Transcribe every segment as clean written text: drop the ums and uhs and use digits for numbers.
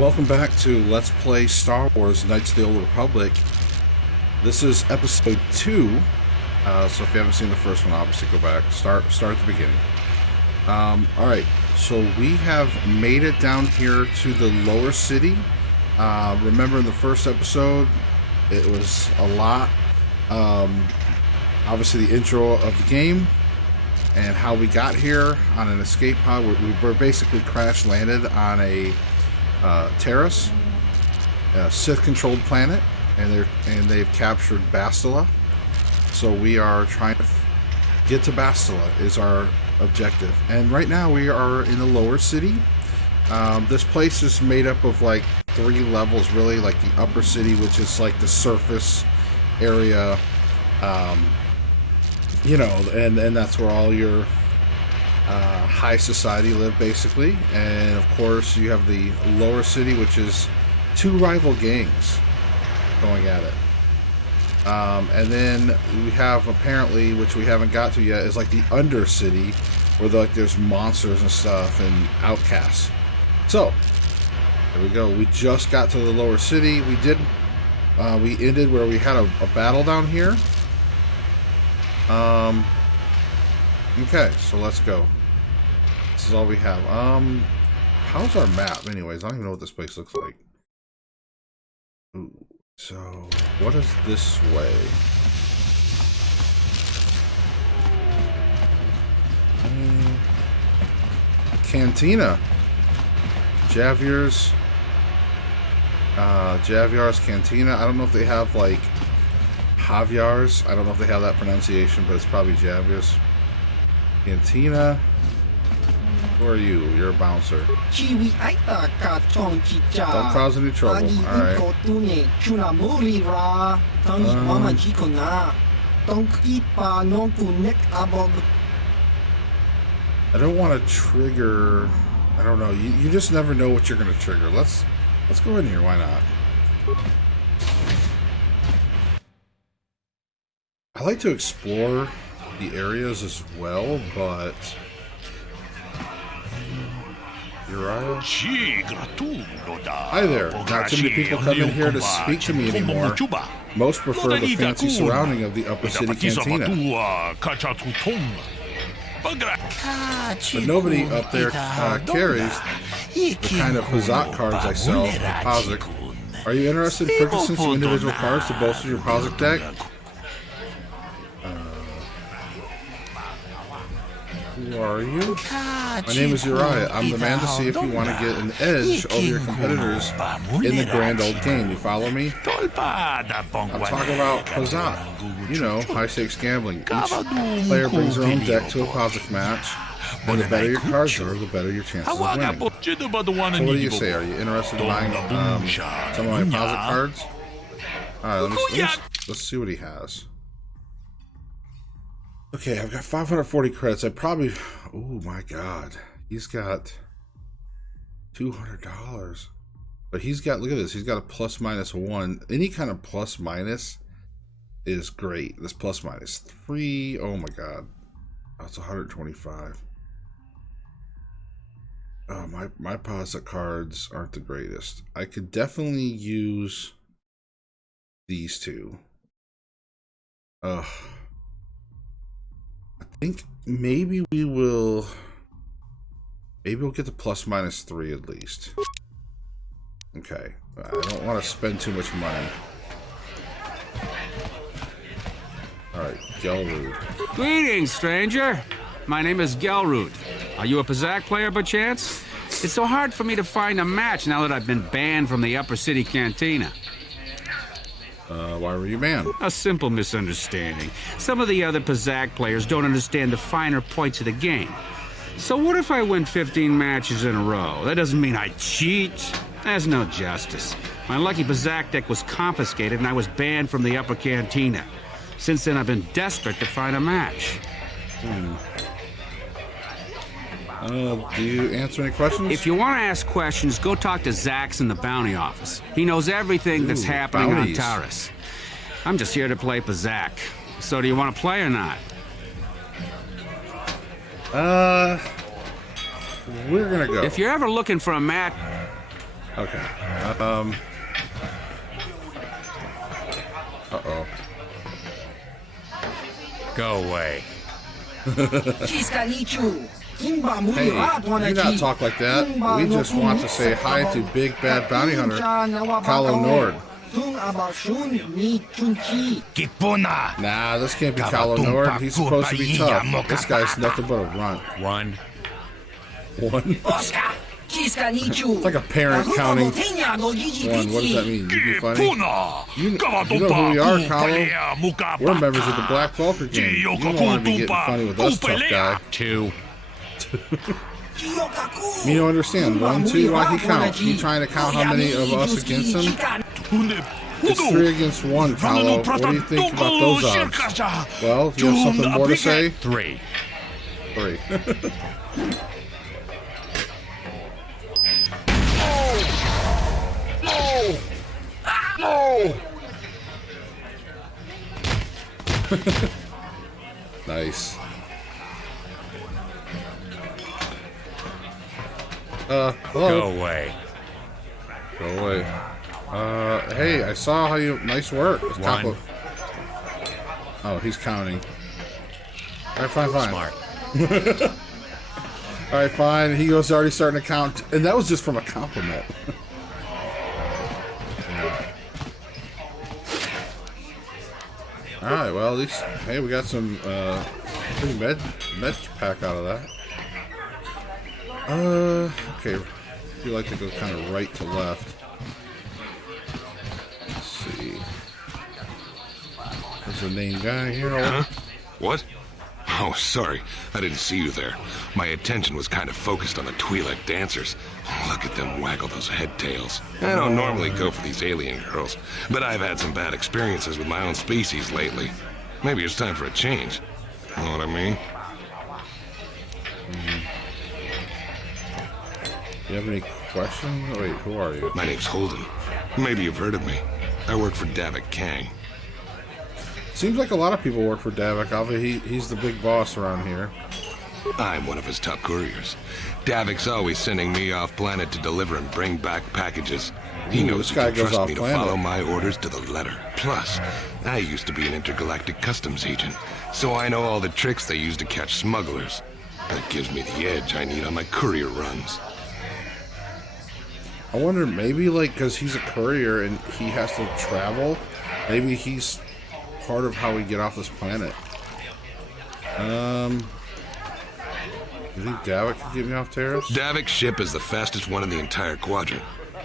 Welcome back to Let's Play Star Wars Knights of the Old Republic. This is episode 2, so if you haven't seen the first one, obviously go back. Start at the beginning. Alright, so we have made it down here to the lower city. Remember in the first episode, it was a lot. Obviously the intro of the game and how we got here on an escape pod. We were basically crash landed on a Taris, a Sith-controlled planet, and they've captured Bastila. So we are trying to get to Bastila is our objective. And right now we are in the lower city. This place is made up of like 3 levels, really, like the upper city, which is like the surface area, you know, and that's where all your high society live, basically. And of course you have the lower city, which is 2 rival gangs going at it. And then we have, apparently, which we haven't got to yet, is like the undercity, where there's monsters and stuff and outcasts. So there we go. We just got to the lower city. We ended where we had a battle down here. Okay, so let's go. This is all we have. How's our map anyways? I don't even know what this place looks like. Ooh, so what is this way? Cantina. Javiar's Cantina. I don't know if they have like Javiar's. I don't know if they have that pronunciation, but it's probably Javiar's Cantina. Who are you? You're a bouncer. Don't cause any trouble. Alright. I don't want to trigger. I don't know. You just never know what you're going to trigger. Let's go in here. Why not? I like to explore the areas as well, but Uriah? Hi there. Not too many people come in here to speak to me anymore. Most prefer the fancy surrounding of the upper city cantina. But nobody up there carries the kind of Pazaak cards I sell at Pazaak. Are you interested in purchasing some individual cards to bolster your Pazaak deck? Who are you? My name is Uriah. I'm the man to see if you want to get an edge over your competitors in the grand old game. You follow me? I'm talking about Pazaak. You know, high-stakes gambling. Each player brings their own deck to a Pazaak match, and the better your cards are, the better your chances of winning. So what do you say? Are you interested in buying some of my Pazaak cards? Alright, let's see what he has. Okay, I've got 540 credits. I probably... Oh my god. He's got $200. But he's got... Look at this. He's got a ±1. Any kind of plus-minus is great. This ±3. Oh my god. That's 125. Oh, my Pazaak cards aren't the greatest. I could definitely use these 2. Ugh. I think maybe we'll get the ±3 at least. Okay, I don't want to spend too much money. Alright, Gelrood. Greetings, stranger. My name is Gelrood. Are you a Pazaak player by chance? It's so hard for me to find a match now that I've been banned from the Upper City Cantina. Why were you banned? A simple misunderstanding. Some of the other Pazaak players don't understand the finer points of the game. So what if I win 15 matches in a row? That doesn't mean I cheat. There's no justice. My lucky Pazaak deck was confiscated and I was banned from the Upper Cantina. Since then, I've been desperate to find a match. Do you answer any questions? If you want to ask questions, go talk to Zax in the bounty office. He knows everything that's happening on Taris. I'm just here to play Pazaak. So do you want to play or not? We're gonna go. If you're ever looking for a match... Okay. Uh-oh. Go away. Hey, do not talk like that. We just want to say hi to Big Bad Bounty Hunter, Kahlo Nord. Nah, this can't be Kahlo Nord. He's supposed to be tough. This guy's nothing but a runt. One. It's like a parent counting one. What does that mean? You be funny? You know who we are, Kahlo. We're members of the Black Vulture gang. You don't want to be getting funny with us, tough guy. 2. You don't understand. 1, 2, why he count? You trying to count how many of us against him? It's 3 against 1, Kahlo. What do you think about those odds? Well, do you have something more to say? 3. 3. Nice. Hello? Go away. Go away. Hey, I saw how you... Nice work. One. Oh, he's counting. Alright, fine. Smart. Alright, fine. He was already starting to count. And that was just from a compliment. Alright, well, at least... Hey, we got some, free med pack out of that. Okay. You like to go kind of right to left. Let's see. There's a named guy here. Huh? What? Oh, sorry. I didn't see you there. My attention was kind of focused on the Twi'lek dancers. Look at them waggle those head tails. I don't normally go for these alien girls, but I've had some bad experiences with my own species lately. Maybe it's time for a change. You know what I mean? You have any questions? Wait, who are you? My name's Holden. Maybe you've heard of me. I work for Davik Kang. Seems like a lot of people work for Davik. Obviously, he's the big boss around here. I'm one of his top couriers. Davik's always sending me off planet to deliver and bring back packages. He knows this he guy can goes trust off me to planet. follow my orders to the letter. Plus, I used to be an intergalactic customs agent, so I know all the tricks they use to catch smugglers. That gives me the edge I need on my courier runs. I wonder, maybe, like, because he's a courier and he has to travel, maybe he's part of how we get off this planet. You think Davik could get me off Taris? Davik's ship is the fastest one in the entire quadrant.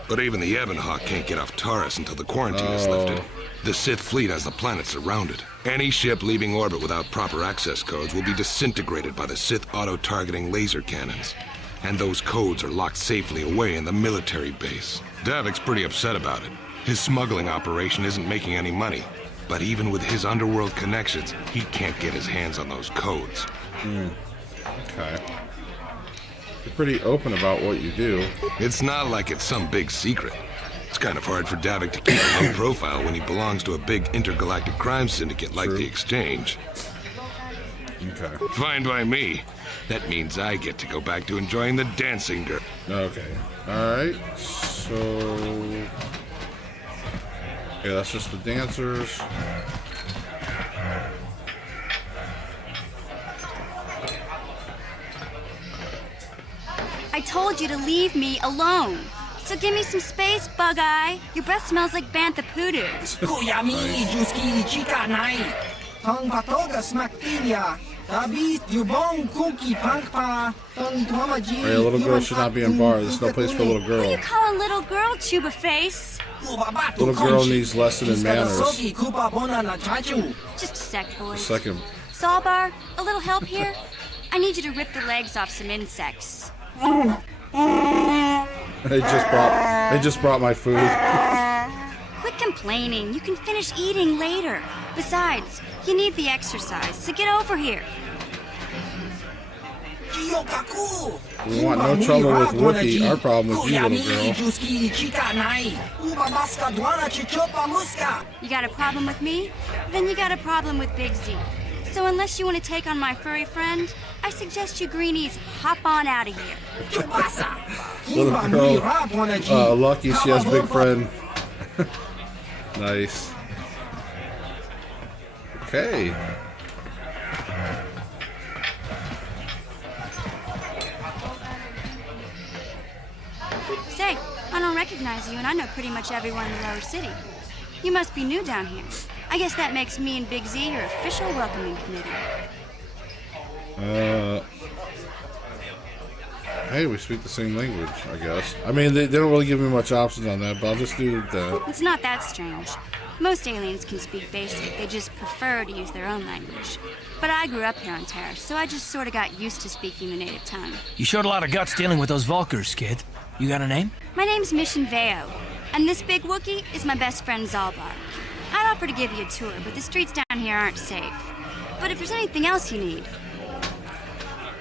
But even the Ebonhawk can't get off Taurus until the quarantine is lifted. The Sith fleet has the planet surrounded. Any ship leaving orbit without proper access codes will be disintegrated by the Sith auto-targeting laser cannons. And those codes are locked safely away in the military base. Davik's pretty upset about it. His smuggling operation isn't making any money. But even with his underworld connections, he can't get his hands on those codes. Okay. You're pretty open about what you do. It's not like it's some big secret. It's kind of hard for Davik to keep a low profile when he belongs to a big intergalactic crime syndicate like the Exchange. Okay. Fine by me. That means I get to go back to enjoying the dancing girl. Okay. Alright. So... Okay, that's just the dancers. I told you to leave me alone. So give me some space, Bug-Eye. Your breath smells like Bantha Poodoo. Hey, a little girl should not be in bars. There's no place for a little What girl. are you calling little girl, Chuba Face? Little girl needs lesson in manners. Just a sec, boys. Second. Sawbar, a little help here? I need you to rip the legs off some insects. They just brought my food. Quit complaining. You can finish eating later. Besides, you need the exercise, so get over here. We want no trouble with Wookiee. Our problem with you, little girl. You got a problem with me? Then you got a problem with Big Z. So unless you want to take on my furry friend, I suggest you greenies hop on out of here. Little girl, lucky she has big friend. Nice. Okay. Say, I don't recognize you, and I know pretty much everyone in the lower city. You must be new down here. I guess that makes me and Big Z your official welcoming committee. Hey, we speak the same language, I guess. I mean, they don't really give me much options on that, but I'll just do that. It's not that strange. Most aliens can speak basic, they just prefer to use their own language. But I grew up here on Terra, so I just sort of got used to speaking the native tongue. You showed a lot of guts dealing with those Vulkars, kid. You got a name? My name's Mission Veo, and this big Wookiee is my best friend Zalbar. I'd offer to give you a tour, but the streets down here aren't safe. But if there's anything else you need...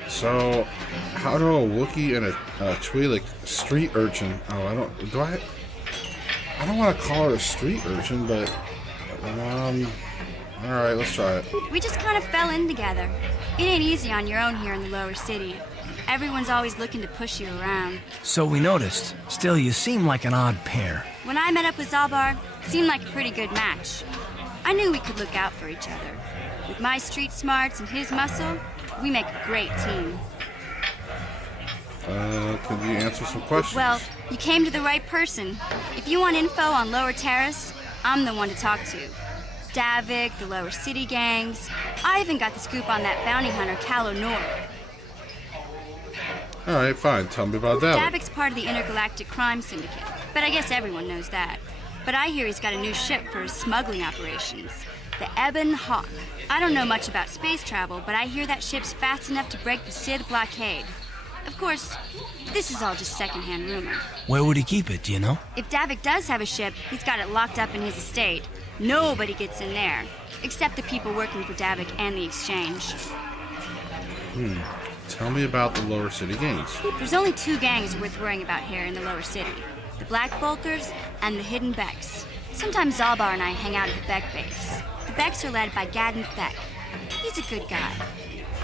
So, how do a Wookiee and a Twi'lek street urchin... Oh, I don't want to call her a street urchin, but... Alright, let's try it. We just kind of fell in together. It ain't easy on your own here in the lower city. Everyone's always looking to push you around. So we noticed. Still, you seem like an odd pair. When I met up with Zalbar, it seemed like a pretty good match. I knew we could look out for each other. With my street smarts and his muscle, we make a great team. Could you answer some questions? Well, you came to the right person. If you want info on Lower Terrace, I'm the one to talk to. Davik, the Lower City gangs. I even got the scoop on that bounty hunter, Calo Nord. Alright, fine. Tell me about that. Davik's part of the Intergalactic Crime Syndicate, but I guess everyone knows that. But I hear he's got a new ship for his smuggling operations, the Ebon Hawk. I don't know much about space travel, but I hear that ship's fast enough to break the Sith blockade. Of course, this is all just secondhand rumor. Where would he keep it, do you know? If Davik does have a ship, he's got it locked up in his estate. Nobody gets in there, except the people working for Davik and the Exchange. Tell me about the Lower City gangs. There's only two gangs worth worrying about here in the Lower City. The Black Vulkars and the Hidden Becks. Sometimes Zalbar and I hang out at the Beck base. The Becks are led by Gadden Beck. He's a good guy.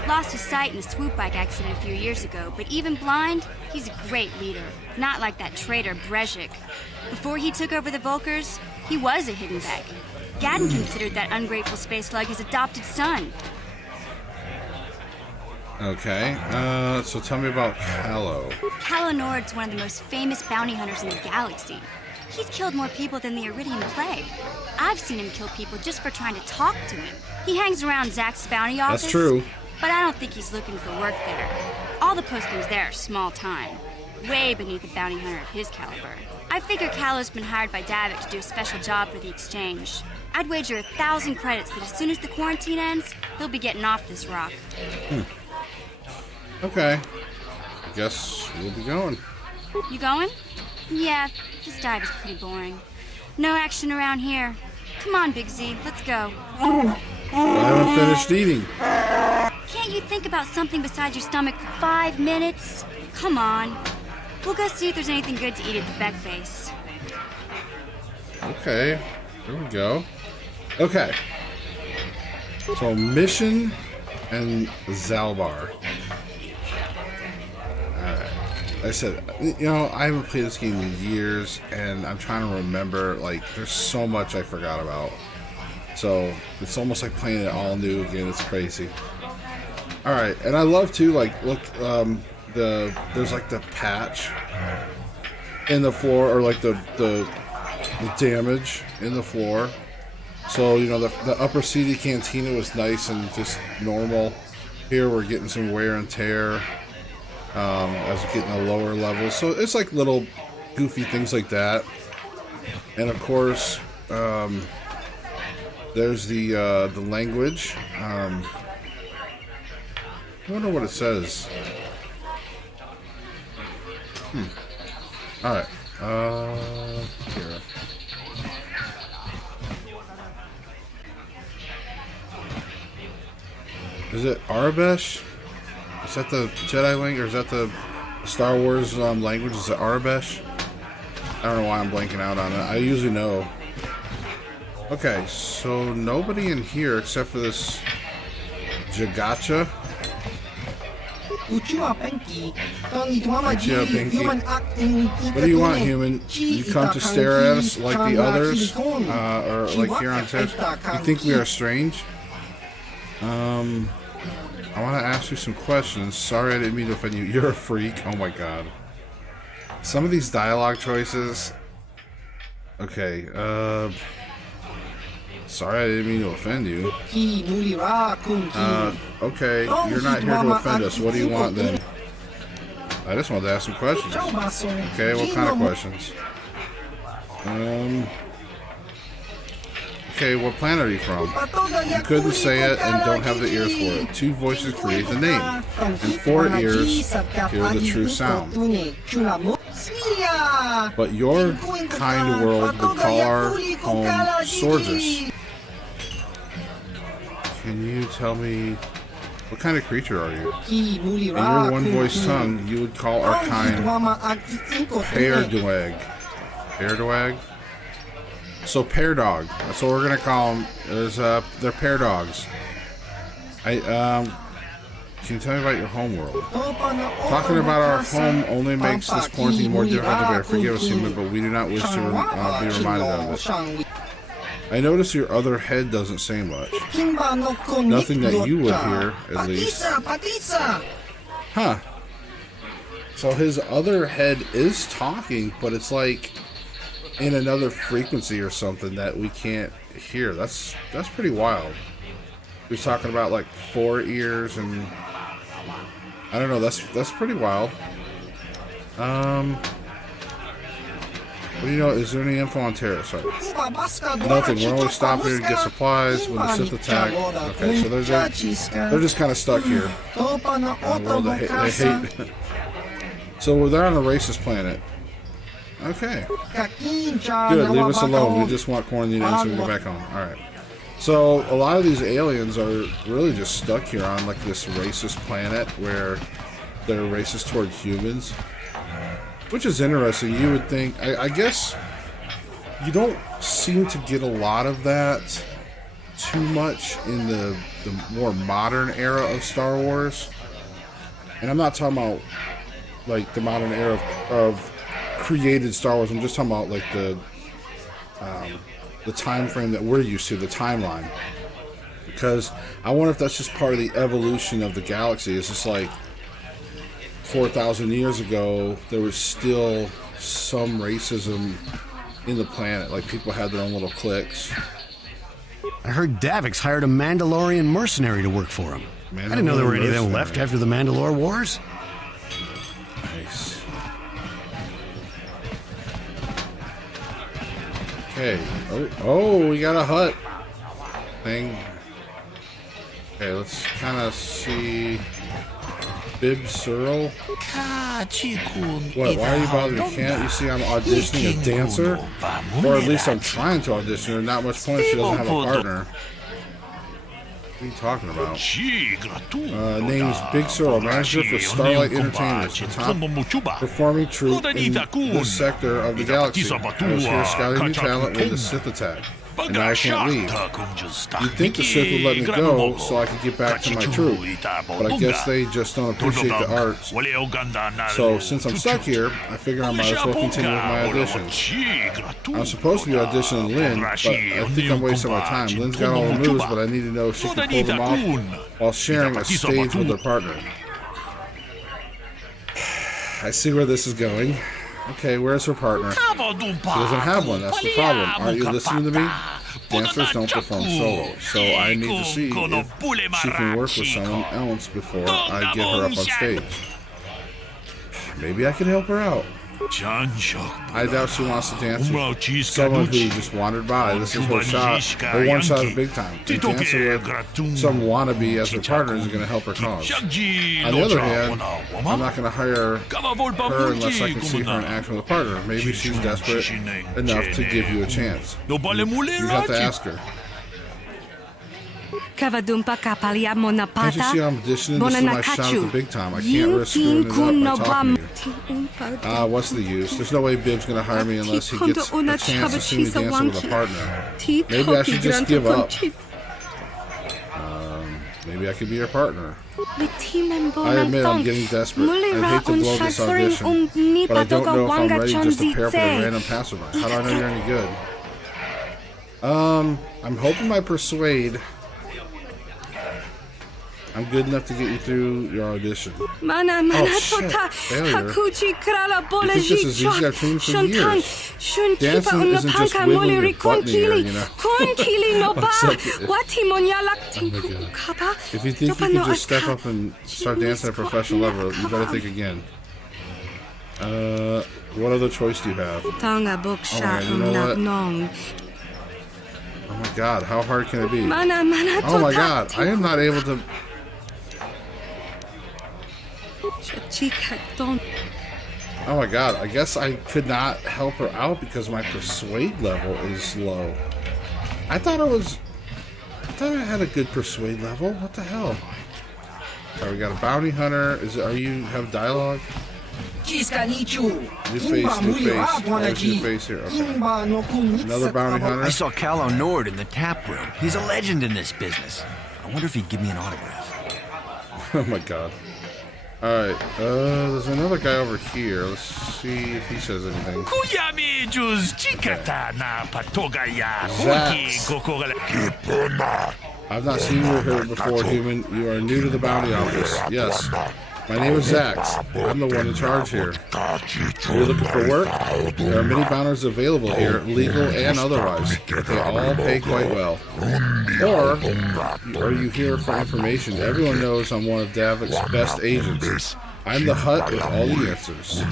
Lost his sight in a swoop bike accident a few years ago, but even blind, he's a great leader. Not like that traitor Brezhik. Before he took over the Vulkars, he was a Hidden Beck. Gadden considered that ungrateful space slug his adopted son. Okay, so tell me about Calo. Calo Nord's one of the most famous bounty hunters in the galaxy. He's killed more people than the Iridian Plague. I've seen him kill people just for trying to talk to him. He hangs around Zach's bounty office. That's true. But I don't think he's looking for work there. All the postings there are small time. Way beneath a bounty hunter of his caliber. I figure Calo's been hired by Davik to do a special job for the Exchange. I'd wager 1,000 credits that as soon as the quarantine ends, he'll be getting off this rock. Okay. I guess we'll be going. You going? Yeah, this dive is pretty boring. No action around here. Come on, Big Z, let's go. I haven't finished eating. Can't you think about something besides your stomach for 5 minutes? Come on. We'll go see if there's anything good to eat at the Beck base. Okay. There we go. Okay. So, Mission and Zalbar. Like I said, you know, I haven't played this game in years, and I'm trying to remember, like, there's so much I forgot about. So, it's almost like playing it all new again. It's crazy. Alright, and I love, too, like, look, there's, like, the patch in the floor, or, like, the damage in the floor. So, you know, the upper CD cantina was nice and just normal. Here, we're getting some wear and tear. As we get in the lower levels, so it's like little goofy things like that. And of course, there's the language. I wonder what it says. All right. Here. Is it Arabesh? Is that the Jedi language, or is that the Star Wars language? Is it Arabesh? I don't know why I'm blanking out on it. I usually know. Okay, so nobody in here except for this Jagacha. Pinky. What do you want, human? You come to stare at us like the others? Or like here on Terrace? You think we are strange? I want to ask you some questions. Sorry I didn't mean to offend you. You're a freak. Oh my god. Some of these dialogue choices... Okay, sorry I didn't mean to offend you. Okay, you're not here to offend us. What do you want then? I just wanted to ask some questions. Okay, what kind of questions? Okay, what planet are you from? You couldn't say it and don't have the ears for it. 2 voices create the name, and 4 ears hear the true sound. But your kind world would call our home Sorgus. Can you tell me, what kind of creature are you? In your one-voice tongue, you would call our kind Pear-Doag. Pear-Doag? So pear dog. That's what we're gonna call them. They're pear dogs. Can you tell me about your home world? Talking about our home only makes this quarantine more difficult to bear. Forgive us, human, but we do not wish to be reminded of it. I notice your other head doesn't say much. Nothing that you would hear, at least. Huh. So his other head is talking, but it's like in another frequency or something that we can't hear. That's pretty wild. He was talking about like 4 ears and I don't know. That's pretty wild. What do you know? Is there any info on Terrace? Nothing. We're only stopping here to get supplies when the Sith attack. Okay, so they're just kind of stuck here. World they hate. So they're on a racist planet. Okay. Good. Leave us alone. We just want quarantine so we can go back home. All right. So a lot of these aliens are really just stuck here on like this racist planet where they're racist toward humans, which is interesting. You would think, I guess, you don't seem to get a lot of that too much in the more modern era of Star Wars, and I'm not talking about like the modern era of created Star Wars. I'm just talking about like the time frame that we're used to, the timeline. Because I wonder if that's just part of the evolution of the galaxy. It's just like 4,000 years ago, there was still some racism in the planet. Like people had their own little cliques. I heard Davix hired a Mandalorian mercenary to work for him. I didn't know there were any of them left after the Mandalore Wars. Nice. Okay. Oh, we got a hut thing. Okay, let's kind of see Bib Searle. What? Why are you bothering me? Can't you see I'm auditioning a dancer? Or at least I'm trying to audition her. Not much point if she doesn't have a partner. What are you talking about? Name's Big Searle, manager for Starlight Entertainment, the top performing troupe in this sector of the galaxy. I was here scouting new talent with the Sith attack, and now I can't leave. You'd think the Sith would let me go so I could get back to my troupe, but I guess they just don't appreciate the arts. So since I'm stuck here, I figure I might as well continue with my auditions. I'm supposed to be auditioning Lynn, but I think I'm wasting my time. Lynn's got all the moves, but I need to know if she can pull them off while sharing a stage with her partner. I see where this is going. Okay, where's her partner? She doesn't have one, that's the problem. Aren't you listening to me? Dancers don't perform solo, so I need to see if she can work with someone else before I get her up on stage. Maybe I can help her out. I doubt she wants to dance with someone who just wandered by. This is her shot, her one shot at big time. To dance with some wannabe as her partner is going to help her cause. On the other hand, I'm not going to hire her unless I can see her in action with a partner. Maybe she's desperate enough to give you a chance. You have to ask her. Can't you see I'm auditioning? This is my shot at the big time. I can't risk screwing it up by talking to you. What's the use? There's no way Bib's gonna hire me unless he gets a chance to see me dancing with a partner. Maybe I should just give up. Maybe I could be your partner. I I admit I'm getting desperate. I'd hate to blow this audition, but I don't know if I'm ready just to pair up with a random passerby. How do I know you're any good? I'm hoping my persuade. I'm good enough to get you through your audition. Oh shit, failure. You think this is easy? I've trained for years. Dancing isn't just wiggling your butt in the air, you know. Oh my God. If you think you can just step up and start dancing at a professional level, you better think again. What other choice do you have? Oh man, you know what? Oh my God, how hard can it be? Oh my God, I am not able to... Oh my God, I guess I could not help her out because my persuade level is low. I thought I had a good persuade level. What the hell? Alright, we got a bounty hunter. Are you have dialogue? New face, new face. There's new face here. Okay. Another bounty hunter. I saw Callow Nord in the tap room. He's a legend in this business. I wonder if he'd give me an autograph. Oh my God. Alright, there's another guy over here. Let's see if he says anything. Zax. I've not seen you here before, human. You are new to the bounty office. Yes. My name is Zax. I'm the one in charge here. Are you looking for work? There are many bounties available here, legal and otherwise, but they all pay quite well. Or are you here for information? Everyone knows I'm one of Davik's best agents. I'm the Hut with all the answers.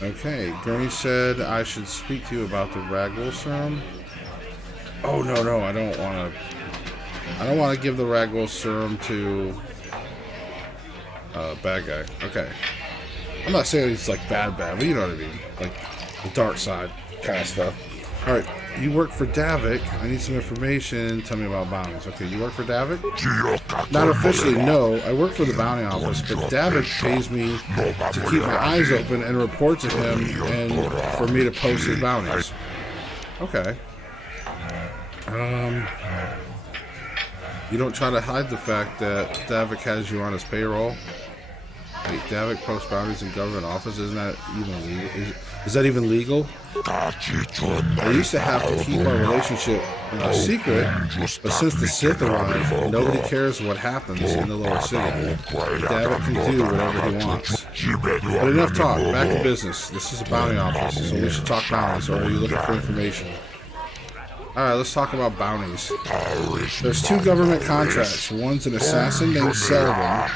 Okay, Gurney said I should speak to you about the Ragwell serum. Oh no, I don't want to give the Ragwell serum to bad guy. Okay. I'm not saying he's like bad, but you know what I mean. Like the dark side kind of stuff. Alright, you work for Davik. I need some information. Tell me about bounties. Okay, you work for Davik? Not officially, no. I work for the bounty office, but Davik pays me to keep my eyes open and report to him and for me to post his bounties. Okay. You don't try to hide the fact that Davik has you on his payroll. Wait, Davik posts bounties in government office. Isn't that even legal? Is that even legal? I used to have to keep our relationship a secret, but since the Sith arrived, nobody cares what happens in the lower city. Davik can do whatever he wants. But enough talk. Back to business. This is a bounty office, so we should talk bounties. Or are you looking for information? Alright, let's talk about bounties. There's two government contracts. One's an assassin named Selvin,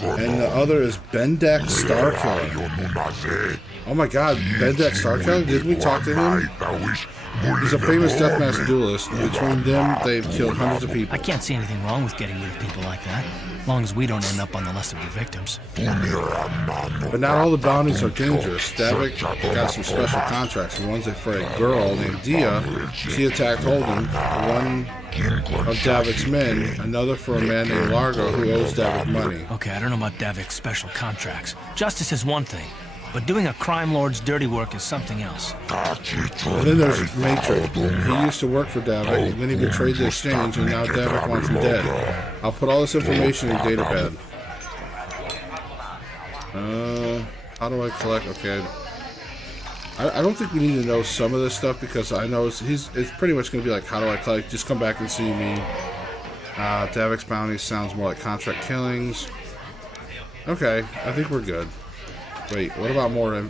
and the other is Bendek Starkiller. Oh my God, Bendek Starkiller? Didn't we talk to him? He's a famous deathmatch duelist. Between them, they've killed hundreds of people. I can't see anything wrong with getting rid of people like that, as long as we don't end up on the list of the victims. But not all the bounties are dangerous. Davik got some special contracts. One's for a girl named Dia. She attacked Holden, one of Davik's men. Another for a man named Largo who owes Davik money. Okay, I don't know about Davik's special contracts. Justice is one thing, but doing a crime lord's dirty work is something else. And then there's Matrix. He used to work for Davik, and then he betrayed the exchange, and now Davik wants him dead. I'll put all this information in your datapad. How do I collect? Okay. I don't think we need to know some of this stuff because I know it's pretty much going to be like, how do I collect? Just come back and see me. Davik's bounty sounds more like contract killings. Okay, I think we're good. Wait, what about more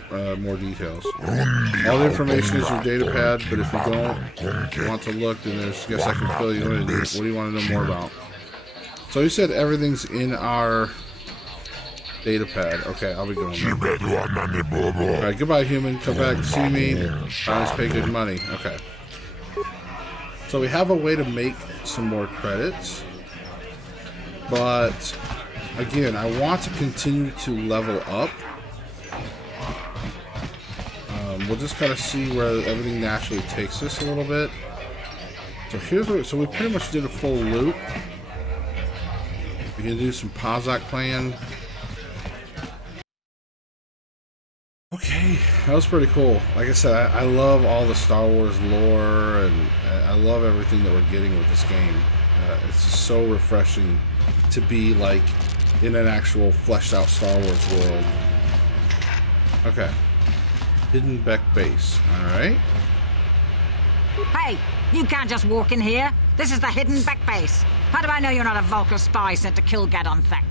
details? All the information is your datapad, but if you don't want to look, then I guess I can fill you in. What do you want to know more about? So you said everything's in our datapad. Okay, I'll be going there. Alright, goodbye, human. Come back and see me. Bounties pay good money. Okay. So we have a way to make some more credits, but again, I want to continue to level up. We'll just kind of see where everything naturally takes us a little bit. So here's what, so we pretty much did a full loop. We can do some Pazak playing. Okay, that was pretty cool. Like I said, I love all the Star Wars lore, and I love everything that we're getting with this game. It's just so refreshing to be like in an actual fleshed out Star Wars world. Okay. Hidden Beck Base. Alright. Hey, you can't just walk in here. This is the Hidden Beck Base. How do I know you're not a Vulcar spy sent to kill Gadon Thek?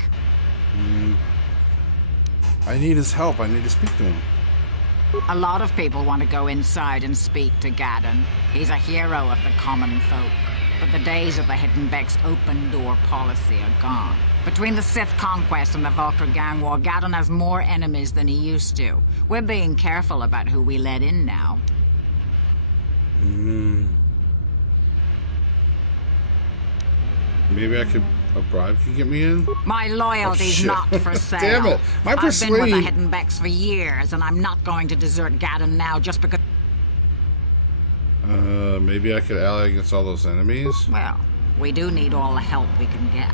I need his help. I need to speak to him. A lot of people want to go inside and speak to Gadon. He's a hero of the common folk. But the days of the Hidden Beck's open door policy are gone. Between the Sith conquest and the Vulcar gang war, Gadon has more enemies than he used to. We're being careful about who we let in now. Maybe a bribe could get me in? My loyalty's shit. not for sale. Damn it. My I've been with the persuade. Hidden Becks for years, and I'm not going to desert Gadon now just because... Maybe I could ally against all those enemies? Well, we do need all the help we can get.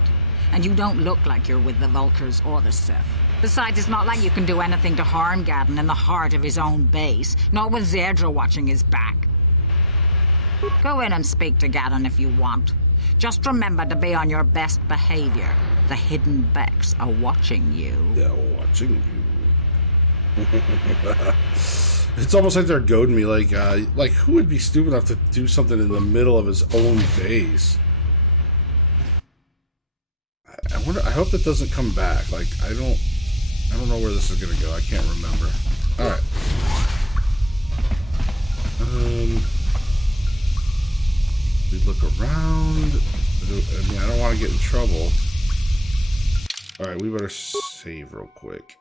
And you don't look like you're with the Vulcars or the Sith. Besides, it's not like you can do anything to harm Gadon in the heart of his own base. Not with Zerdra watching his back. Go in and speak to Gadon if you want. Just remember to be on your best behavior. The Hidden Becks are watching you. They're watching you. It's almost like they're goading me. Like who would be stupid enough to do something in the middle of his own base? I wonder. I hope that doesn't come back. Like I don't know where this is gonna go. I can't remember. All right. We look around. I mean, I don't want to get in trouble. All right, we better save real quick.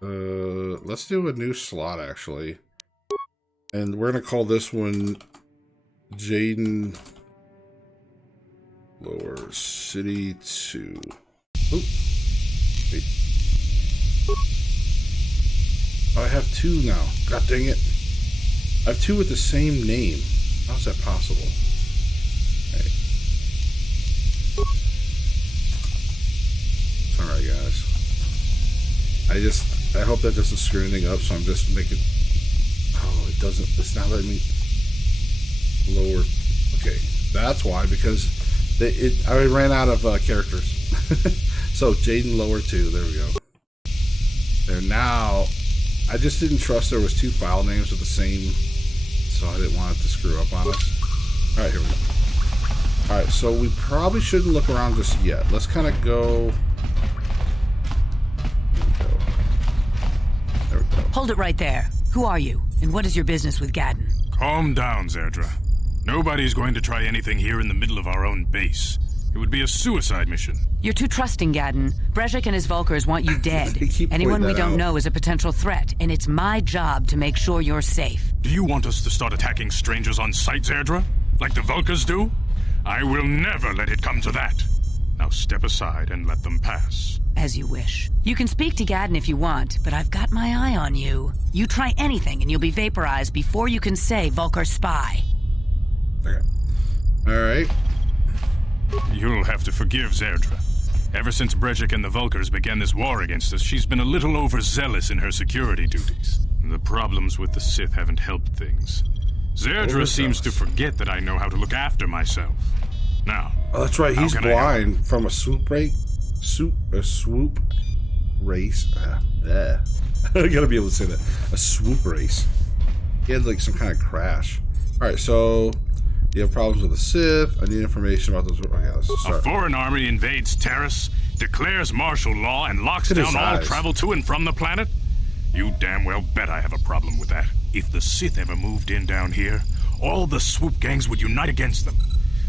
Let's do a new slot actually, and we're gonna call this one Jaden Lower City 2. Oop. Wait. Oh, I have 2 now. God dang it! I have 2 with the same name. How is that possible? Hey. It's alright, guys. I hope that doesn't screw anything up, so I'm just making... Oh, it doesn't... It's not letting me... Lower... Okay, that's why, because I ran out of characters. So, Jaden Lower 2, there we go. There, now... I just didn't trust there was 2 file names with the same... So I didn't want it to screw up on us. Alright, here we go. Alright, so we probably shouldn't look around just yet. Let's kind of go... Hold it right there. Who are you, and what is your business with Gadon? Calm down, Zerdra. Nobody's going to try anything here in the middle of our own base. It would be a suicide mission. You're too trusting, Gadon. Brezhik and his Vulcars want you dead. Anyone we don't know is a potential threat, and it's my job to make sure you're safe. Do you want us to start attacking strangers on sight, Zerdra? Like the Vulcars do? I will never let it come to that. Now step aside and let them pass. As you wish. You can speak to Gadon if you want, but I've got my eye on you. You try anything and you'll be vaporized before you can say Vulcar spy. Okay. Alright. You'll have to forgive Zerdra. Ever since Brezhik and the Vulcars began this war against us, she's been a little overzealous in her security duties. The problems with the Sith haven't helped things. Zerdra seems to forget that I know how to look after myself. Now, oh, that's right. He's blind from a swoop race. A swoop race. I gotta be able to say that. A swoop race. He had like some kind of crash. All right, so you have problems with the Sith. I need information about those. Okay, let's start. A foreign army invades Taris, declares martial law, and locks down all travel to and from the planet. You damn well bet I have a problem with that. If the Sith ever moved in down here, all the swoop gangs would unite against them.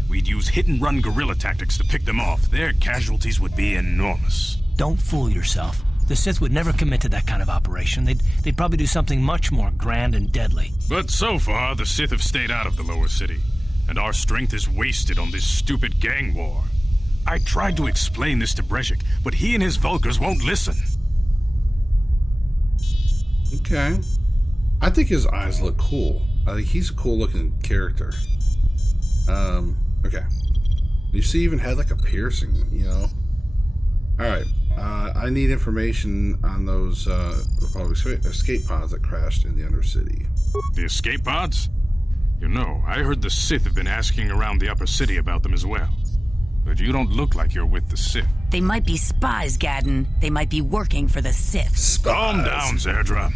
We'd use hit-and-run guerrilla tactics to pick them off. Their casualties would be enormous. Don't fool yourself. The Sith would never commit to that kind of operation. They'd probably do something much more grand and deadly. But so far, the Sith have stayed out of the lower city, and our strength is wasted on this stupid gang war. I tried to explain this to Brezhik, but he and his Vulcars won't listen. Okay. I think his eyes look cool. I think he's a cool-looking character. Okay. You see, he even had like a piercing, you know? Alright. I need information on those escape pods that crashed in the Undercity. The escape pods? You know, I heard the Sith have been asking around the upper city about them as well. But you don't look like you're with the Sith. They might be spies, Gadden. They might be working for the Sith. Calm down, Zerdra.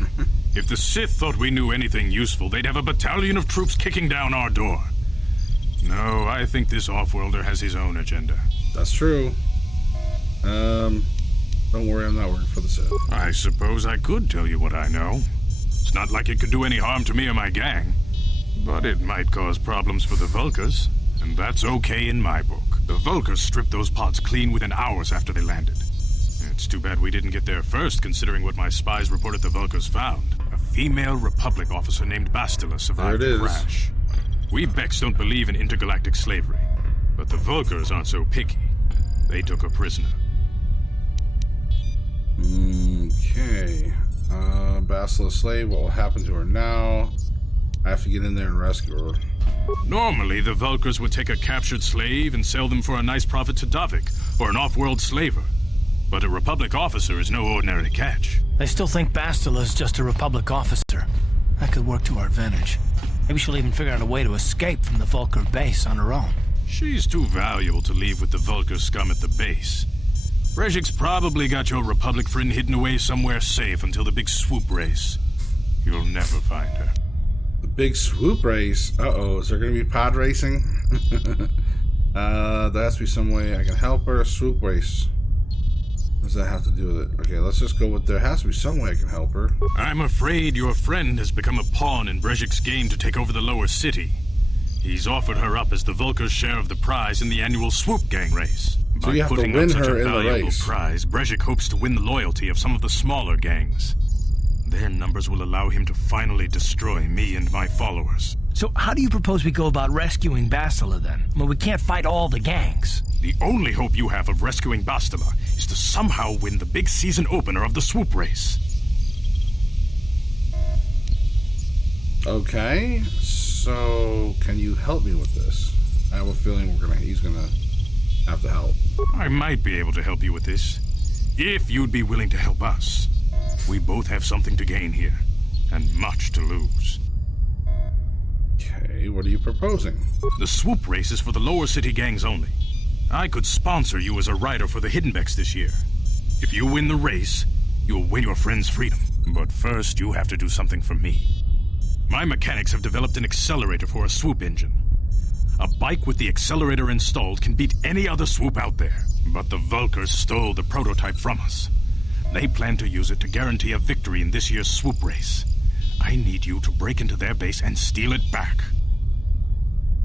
If the Sith thought we knew anything useful, they'd have a battalion of troops kicking down our door. No, I think this off-worlder has his own agenda. That's true. Don't worry, I'm not working for the Sith. I suppose I could tell you what I know. It's not like it could do any harm to me or my gang. But it might cause problems for the Vulkars, and that's okay in my book. The Vulkars stripped those pods clean within hours after they landed. It's too bad we didn't get there first, considering what my spies reported the Vulkars found. A female Republic officer named Bastila survived the crash. We Becks don't believe in intergalactic slavery, but the Vulkars aren't so picky. They took her prisoner. Okay. Bastila slave, what will happen to her now? I have to get in there and rescue her. Normally, the Vulkars would take a captured slave and sell them for a nice profit to Davik, or an off-world slaver. But a Republic officer is no ordinary catch. They still think Bastila's just a Republic officer. That could work to our advantage. Maybe she'll even figure out a way to escape from the Vulkar base on her own. She's too valuable to leave with the Vulkar scum at the base. Brejik's probably got your Republic friend hidden away somewhere safe until the big swoop race. You'll never find her. The big swoop race? Uh-oh, is there going to be pod racing? There has to be some way I can help her. Swoop race. What does that have to do with it? Okay, let's just go with there has to be some way I can help her. I'm afraid your friend has become a pawn in Brejik's game to take over the lower city. He's offered her up as the Vulkar's share of the prize in the annual swoop gang race. So you have to win her in the race. Prize, Brejik hopes to win the loyalty of some of the smaller gangs. Their numbers will allow him to finally destroy me and my followers. So how do you propose we go about rescuing Bastila then? Well, we can't fight all the gangs. The only hope you have of rescuing Bastila is to somehow win the big season opener of the swoop race. Okay, so can you help me with this? I have a feeling he's gonna have to help. I might be able to help you with this, if you'd be willing to help us. We both have something to gain here, and much to lose. Okay, what are you proposing? The swoop race is for the lower city gangs only. I could sponsor you as a rider for the Hiddenbecks this year. If you win the race, you'll win your friend's freedom. But first, you have to do something for me. My mechanics have developed an accelerator for a swoop engine. A bike with the accelerator installed can beat any other swoop out there. But the Vulkars stole the prototype from us. They plan to use it to guarantee a victory in this year's swoop race. I need you to break into their base and steal it back.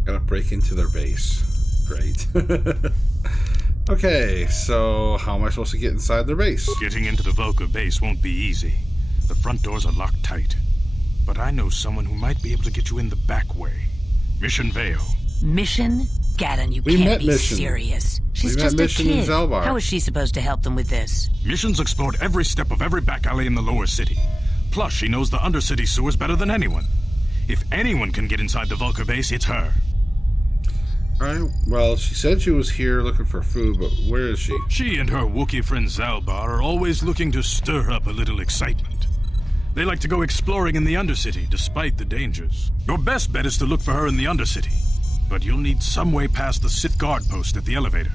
Gotta break into their base. Great. Okay, so how am I supposed to get inside their base? Getting into the Vulkar base won't be easy. The front doors are locked tight. But I know someone who might be able to get you in the back way. Mission Vale. Mission? Gadden, you can't be serious. She's just a kid. How is she supposed to help them with this? Mission's explored every step of every back alley in the lower city. Plus, she knows the undercity sewers better than anyone. If anyone can get inside the Vulkar base, it's her. Alright, well, she said she was here looking for food, but where is she? She and her Wookiee friend Zalbar are always looking to stir up a little excitement. They like to go exploring in the Undercity, despite the dangers. Your best bet is to look for her in the Undercity, but you'll need some way past the Sith guard post at the elevator.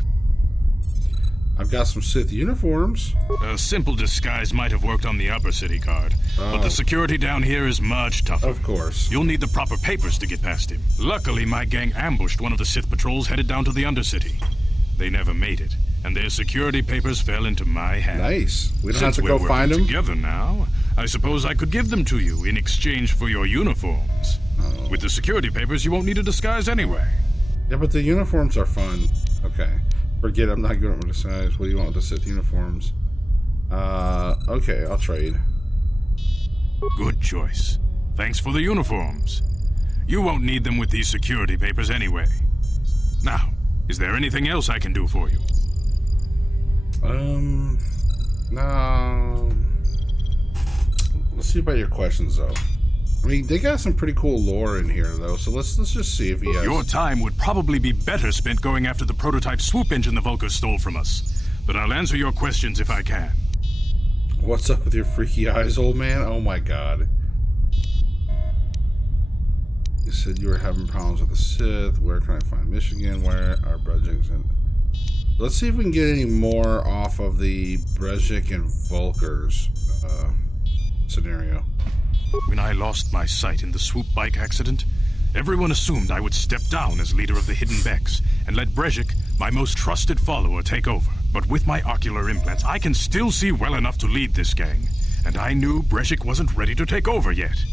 I've got some Sith uniforms. A simple disguise might have worked on the upper city guard, but the security down here is much tougher. Of course. You'll need the proper papers to get past him. Luckily, my gang ambushed one of the Sith patrols headed down to the Undercity. They never made it, and their security papers fell into my hands. Nice. We don't have to go find them. Together now, I suppose I could give them to you in exchange for your uniforms. Oh. With the security papers, you won't need a disguise anyway. Yeah, but the uniforms are fun. Okay. Forget, I'm not good at disguise. What do you want with the Sith uniforms? Okay, I'll trade. Good choice. Thanks for the uniforms. You won't need them with these security papers anyway. Now, is there anything else I can do for you? No. Let's see about your questions, though. I mean, they got some pretty cool lore in here, though, so let's just see if he has... Your time would probably be better spent going after the prototype swoop engine the Vulkars stole from us. But I'll answer your questions if I can. What's up with your freaky eyes, old man? Oh my god. You said you were having problems with the Sith. Where can I find Michigan? Where are Brejik's and... Let's see if we can get any more off of the Brejik and Volkers scenario. When I lost my sight in the swoop bike accident, everyone assumed I would step down as leader of the Hidden Becks and let Brejik, my most trusted follower, take over. But with my ocular implants, I can still see well enough to lead this gang, and I knew Brejik wasn't ready to take over yet.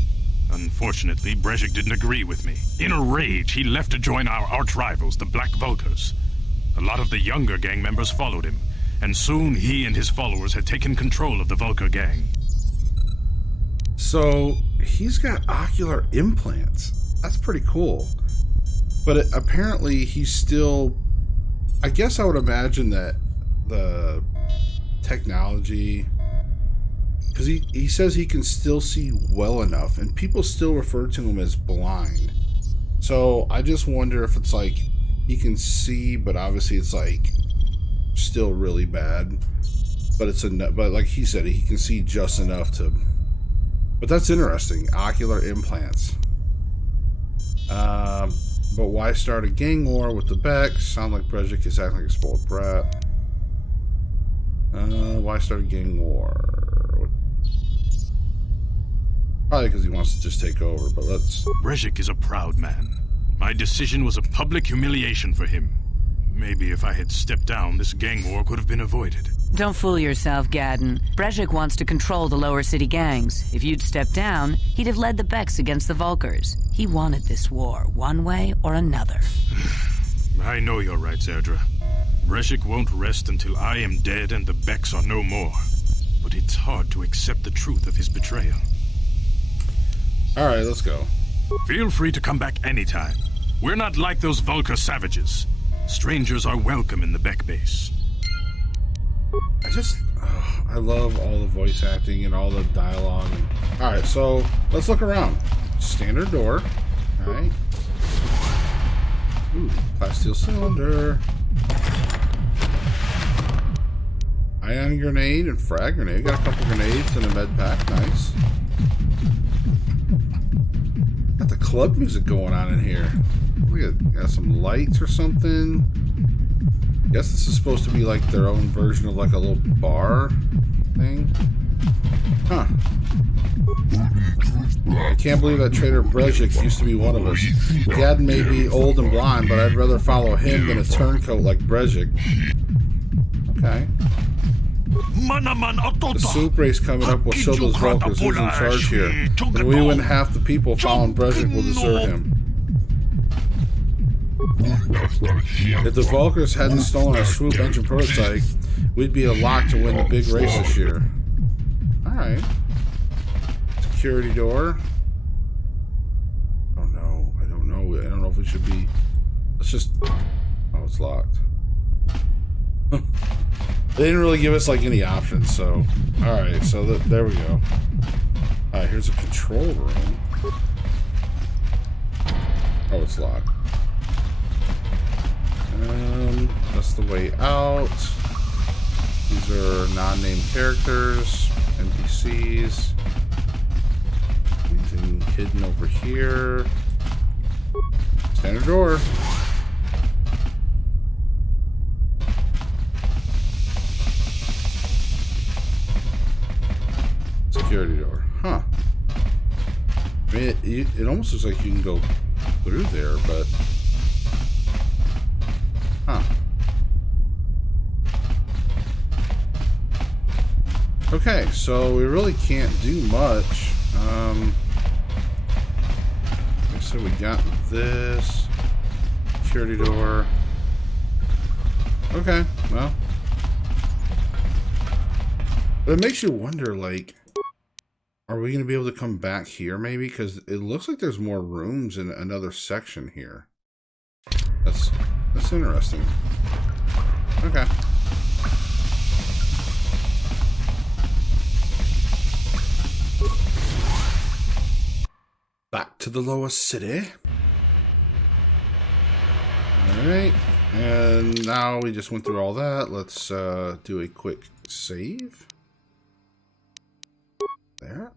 Unfortunately, Brejik didn't agree with me. In a rage, he left to join our arch-rivals, the Black Vulkars. A lot of the younger gang members followed him, and soon he and his followers had taken control of the Vulkar gang. So, he's got ocular implants. That's pretty cool. But apparently, he's still... I guess I would imagine that the technology... Because he says he can still see well enough, and people still refer to him as blind. So, I just wonder if it's like... He can see, but obviously it's like still really bad. But but like he said, he can see just enough to. But that's interesting. Ocular implants. But why start a gang war with the Becks? Sound like Brejik is acting like a spoiled brat. Why start a gang war? Probably because he wants to just take over. But let's. Brejik is a proud man. My decision was a public humiliation for him. Maybe if I had stepped down, this gang war could have been avoided. Don't fool yourself, Gadden. Brejik wants to control the lower city gangs. If you'd stepped down, he'd have led the Becks against the Vulkars. He wanted this war, one way or another. I know you're right, Zerdra. Brejik won't rest until I am dead and the Becks are no more. But it's hard to accept the truth of his betrayal. Alright, let's go. Feel free to come back anytime. We're not like those Vulkar savages. Strangers are welcome in the Beck base. I love all the voice acting and all the dialogue. Alright, so let's look around. Standard door. Alright. Ooh, plasteel cylinder. Ion grenade and frag grenade. Got a couple grenades and a med pack. Nice. Got the club music going on in here. We got some lights or something. Guess this is supposed to be like their own version of like a little bar thing. Huh. I can't believe that Trader Brejik used to be one of us. Gadden may be old and blind, but I'd rather follow him than a turncoat like Brejik. Okay. The soup race coming up will show those Vulkars who's in charge here. And we wouldn't half the people following Brejik will desert him. If the Vulkars hadn't stolen our swoop engine prototype, we'd be a lock to win the big race this year. Alright. Security door. Oh no, I don't know. I don't know if we should be... Let's just... Oh, it's locked. They didn't really give us like any options, so... Alright, so there we go. Alright, here's a control room. Oh, it's locked. That's the way out. These are non-named characters, NPCs. Anything hidden over here? Standard door. Security door. Huh. I mean, it almost looks like you can go through there, but... Huh. Okay, so we really can't do much. So we got this. Security door. Okay, well. But it makes you wonder, like, are we going to be able to come back here, maybe? Because it looks like there's more rooms in another section here. That's interesting. Okay. Back to the lower city. Alright. And now we just went through all that. Let's do a quick save. There.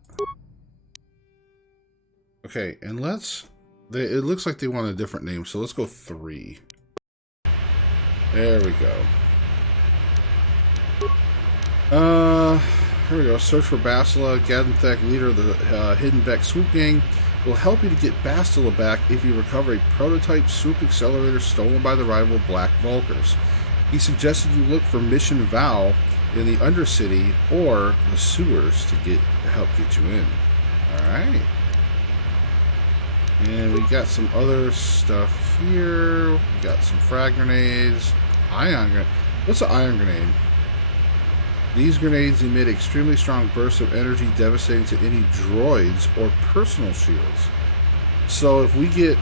Okay, and it looks like they want a different name, so let's go 3. There we go. Here we go. Search for Bastila. Gadenthek, leader of the Hidden Beck Swoop Gang, will help you to get Bastila back if you recover a prototype swoop accelerator stolen by the rival Black Vulkars. He suggested you look for Mission Vow in the Undercity or the sewers to help get you in. Alright. And we got some other stuff here. We got some frag grenades. Ion grenade. What's an ion grenade? These grenades emit extremely strong bursts of energy devastating to any droids or personal shields. So if we get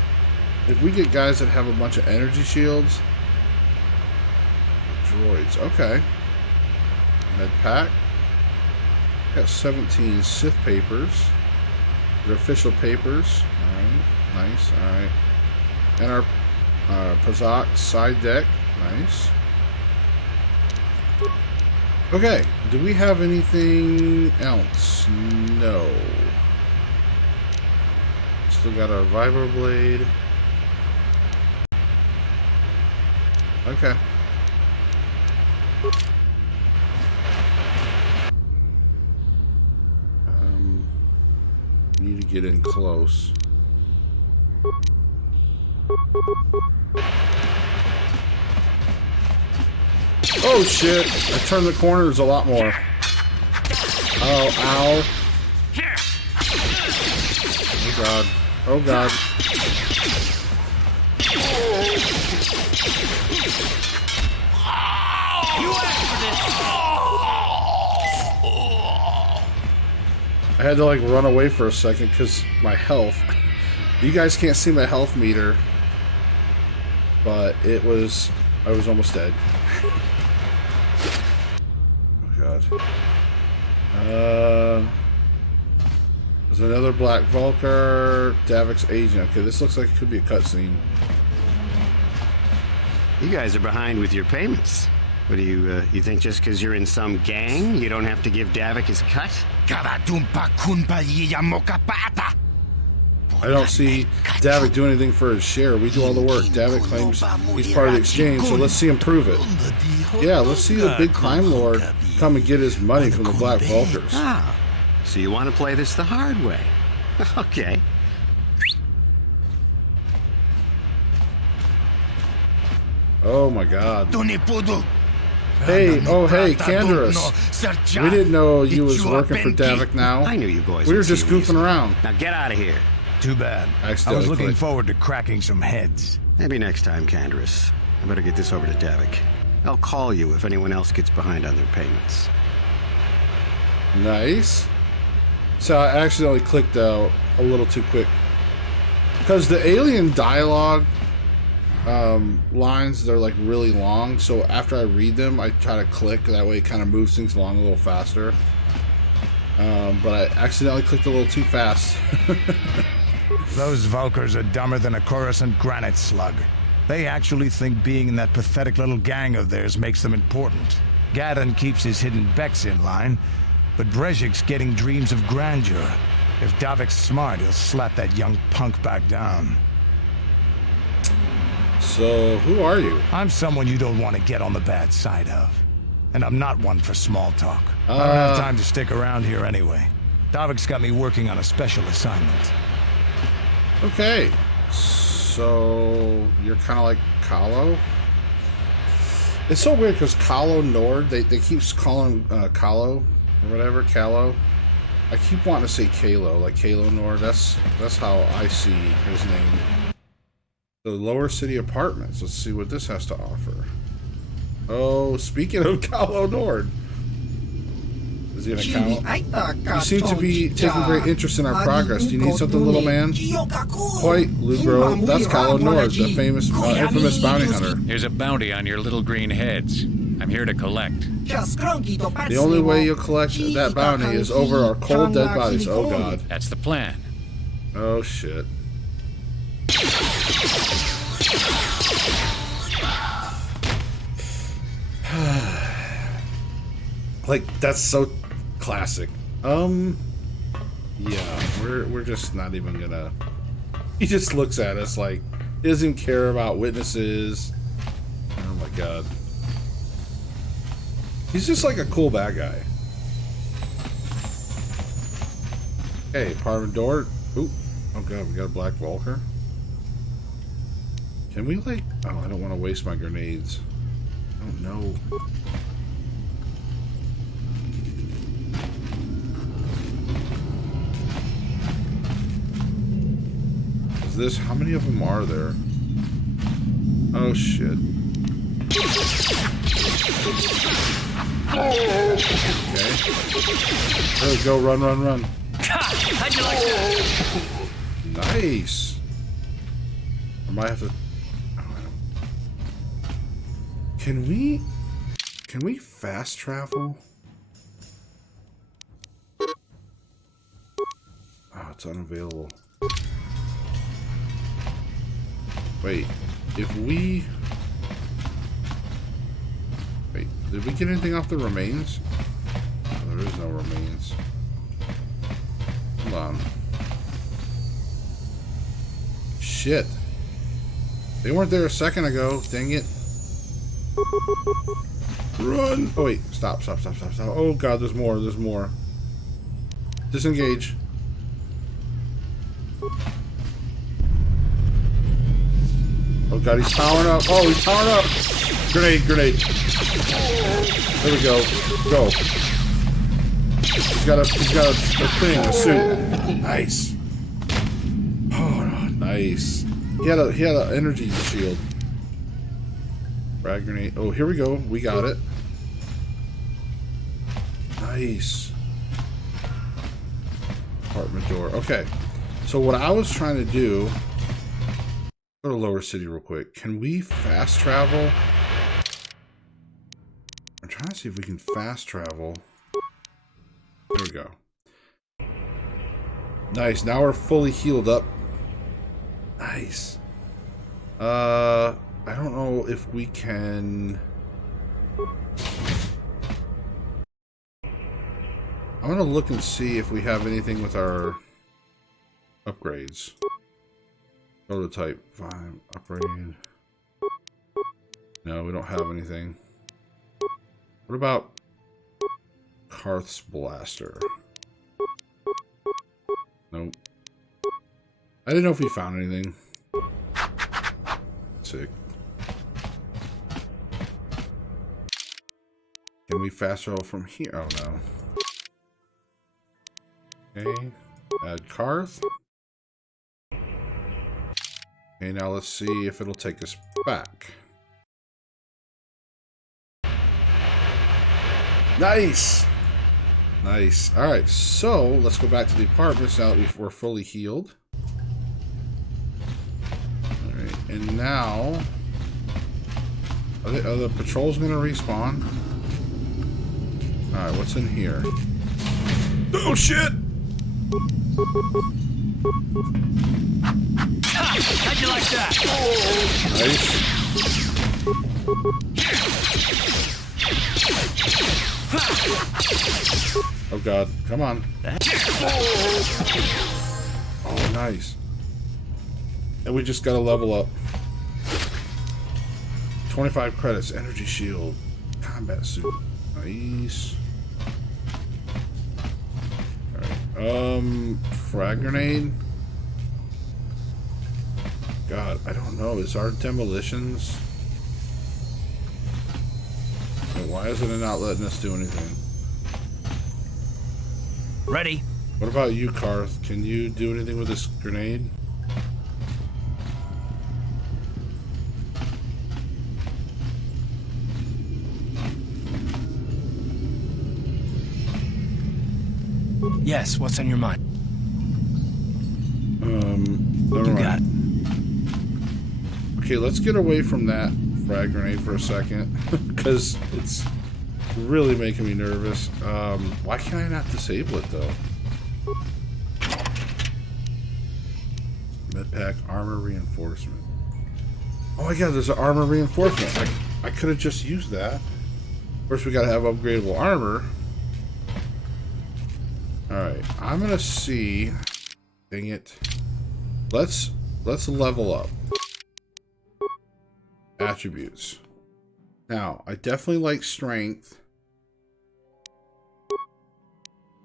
guys that have a bunch of energy shields, droids, okay. Med pack. Got 17 Sith papers. They're official papers. Alright, nice, alright. And our Pazak side deck, nice. Okay, do we have anything else? No. Still got our Vibro Blade. Okay. Need to get in close. Oh shit! I turned the corners a lot more. Oh, ow. Oh god. Oh god. I had to like run away for a second because my health. You guys can't see my health meter, but I was almost dead. Oh god. There's another Black Vulkar, Davik's agent. Okay, this looks like it could be a cutscene. You guys are behind with your payments. What do you think just because you're in some gang, you don't have to give Davik his cut? I don't see Davik do anything for his share. We do all the work. Davik claims he's part of the exchange, so let's see him prove it. Yeah, let's see the big crime lord come and get his money from the Black Vulkars. Ah, so you want to play this the hard way? Okay. Oh my god. Hey, oh hey, Canderous. We didn't know you was working for Davik now. I knew you boys. We were just goofing around. Now get out of here. Too bad. I was looking forward to cracking some heads. Maybe next time, Canderous. I better get this over to Davik. I'll call you if anyone else gets behind on their payments. Nice. So I accidentally clicked a little too quick. Because the alien dialogue lines, they're like really long, so after I read them I try to click, that way it kind of moves things along a little faster, but I accidentally clicked a little too fast. Those Vulkars are dumber than a Coruscant granite slug. They actually think being in that pathetic little gang of theirs makes them important. Gaden keeps his hidden Becks in line, but Brezhik's getting dreams of grandeur. If Davik's smart, he'll slap that young punk back down. So, who are you? I'm someone you don't want to get on the bad side of. And I'm not one for small talk. I don't have time to stick around here anyway. Davik's got me working on a special assignment. Okay. So, you're kind of like Kahlo? It's so weird because Kahlo Nord, they keep calling Kahlo or whatever, Kahlo. I keep wanting to say Kalo, like Kalo Nord. That's how I see his name. The Lower City Apartments. Let's see what this has to offer. Oh, speaking of Kahlo Nord. Is he an account? You seem to be taking great interest in our progress. Do you need something, little man? Quite, Lubro. That's Kahlo Nord, the famous, infamous bounty hunter. There's a bounty on your little green heads. I'm here to collect. The only way you'll collect that bounty is over our cold dead bodies. Oh god. That's the plan. Oh shit. Like, that's so classic. Yeah, we're just not even gonna. He just looks at us like he doesn't care about witnesses. Oh my god. He's just like a cool bad guy. Hey, apartment door. Ooh. Oh god, we got a black Vulcar. Can we like... Oh, I don't want to waste my grenades. I don't know. Is this... How many of them are there? Oh shit. Okay. There we go. Run, run, run. How'd you like that? Nice. I might have to... Can we fast travel? Oh, it's unavailable. Wait, if we... Wait, did we get anything off the remains? No, there is no remains. Hold on. Shit. They weren't there a second ago. Dang it. Run! Oh wait, stop, stop, stop, stop, stop. Oh god, there's more, there's more. Disengage. Oh god, he's powering up. Oh, he's powering up. Grenade, grenade. There we go. Go. He's got a thing, a suit. Nice. Oh, nice. He had an energy shield. Frag grenade. Oh, here we go. We got it. Nice. Apartment door. Okay. So what I was trying to do... Go to Lower City real quick. Can we fast travel? I'm trying to see if we can fast travel. There we go. Nice. Now we're fully healed up. Nice. I don't know if we can... I'm gonna look and see if we have anything with our upgrades. Prototype 5 upgrade. No, we don't have anything. What about Karth's Blaster? Nope. I didn't know if we found anything. Sick. Can we fast travel from here? Oh no. Okay. Add Karth. Okay, now let's see if it'll take us back. Nice! Nice. Alright, so let's go back to the apartments now that we're fully healed. Alright, and now... Are the patrols going to respawn? Alright, what's in here? Oh, shit! How'd you like that? Nice. Oh god, come on. Oh, nice. And we just got to level up. 25 credits, energy shield, combat suit. Nice. Alright, frag grenade. God, I don't know. Is our demolitions... Why isn't it not letting us do anything? Ready. What about you, Karth? Can you do anything with this grenade? Yes, what's on your mind? Never mind. Okay, let's get away from that frag grenade for a second, because it's really making me nervous. Why can I not disable it, though? Medpack, armor reinforcement. Oh my god, there's an armor reinforcement. I could have just used that. Of course, we gotta have upgradable armor. Alright, I'm gonna see... Dang it. Let's level up. Attributes. Now, I definitely like strength.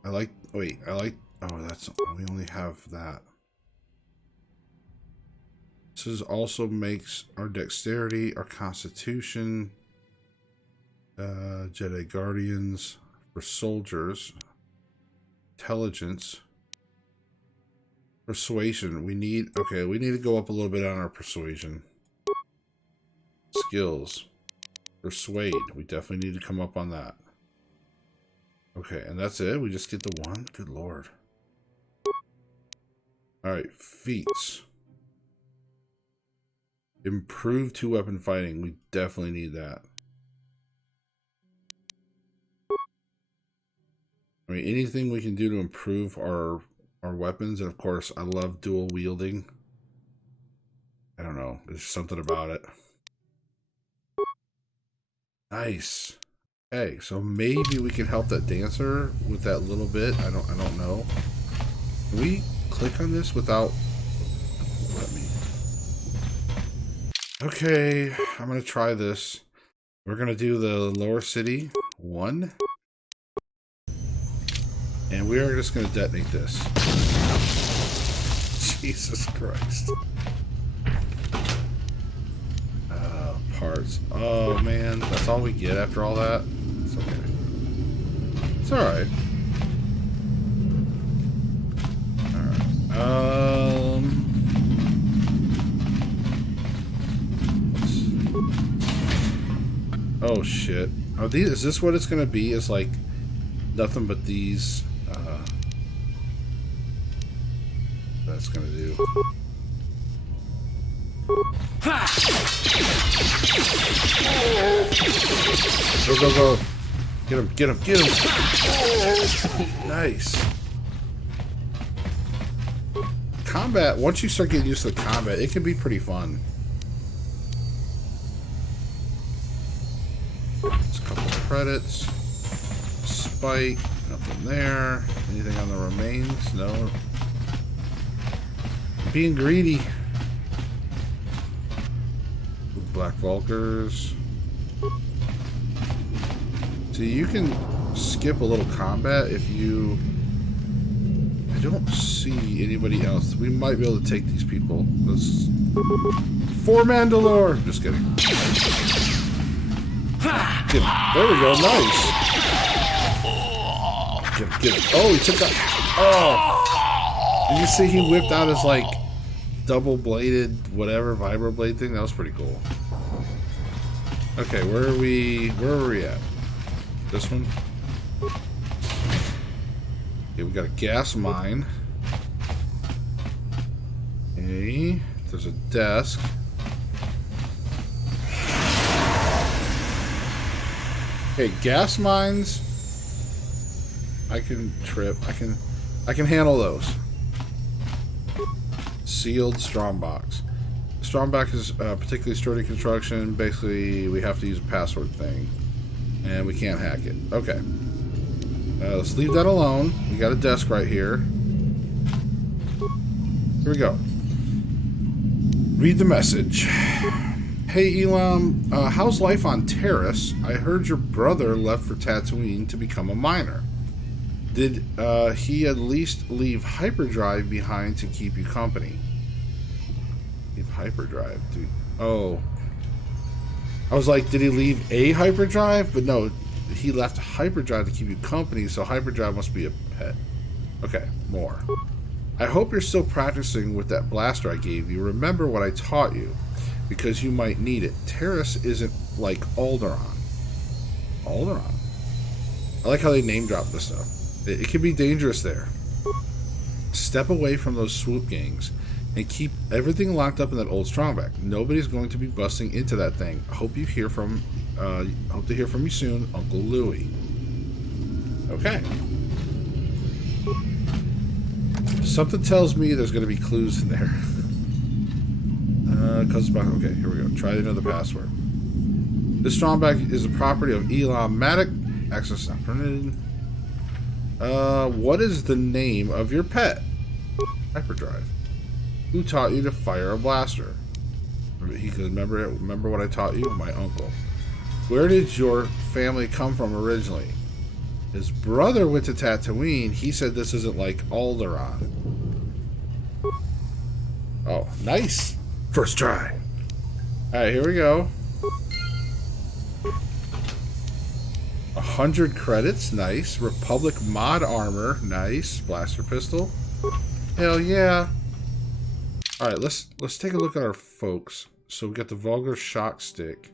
Wait, oh, that's, we only have that. This is also makes our dexterity, our constitution, Jedi Guardians for soldiers, intelligence, persuasion. We need to go up a little bit on our persuasion. Skills, persuade. We definitely need to come up on that. Okay, and that's it. We just get the one. Good lord. All right, feats. Improve 2-weapon fighting. We definitely need that. I mean, anything we can do to improve our weapons, and of course, I love dual wielding. I don't know. There's something about it. Nice. Okay, so maybe we can help that dancer with that little bit. I don't know. Can we click on this without? Let me. Okay, I'm gonna try this. We're gonna do the lower city 1. And we are just gonna detonate this. Jesus Christ. Parts. Oh man, that's all we get after all that? It's okay. It's alright. Alright. Oh shit. Are these, is this what it's gonna be? Is like nothing but these that's gonna do. Go, go, go. Get him, get him, get him. Nice. Combat, once you start getting used to the combat, it can be pretty fun. It's a couple of credits. Spike, nothing there. Anything on the remains? No. Being greedy. Black Vulkars. See, you can skip a little combat if you... I don't see anybody else. We might be able to take these people. Let's... For Mandalore! Just kidding. Get him. There we go, nice. Get him, get him. Oh, he took out... Oh! Did you see he whipped out his, like, double-bladed, whatever, vibroblade thing? That was pretty cool. Okay, where are we at? This one? Okay, we got a gas mine. Okay, there's a desk. Okay, gas mines. I can trip. I can handle those. Sealed strongbox. Strongbox is particularly sturdy construction. Basically, we have to use a password thing, and we can't hack it. Okay. Let's leave that alone. We got a desk right here. Here we go. Read the message. Hey Elam, how's life on Taris? I heard your brother left for Tatooine to become a miner. Did he at least leave hyperdrive behind to keep you company? Leave hyperdrive, dude. Oh. I was like, did he leave a hyperdrive? But no, he left hyperdrive to keep you company, so hyperdrive must be a pet. Okay, more. I hope you're still practicing with that blaster I gave you. Remember what I taught you, because you might need it. Taris isn't like Alderaan. Alderaan? I like how they name drop this stuff. It can be dangerous there. Step away from those swoop gangs and keep everything locked up in that old strongback. Nobody's going to be busting into that thing. Hope to hear from you soon, Uncle Louie. Okay. Something tells me there's going to be clues in there. Okay, here we go. Try another password. This strongback is the property of Elam Matic. Access not permitted. What is the name of your pet? Hyperdrive. Who taught you to fire a blaster? He could remember what I taught you? My uncle. Where did your family come from originally? His brother went to Tatooine. He said this isn't like Alderaan. Oh, nice. First try. Alright, here we go. 100 credits, nice. Republic mod armor, nice. Blaster pistol. Hell yeah. Alright, let's take a look at our folks. So we got the Vulgar shock stick.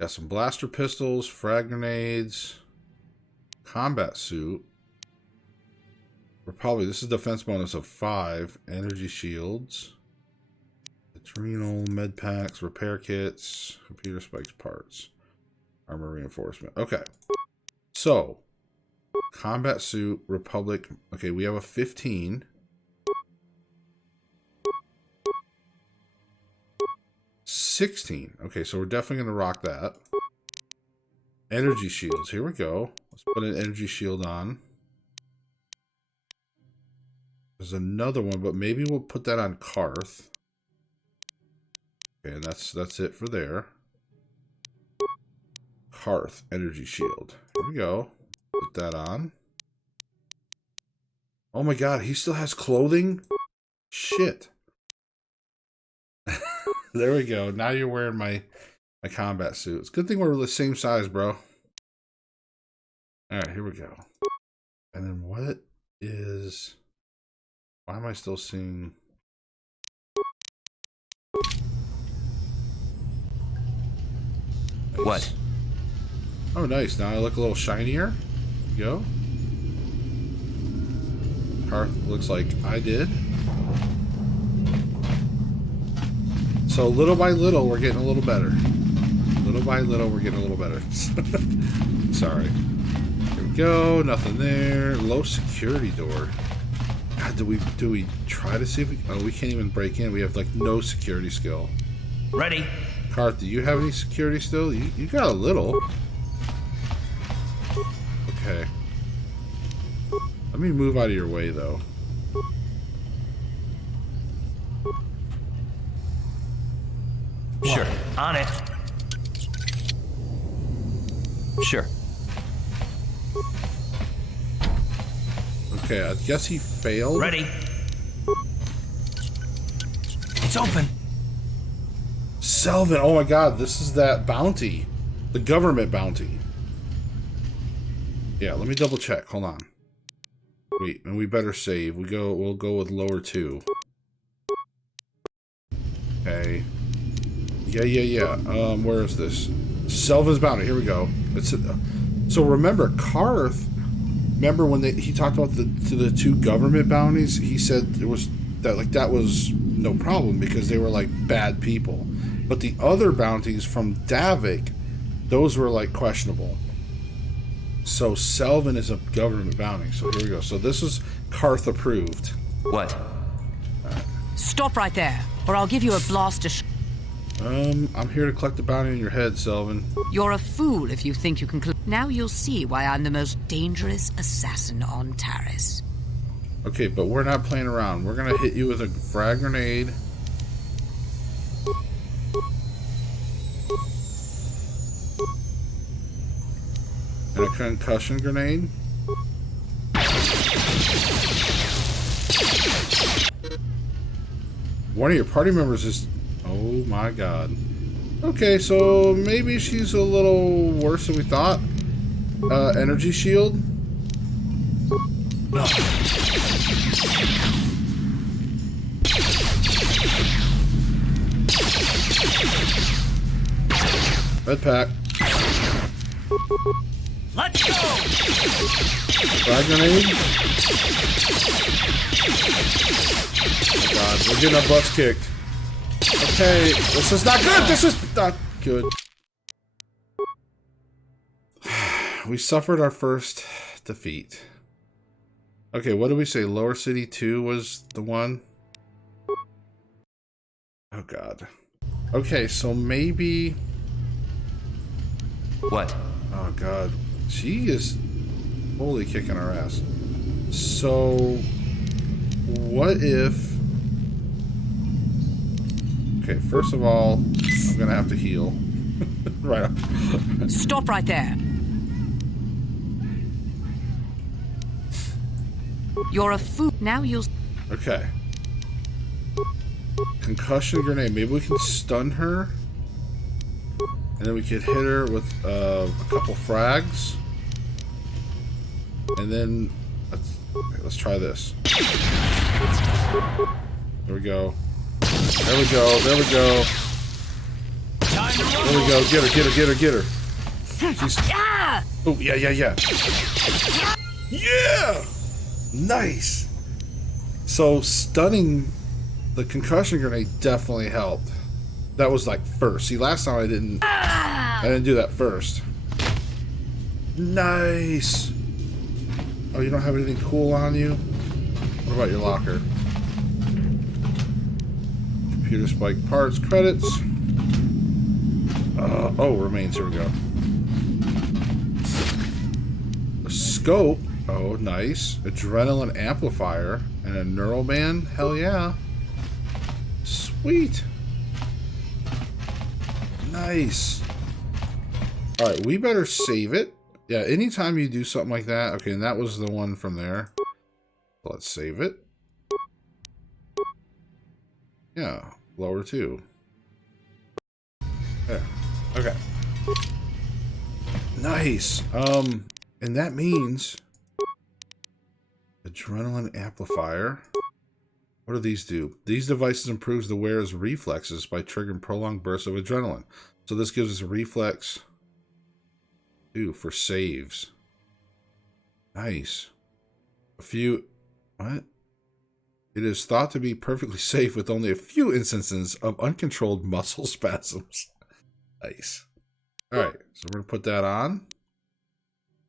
Got some blaster pistols, frag grenades, combat suit. This is defense bonus of 5. Energy shields. Adrenal, med packs, repair kits, computer spikes parts. Armor reinforcement. Okay. So, combat suit, Republic. Okay, we have a 15. $16. Okay, so we're definitely going to rock that. Energy shields. Here we go. Let's put an energy shield on. There's another one, but maybe we'll put that on Karth. Okay, and that's it for there. Karth energy shield. Here we go. Put that on. Oh my god, he still has clothing? Shit. There we go. Now you're wearing my combat suit. It's a good thing we're the same size, bro. Alright, here we go. And then what is... Why am I still seeing... Nice. What? Oh, nice. Now I look a little shinier. Go. Karth looks like I did. So little by little, we're getting a little better. Little by little, we're getting a little better. Sorry. Here we go. Nothing there. Low security door. God, do we try to see if we... Oh, we can't even break in. We have, like, no security skill. Ready. Karth, do you have any security still? You got a little. Okay. Let me move out of your way, though. Sure. On it. Sure. Okay, I guess he failed. Ready. It's open. Selvin, oh my god, this is that bounty. The government bounty. Yeah, let me double check. Hold on. Wait, and we better save. We'll go with lower 2. Okay. Yeah. Where is this? Selva's bounty. Here we go. So remember, Karth. Remember when he talked about the 2 government bounties? He said it was that was no problem because they were like bad people. But the other bounties from Davik, those were like questionable. So Selvin is a government bounty. So here we go. So this is Karth approved. What? Stop right there, or I'll give you a blaster. I'm here to collect the bounty on your head, Selvin. You're a fool if you think you can. Now you'll see why I'm the most dangerous assassin on Taris. Okay, but we're not playing around. We're gonna hit you with a frag grenade. And a concussion grenade. One of your party members is... Oh my god. Okay, so maybe she's a little worse than we thought. Energy shield. No. Med pack. Let's go! Frag grenade. Oh god, we're getting our butts kicked. Okay, this is not good! This is not good. We suffered our first defeat. Okay, what did we say? Lower City 2 was the one? Oh god. Okay, so maybe... What? Oh god. She is totally kicking our ass. So... What if... Okay, first of all, I'm gonna have to heal. Right up. Stop right there. You're a fool. Now you'll... Okay. Concussion grenade. Maybe we can stun her. And then we could hit her with a couple frags. And then... let's try this. There we go. There we go. There we go. There we go. Get her, get her, get her, get her. She's... Oh, yeah, yeah, yeah. Yeah! Nice! So, stunning the concussion grenade definitely helped. That was like first. See, last time I didn't do that first. Nice! Oh, you don't have anything cool on you? What about your locker? Computer spike parts, credits. Oh, remains. Here we go. A scope. Oh, nice. Adrenaline amplifier and a neural band. Hell yeah. Sweet. Nice. Alright, we better save it. Yeah, anytime you do something like that. Okay, and that was the one from there. Let's save it. Yeah, lower 2. There. Okay. Nice. And that means adrenaline amplifier. What do these do? These devices improves the wearer's reflexes by triggering prolonged bursts of adrenaline. So this gives us a reflex. Ooh, for saves. Nice. A few... What? It is thought to be perfectly safe with only a few instances of uncontrolled muscle spasms. Nice. Alright, so we're going to put that on.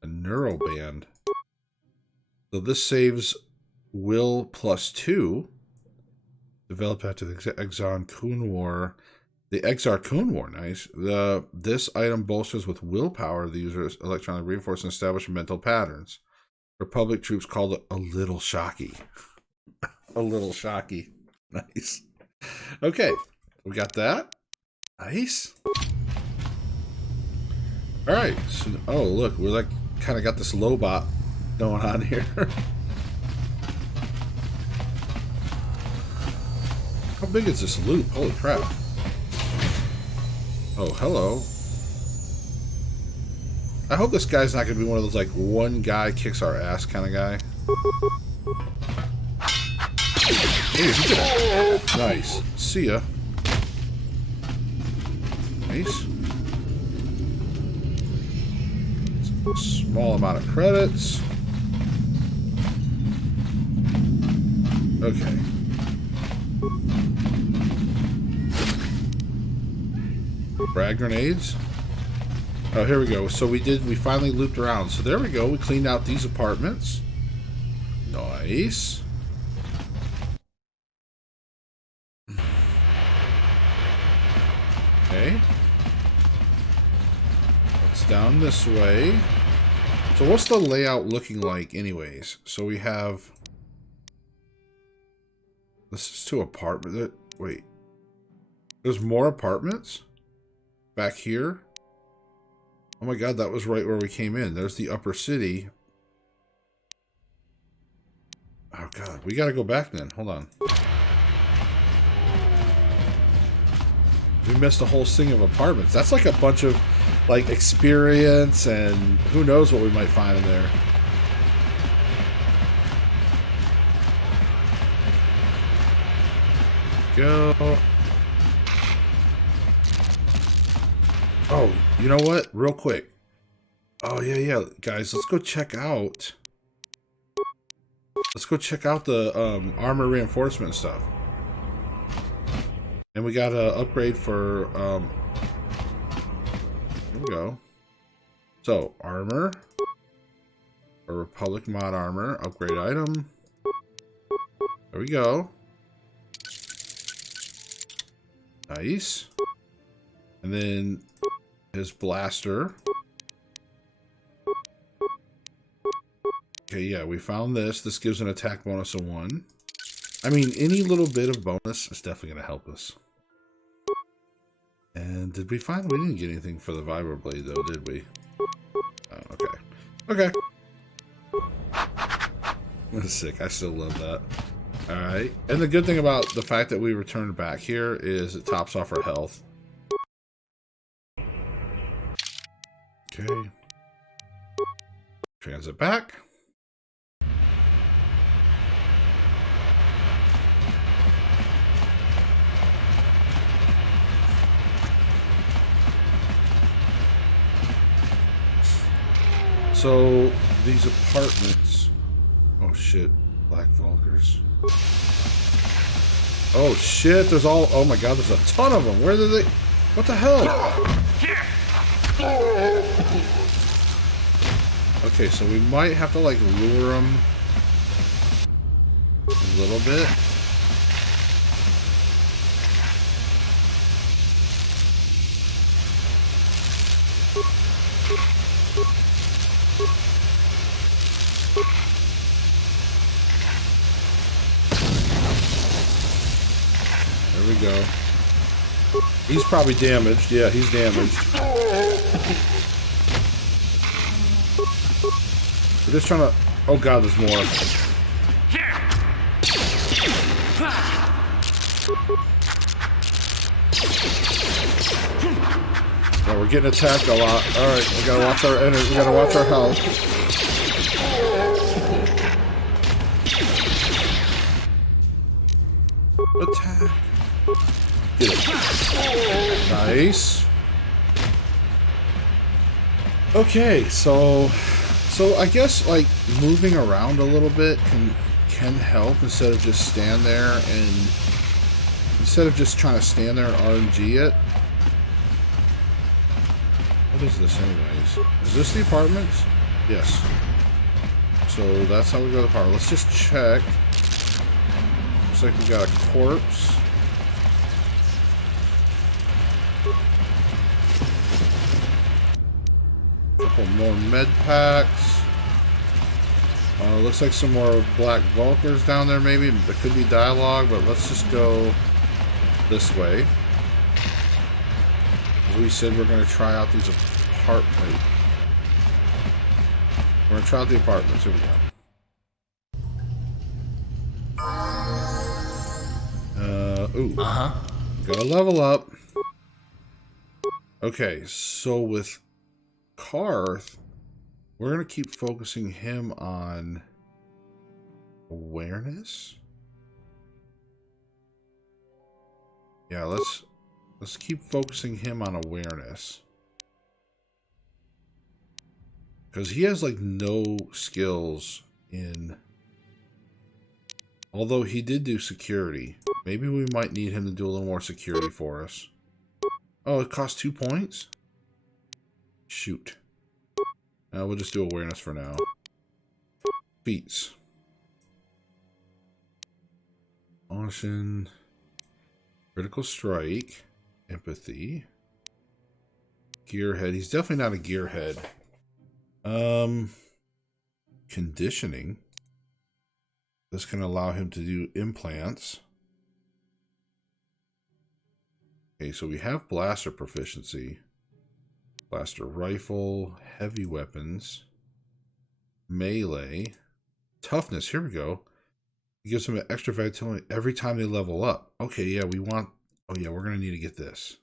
A neuroband. So this saves will +2. Developed after the Exar Kun War. The Exar Kun War, nice. This item bolsters with willpower of the user's electronic reinforcement and establish mental patterns. Republic troops called it a little shocky. A little shocky. Nice. Okay, we got that. Nice. Alright, so, oh look, we're like kind of got this Lobot going on here. How big is this loop? Holy crap. Oh, hello. I hope this guy's not going to be one of those, like, one guy kicks our ass kind of guy. Hey, he did it. Nice. See ya. Nice. Small amount of credits. Okay. Frag grenades. Oh, here we go. So we finally looped around. So there we go. We cleaned out these apartments. Nice. Okay. It's down this way. So what's the layout looking like anyways? So we have... This is 2 apartments. Wait. There's more apartments? Back here? Oh my god, that was right where we came in. There's the upper city. Oh god, we gotta go back then. Hold on. We missed a whole string of apartments. That's like a bunch of, like, experience and who knows what we might find in there. Go. Oh, you know what? Real quick. Oh, yeah. Guys, let's go check out... Let's go check out the armor reinforcement stuff. And we got an upgrade for... Here we go. So, armor. A Republic mod armor. Upgrade item. There we go. Nice. And then... his blaster. Okay, yeah, we found this. This gives an attack bonus of 1. I mean, any little bit of bonus is definitely going to help us. And did we find... We didn't get anything for the vibroblade, though, did we? Oh, okay. Okay. That's sick. I still love that. Alright. And the good thing about the fact that we returned back here is it tops off our health. Okay. Transit back. So, these apartments... Oh shit, Black Vulkars. Oh shit, there's all... Oh my god, there's a ton of them. Where did they... What the hell? Okay, so we might have to, like, lure them a little bit. There we go. He's probably damaged. Yeah, he's damaged. We're just trying to... Oh god, there's more. Oh, we're getting attacked a lot. Alright, we gotta watch our energy. We gotta watch our health. Attack. Get it. Nice. Okay, so I guess like moving around a little bit can help instead of just stand there and instead of just trying to stand there and RNG it. What is this anyways? Is this the apartments? Yes. So that's how we go to the apartment. Let's just check. Looks like we got a corpse. Couple more med packs. Looks like some more Black Vulkars down there maybe. There could be dialogue, but let's just go this way. As we said, we're going to try out these apartments. We're going to try out the apartments. Here we go. Ooh. Gotta level up. Okay, so with Carth, we're gonna keep focusing him on awareness. Yeah, let's keep focusing him on awareness. Because he has like no skills in... Although he did do security. Maybe we might need him to do a little more security for us. Oh, it costs 2 points? Shoot. We'll just do awareness for now. Feats. Caution. Critical strike. Empathy. Gearhead. He's definitely not a gearhead. Conditioning. This can allow him to do implants. Okay, so we have blaster proficiency. Blaster rifle, heavy weapons, melee, toughness. Here we go. It gives them an extra vitality every time they level up. Okay, yeah, we want... Oh yeah, we're going to need to get this.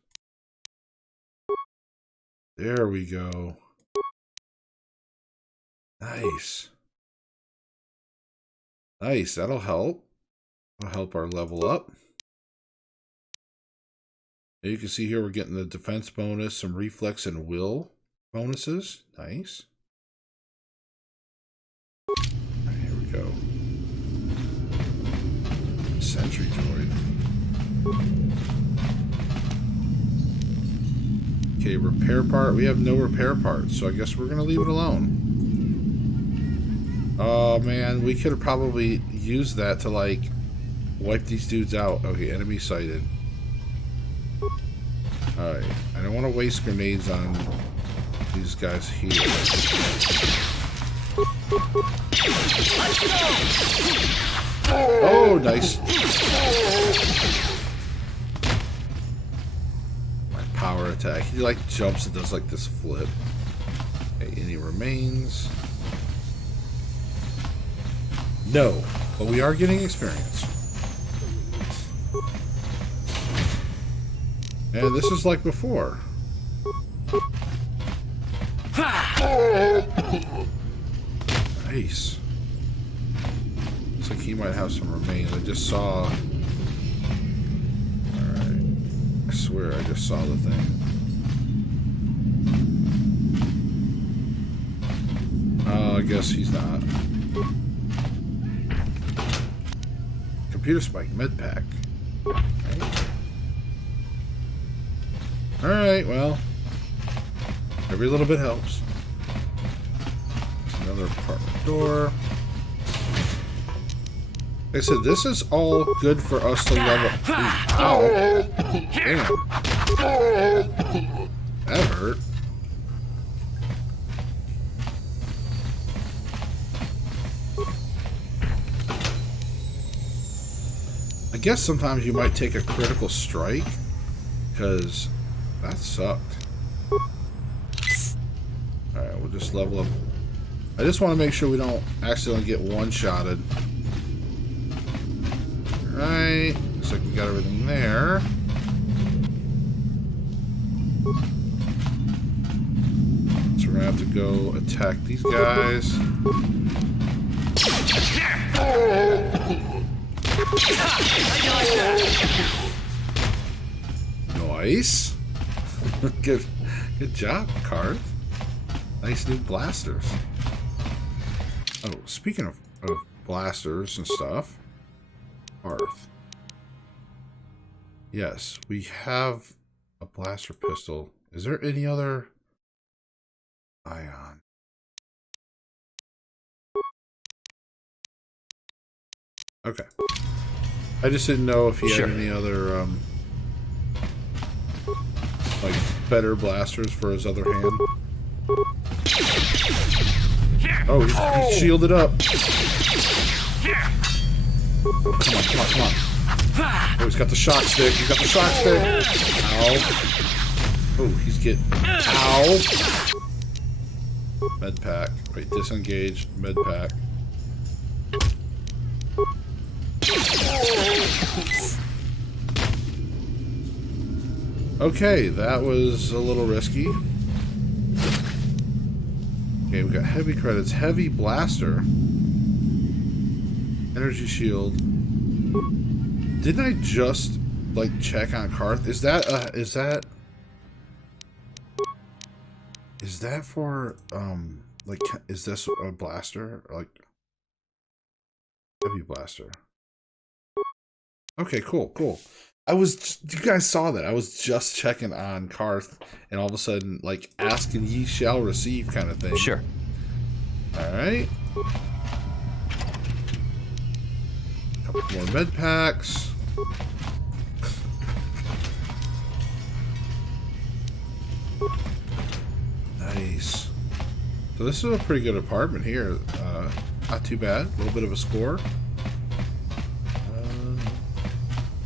There we go. Nice. Nice, that'll help. That'll help our level up. And you can see here we're getting the defense bonus, some reflex and will bonuses. Nice. Right, here we go. Sentry droid. Okay, repair part. We have no repair parts, so I guess we're going to leave it alone. Oh man, we could have probably used that to like wipe these dudes out. Okay, enemy sighted. Alright, I don't want to waste grenades on these guys here. Oh, nice. My attack. He like jumps and does like this flip. Okay, any remains? No, but we are getting experience. And this is like before. Nice. Looks like he might have some remains. I just saw... Alright. I swear I just saw the thing. I guess he's not. Computer spike, med pack. Alright, well. Every little bit helps. There's another apartment door. Like I said, this is all good for us to level. Ooh, ow. Damn. That hurt. I guess sometimes you might take a critical strike, because that sucked. Alright, we'll just level up. I just want to make sure we don't accidentally get one-shotted. Right, looks like we got everything there. So we're gonna have to go attack these guys. Nice. Good job, Karth. Nice new blasters. Oh, speaking of blasters and stuff. Karth. Yes, we have a blaster pistol. Is there any other ion? Okay. I just didn't know if he had any other like better blasters for his other hand. Oh, he's shielded up. Oh, come on, come on, come on. Oh, he's got the shock stick. He's got the shock stick. Ow. Oh, he's getting... Ow. Med pack. Wait, disengage. Med pack. Okay, that was a little risky. Okay, we got heavy credits. Heavy blaster. Energy shield. Didn't I just like check on Karth? Is that for like is this a blaster? Like heavy blaster. Okay, cool. You guys saw that. I was just checking on Karth and all of a sudden like asking ye shall receive kind of thing. Sure. Alright. Couple more med packs. Nice. So this is a pretty good apartment here. Not too bad. A little bit of a score.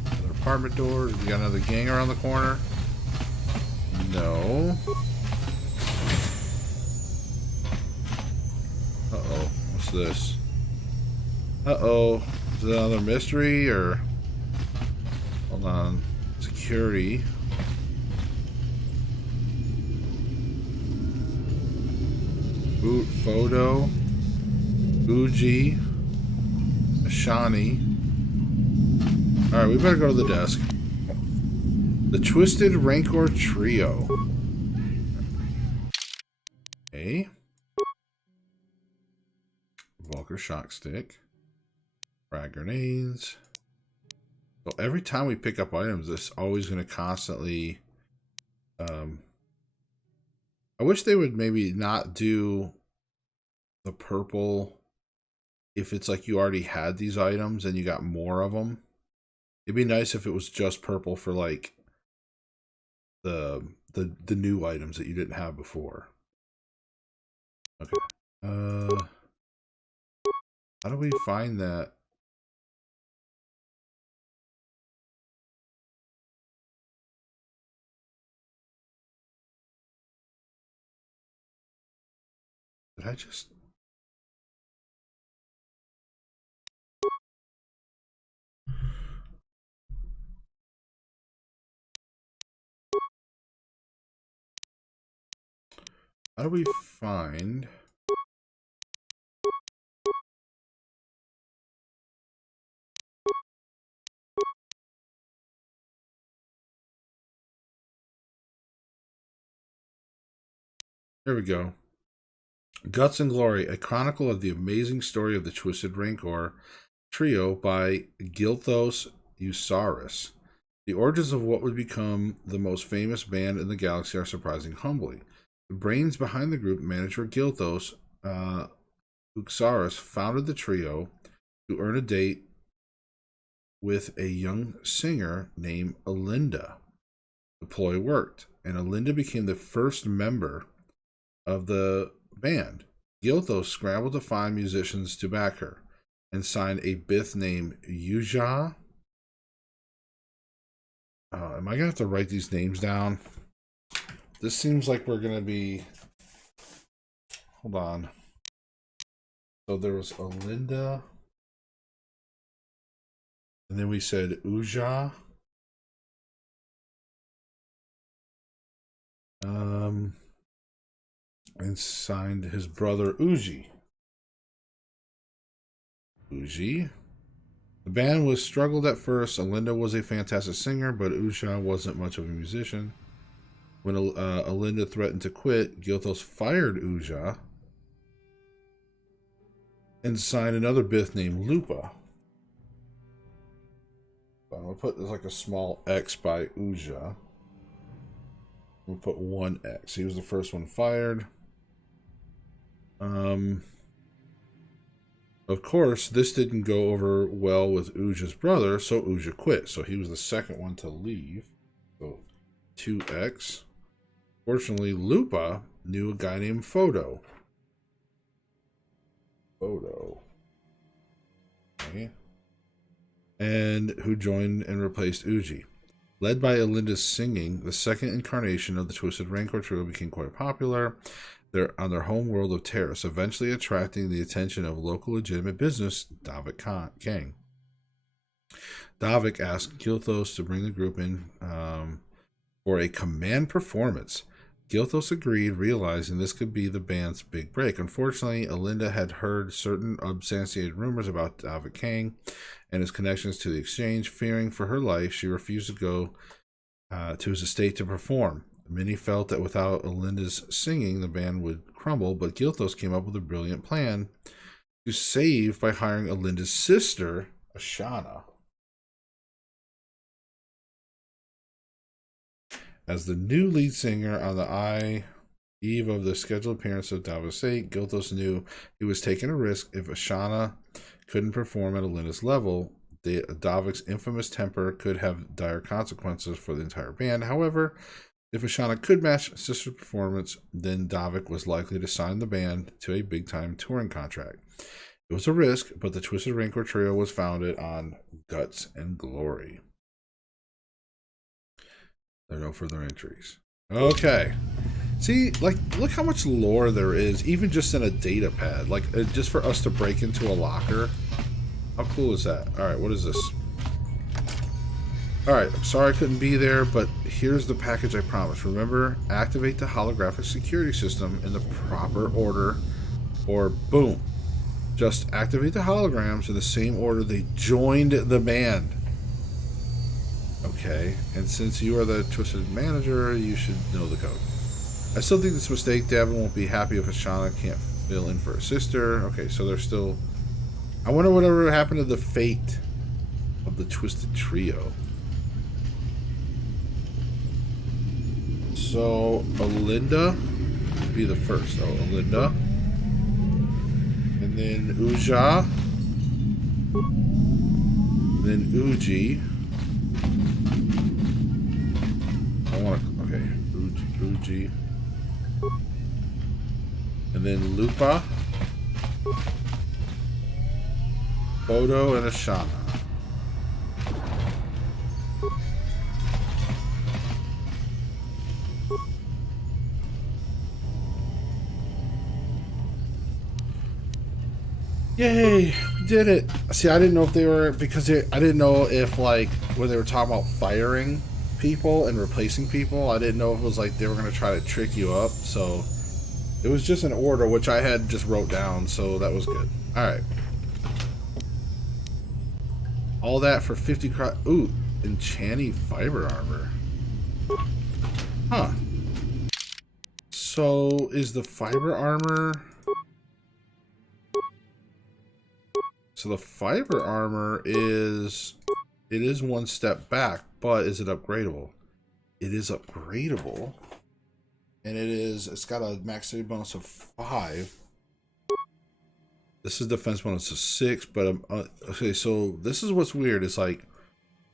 Another apartment door. We got another gang around the corner. No. Uh-oh. What's this? Uh-oh. Is it another mystery or... Hold on. Security. Boot photo. Uji. Ashani. Alright, we better go to the desk. The Twisted Rancor Trio. Okay. Volker shock stick. Frag grenades. So every time we pick up items, it's always going to constantly... I wish they would maybe not do the purple if it's like you already had these items and you got more of them. It'd be nice if it was just purple for like the new items that you didn't have before. Okay. How do we find that? Did I just... How do we find... There we go. Guts and Glory, a chronicle of the amazing story of the Twisted Rancor trio by Gilthos Usaris. The origins of what would become the most famous band in the galaxy are surprising humbly. The brains behind the group, manager Gilthos Usaris, founded the trio to earn a date with a young singer named Alinda. The ploy worked, and Alinda became the first member of the band. Gilthos scrambled to find musicians to back her and signed a Bith named Uja. Am I gonna have to write these names down? This seems like we're gonna be... Hold on. So there was Alinda, and then we said Uja. And signed his brother Uji. The band was struggled at first. Alinda was a fantastic singer, but Uja wasn't much of a musician. When Alinda threatened to quit, Gilthos fired Uja and signed another Bith named Lupa. So I'm gonna put there's like a small X by Uja. We'll put 1X. He was the first one fired. Of course, this didn't go over well with Uja's brother, so Uja quit. So he was the second one to leave. So 2X. Fortunately, Lupa knew a guy named Photo. Okay. And who joined and replaced Uji. Led by Alinda's singing, the second incarnation of the Twisted Rancor trio became quite popular. They're on their home world of Terrace, eventually attracting the attention of local legitimate business, Davik Kang. Davik asked Gilthos to bring the group in for a command performance. Gilthos agreed, realizing this could be the band's big break. Unfortunately, Alinda had heard certain unsubstantiated rumors about Davik Kang and his connections to the exchange. Fearing for her life, she refused to go to his estate to perform. Many felt that without Alinda's singing, the band would crumble, but Gilthos came up with a brilliant plan to save by hiring Alinda's sister, Ashana, as the new lead singer on the eve of the scheduled appearance of Davos 8. Gilthos knew he was taking a risk. If Ashana couldn't perform at Alinda's level, Davik's infamous temper could have dire consequences for the entire band. However, if Ashana could match sister's performance, then Davik was likely to sign the band to a big-time touring contract. It was a risk, but the Twisted Rancor trio was founded on Guts and Glory. There are no further entries. Okay. See, like, look how much lore there is, even just in a data pad. Like, just for us to break into a locker. How cool is that? Alright, what is this? Alright, I'm sorry I couldn't be there, but here's the package I promised. Remember, activate the holographic security system in the proper order, or boom. Just activate the holograms in the same order they joined the band. Okay, and since you are the Twisted manager, you should know the code. I still think it's a mistake. Davin won't be happy if Ashana can't fill in for her sister. Okay, so they're still... I wonder whatever happened to the fate of the Twisted Trio. So, Alinda would be the first. Oh, Alinda. And then Uja. And then Uji. I want to... Okay. Uji. And then Lupa. Photo and Ashana. Yay, we did it. See, I didn't know if they were, because I didn't know if, like, when they were talking about firing people and replacing people, I didn't know if it was like they were going to try to trick you up. So it was just an order, which I had just wrote down, so that was good. Alright. All that for 50 ooh, enchanting fiber armor. Huh. So is the fiber armor... So the fiber armor is... It is one step back, but is it upgradable? It is upgradable. And it's got a max hit bonus of 5. This is defense bonus of 6, but okay, so this is what's weird. It's like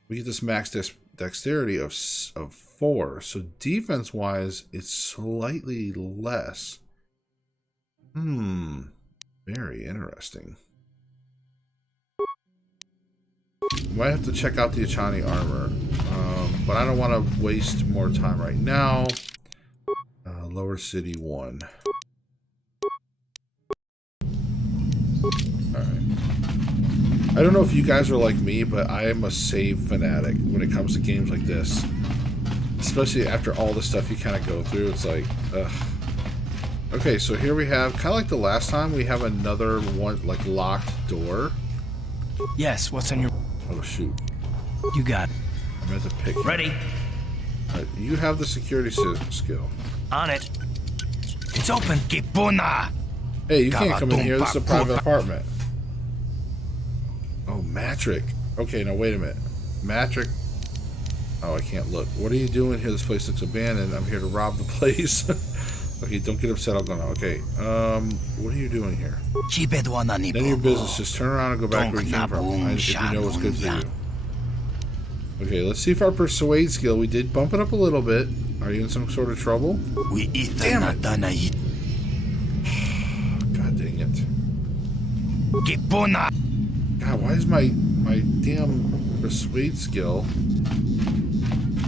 we get this max dexterity of 4. So defense wise, it's slightly less. Very interesting. Might have to check out the Echani armor, but I don't want to waste more time right now. Lower City 1. Alright. I don't know if you guys are like me, but I am a save fanatic when it comes to games like this. Especially after all the stuff you kind of go through, it's like, ugh. Okay, so here we have, kind of like the last time, we have another one, like, locked door. Yes, what's on your... Oh, shoot. You got it. I meant to pick you. Ready. Alright, you have the security skill. On it. It's open. Kipuna. Hey, you can't come in here. This is a private apartment. Oh, Matrick. Okay, now wait a minute. Matrick. Oh, I can't look. What are you doing here? This place looks abandoned. I'm here to rob the place. Okay, don't get upset. I'll go now. Okay. What are you doing here? None of your business. Just turn around and go back where you came from. If you know what's good for you. Okay, let's see if our persuade skill, we did bump it up a little bit. Are you in some sort of trouble? Damn it! God dang it. God, why is my damn persuade skill...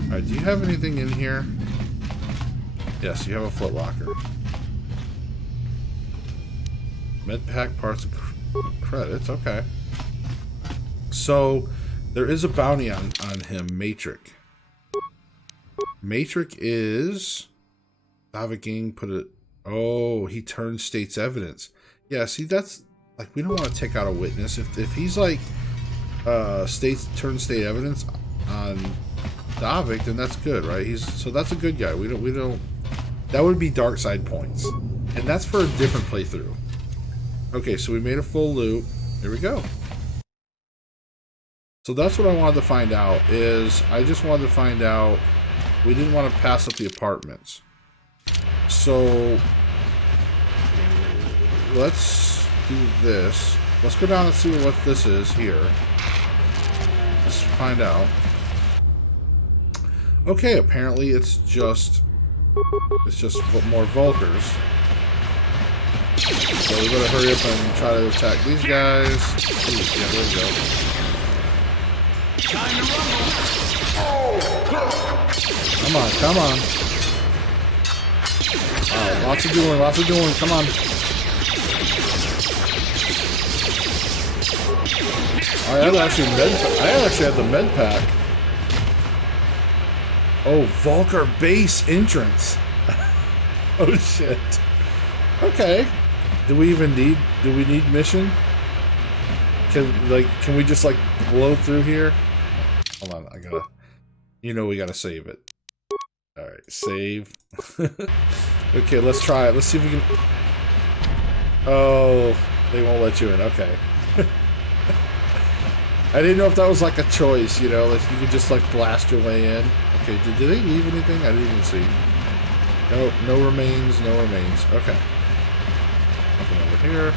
Alright, do you have anything in here? Yes, you have a foot locker. Med pack parts and credits, okay. So... There is a bounty on him, Matrick. Matrick is... Navigating, put it... Oh, he turned state's evidence. Yeah, see, that's... Like, we don't want to take out a witness. If he's like... Turn state evidence on Davik, then that's good, right? So that's a good guy. We don't... That would be dark side points. And that's for a different playthrough. Okay, so we made a full loop. Here we go. So that's what I wanted to find out, is I just wanted to find out, we didn't want to pass up the apartments. So, let's do this. Let's go down and see what this is here. Let's find out. Okay, apparently it's just more Vulkers. So we better hurry up and try to attack these guys. Ooh, yeah, there we go. Time to rumble. Come on, come on. Oh, lots of doing, come on. I actually had the med pack. Oh, Vulkar base entrance. Oh shit. Okay. Do we need mission? Can we just like blow through here? Hold on, we gotta save it. Alright, save. Okay, let's try it. Let's see if we can... Oh, they won't let you in. Okay. I didn't know if that was like a choice, like you could just like blast your way in. Okay, did they leave anything? I didn't even see. No remains, no remains. Okay. Nothing over here.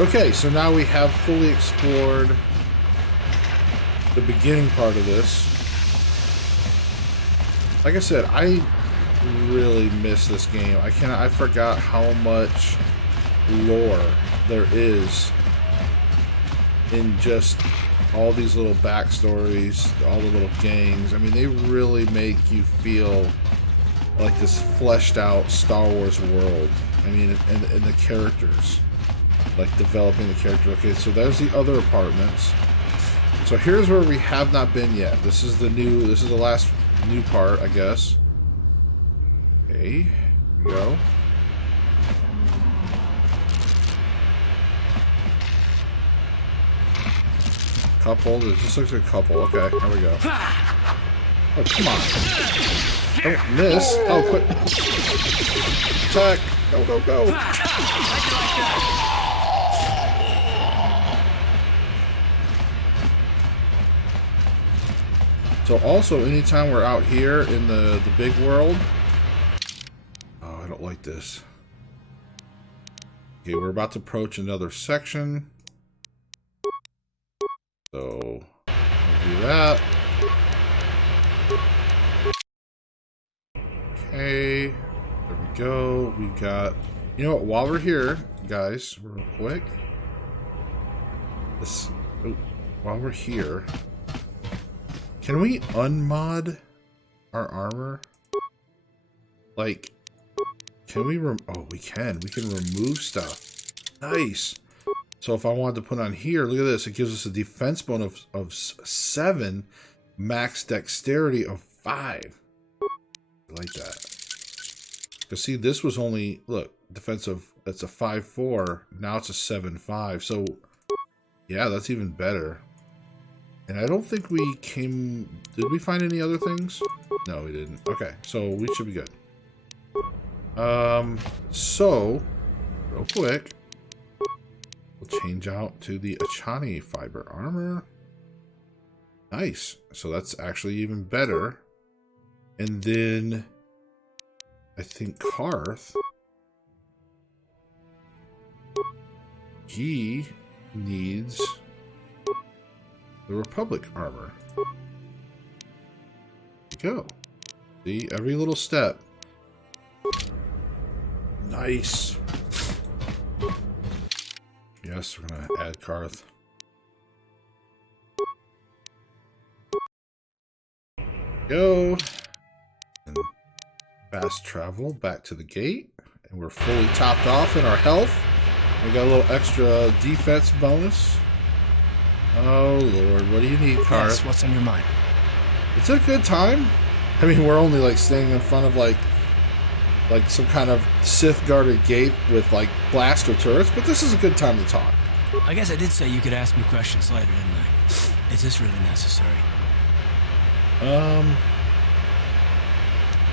Okay, so now we have fully explored the beginning part of this. Like I said, I really miss this game. I forgot how much lore there is in just all these little backstories, all the little gangs. I mean, they really make you feel like this fleshed out Star Wars world. I mean, and the characters. Like, developing the character. Okay, so there's the other apartments. So here's where we have not been yet. This is the last new part, I guess. Okay, here we go. Couple, this just looks like a couple. Okay, here we go. Oh, come on. Don't miss. Oh, quit. Attack. Go, go, go. So also, anytime we're out here in the big world... Oh, I don't like this. Okay, we're about to approach another section. So, we'll do that. Okay, there we go. We got... You know what, while we're here, guys, real quick. While we're here... Can we unmod our armor? Like, can we oh, we can. We can remove stuff. Nice. So if I wanted to put on here, look at this. It gives us a defense bonus of 7, max dexterity of 5. I like that. Because see, this was only, look, defensive, that's a 5-4. Now it's a 7-5. So, yeah, that's even better. And I don't think we came... Did we find any other things? No, we didn't. Okay, so we should be good. So, real quick, we'll change out to the Echani fiber armor. Nice. So that's actually even better. And then, I think Karth, he needs... the Republic armor. There we go. See, every little step. Nice. Yes, we're gonna add Karth. Go. And fast travel back to the gate. And we're fully topped off in our health. We got a little extra defense bonus. Oh, Lord. What do you need, Karth? Yes, what's on your mind? It's a good time. I mean, we're only, like, standing in front of, like some kind of Sith-guarded gate with, like, blaster turrets, but this is a good time to talk. I guess I did say you could ask me questions later, didn't I? Is this really necessary?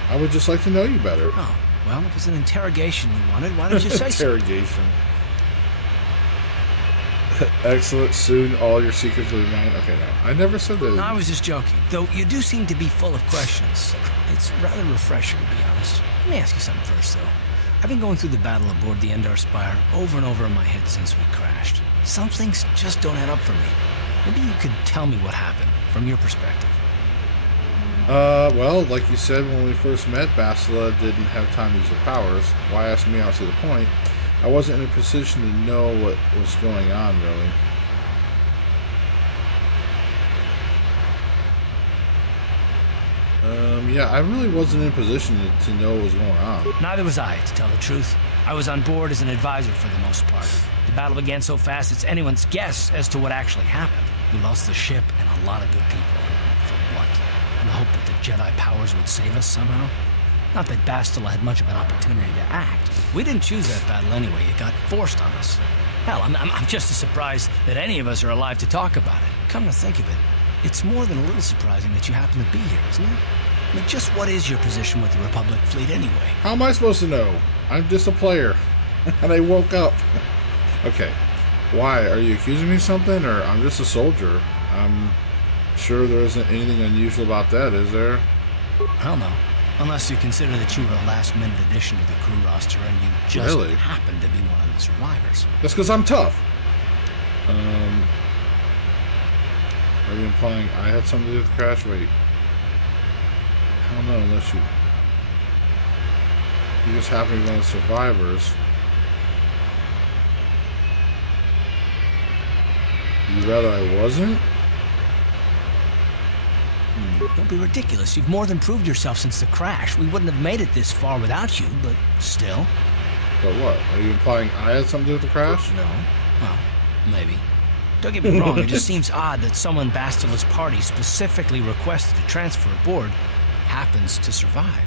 I would just like to know you better. Oh, well, if it's an interrogation you wanted, why don't you say so? Interrogation. Excellent. Soon all your secrets will be mine. Okay, no. I never said that. No, I was just joking. Though you do seem to be full of questions. It's rather refreshing, to be honest. Let me ask you something first, though. I've been going through the battle aboard the Endar Spire over and over in my head since we crashed. Some things just don't add up for me. Maybe you could tell me what happened, from your perspective. Well, like you said when we first met, Bastila didn't have time to use her powers. Why ask me out to the point? I wasn't in a position to know what was going on, really. Yeah, I really wasn't in a position to know what was going on. Neither was I, to tell the truth. I was on board as an advisor for the most part. The battle began so fast it's anyone's guess as to what actually happened. We lost the ship and a lot of good people. For what? In the hope that the Jedi powers would save us somehow? Not that Bastila had much of an opportunity to act. We didn't choose that battle anyway. It got forced on us. Hell, I'm just as surprised that any of us are alive to talk about it. Come to think of it, it's more than a little surprising that you happen to be here, isn't it? I mean, just what is your position with the Republic fleet anyway? How am I supposed to know? I'm just a player. And I woke up. Okay. Why? Are you accusing me of something? Or I'm just a soldier? I'm sure there isn't anything unusual about that, is there? Hell no. Unless you consider that you were a last-minute addition to the crew roster and you just Really? happened to be one of the survivors. That's because I'm tough. Are you implying I had something to do with the crash? Wait. I don't know, unless you just happen to be one of the survivors. You'd rather I wasn't? Don't be ridiculous. You've more than proved yourself since the crash. We wouldn't have made it this far without you, but still. But what? Are you implying I had something to do with the crash? No. Well, maybe. Don't get me wrong, it just seems odd that someone Bastila's party specifically requested to transfer aboard happens to survive.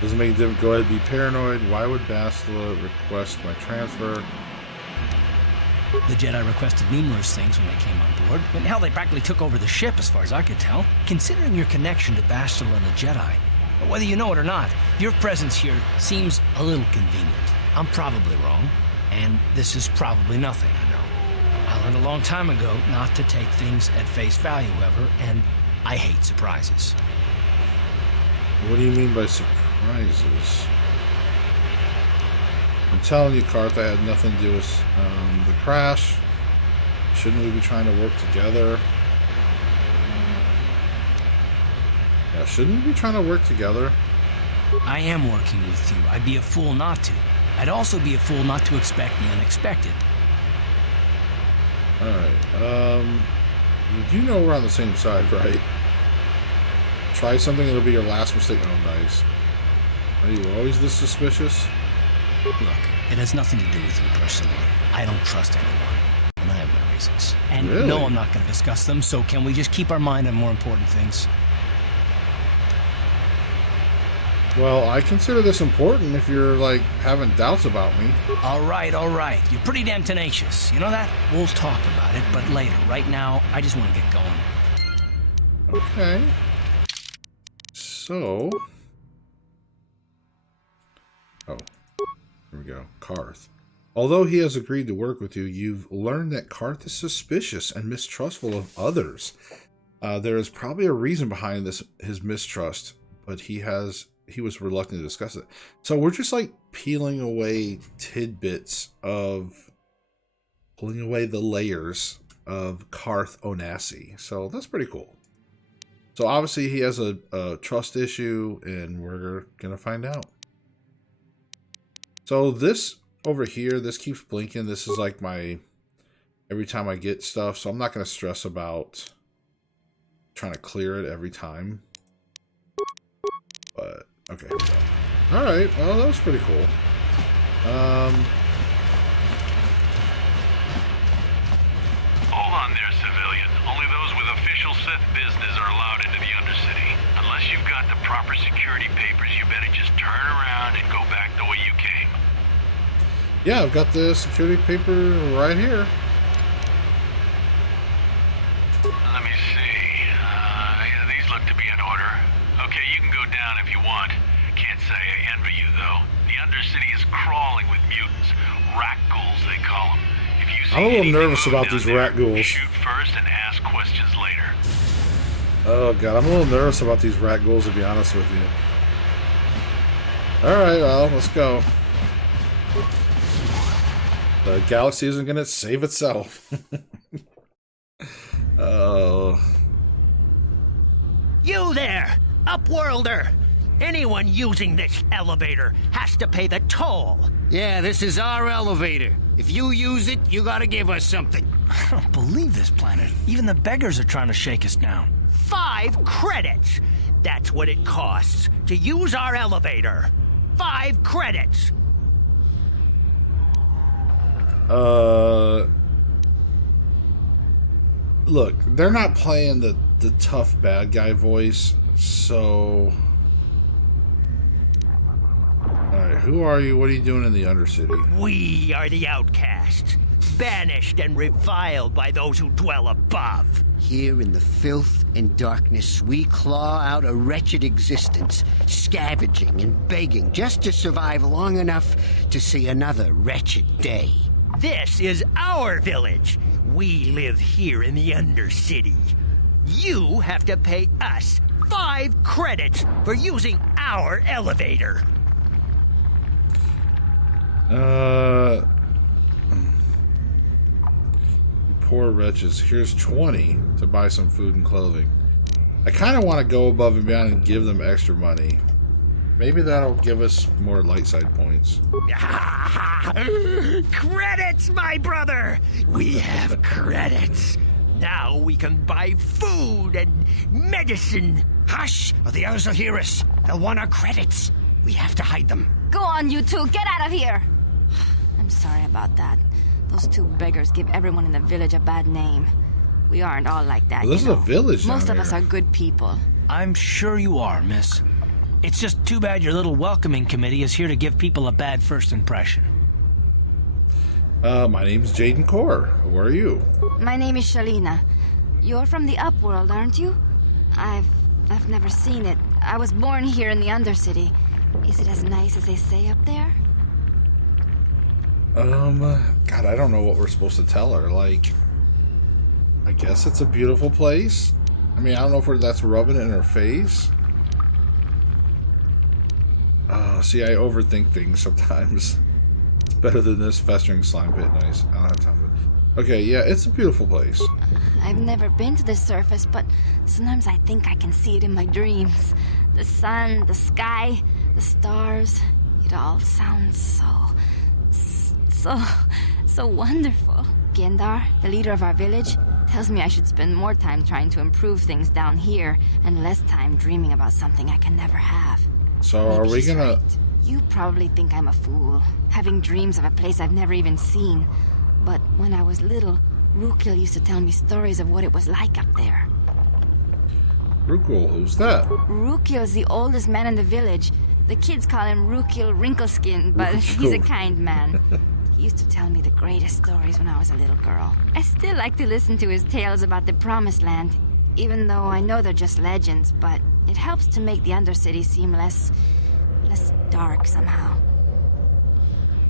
Doesn't make a difference. Go ahead and be paranoid. Why would Bastila request my transfer? The Jedi requested numerous things when they came on board. And hell, they practically took over the ship, as far as I could tell. Considering your connection to Bastila and the Jedi, whether you know it or not, your presence here seems a little convenient. I'm probably wrong, and this is probably nothing, I know. I learned a long time ago not to take things at face value, however, and I hate surprises. What do you mean by surprises? I'm telling you, Carth, I had nothing to do with the crash. Shouldn't we be trying to work together? Yeah, shouldn't we be trying to work together? I am working with you. I'd be a fool not to. I'd also be a fool not to expect the unexpected. Alright, you know we're on the same side, right? Try something, it'll be your last mistake. Oh, nice. Are you always this suspicious? Look, it has nothing to do with you personally. I don't trust anyone, and I have my reasons. And really? No, I'm not going to discuss them, so can we just keep our mind on more important things? Well, I consider this important if you're, like, having doubts about me. All right. You're pretty damn tenacious. You know that? We'll talk about it, but later. Right now, I just want to get going. Okay. So... Oh. Here we go. Carth. Although he has agreed to work with you, you've learned that Carth is suspicious and mistrustful of others. There is probably a reason behind his mistrust, but he was reluctant to discuss it. So we're just like peeling away pulling away the layers of Carth Onasi. So that's pretty cool. So obviously he has a trust issue, and we're gonna find out. So this over here, this keeps blinking. This is like every time I get stuff. So I'm not going to stress about trying to clear it every time. But, okay, here we go. Alright, well, that was pretty cool. Hold on there, civilian. Only those with official Sith business are allowed into the Undercity. Unless you've got the proper security papers, you better just turn around and go back the way you came. Yeah, I've got the security paper right here. Let me see. Yeah, these look to be in order. Okay, you can go down if you want. Can't say I envy you, though. The Undercity is crawling with mutants. Rat ghouls, they call them. If you see I'm a little anything nervous move about down these there, rat ghouls. shoot first and ask questions later. Oh god, I'm a little nervous about these rat ghouls, to be honest with you. Alright, well, let's go. The galaxy isn't gonna save itself. Oh. You there, Upworlder! Anyone using this elevator has to pay the toll. Yeah, this is our elevator. If you use it, you gotta give us something. I don't believe this planet. Even the beggars are trying to shake us down. 5 credits! That's what it costs to use our elevator. 5 credits! Look, they're not playing the tough bad guy voice, so... Alright, who are you? What are you doing in the Undercity? We are the outcasts, banished and reviled by those who dwell above. Here in the filth and darkness, we claw out a wretched existence, scavenging and begging just to survive long enough to see another wretched day. This is our village. We live here in the Undercity. You have to pay us 5 credits for using our elevator. Poor wretches. Here's 20 to buy some food and clothing. I kind of want to go above and beyond and give them extra money. Maybe that'll give us more light side points. Credits, my brother! We have credits. Now we can buy food and medicine. Hush, or the others will hear us. They'll want our credits. We have to hide them. Go on, you two. Get out of here. I'm sorry about that. Those two beggars give everyone in the village a bad name. We aren't all like that. Well, this is a village down Most of here. us are good people. I'm sure you are, miss. It's just too bad your little welcoming committee is here to give people a bad first impression. My name's Jaden Core. Who are you? My name is Shalina. You're from the Upworld, aren't you? I've never seen it. I was born here in the Undercity. Is it as nice as they say up there? God, I don't know what we're supposed to tell her. Like, I guess it's a beautiful place. I mean, I don't know if that's rubbing it in her face. See, I overthink things sometimes. It's better than this festering slime pit. Nice. I don't have time for it. Okay, yeah, it's a beautiful place. I've never been to the surface, but sometimes I think I can see it in my dreams. The sun, the sky, the stars. It all sounds so wonderful. Gendar, the leader of our village, tells me I should spend more time trying to improve things down here and less time dreaming about something I can never have. So are we gonna... You probably think I'm a fool, having dreams of a place I've never even seen. But when I was little, Rukil used to tell me stories of what it was like up there. Rukil, who's that? Rukil's the oldest man in the village. The kids call him Rukil Wrinkleskin, but he's a kind man. He used to tell me the greatest stories when I was a little girl. I still like to listen to his tales about the Promised Land, even though I know they're just legends, but it helps to make the Undercity seem less dark somehow.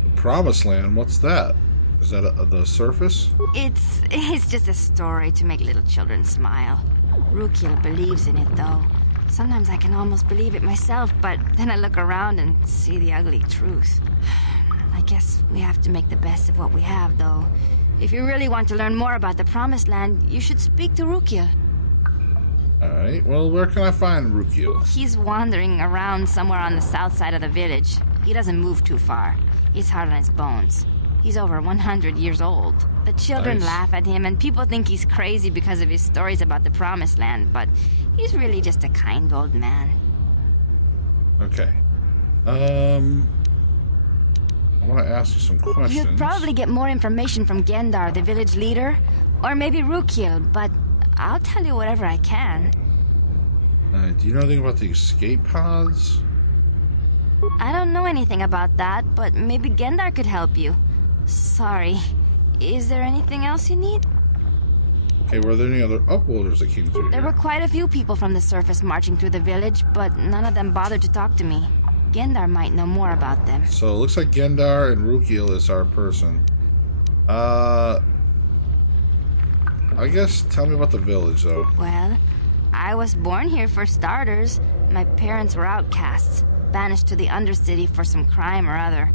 The Promised Land? What's that? Is that the surface? It's just a story to make little children smile. Rukil believes in it, though. Sometimes I can almost believe it myself, but then I look around and see the ugly truth. I guess we have to make the best of what we have, though. If you really want to learn more about the Promised Land, you should speak to Rukil. Alright, well, where can I find Rukil? He's wandering around somewhere on the south side of the village. He doesn't move too far. He's hard on his bones. He's over 100 years old. The children laugh at him, and people think he's crazy because of his stories about the Promised Land, but he's really just a kind old man. Okay. I want to ask you some questions. You'd probably get more information from Gendar, the village leader, or maybe Rukil, but I'll tell you whatever I can. Do you know anything about the escape pods? I don't know anything about that, but maybe Gendar could help you. Sorry. Is there anything else you need? Okay, were there any other upworlders that came through There here? were quite a few people from the surface marching through the village, but none of them bothered to talk to me. Gendar might know more about them. So it looks like Gendar and Rukil is our person. I guess tell me about the village, though. Well, I was born here for starters. My parents were outcasts, banished to the Undercity for some crime or other.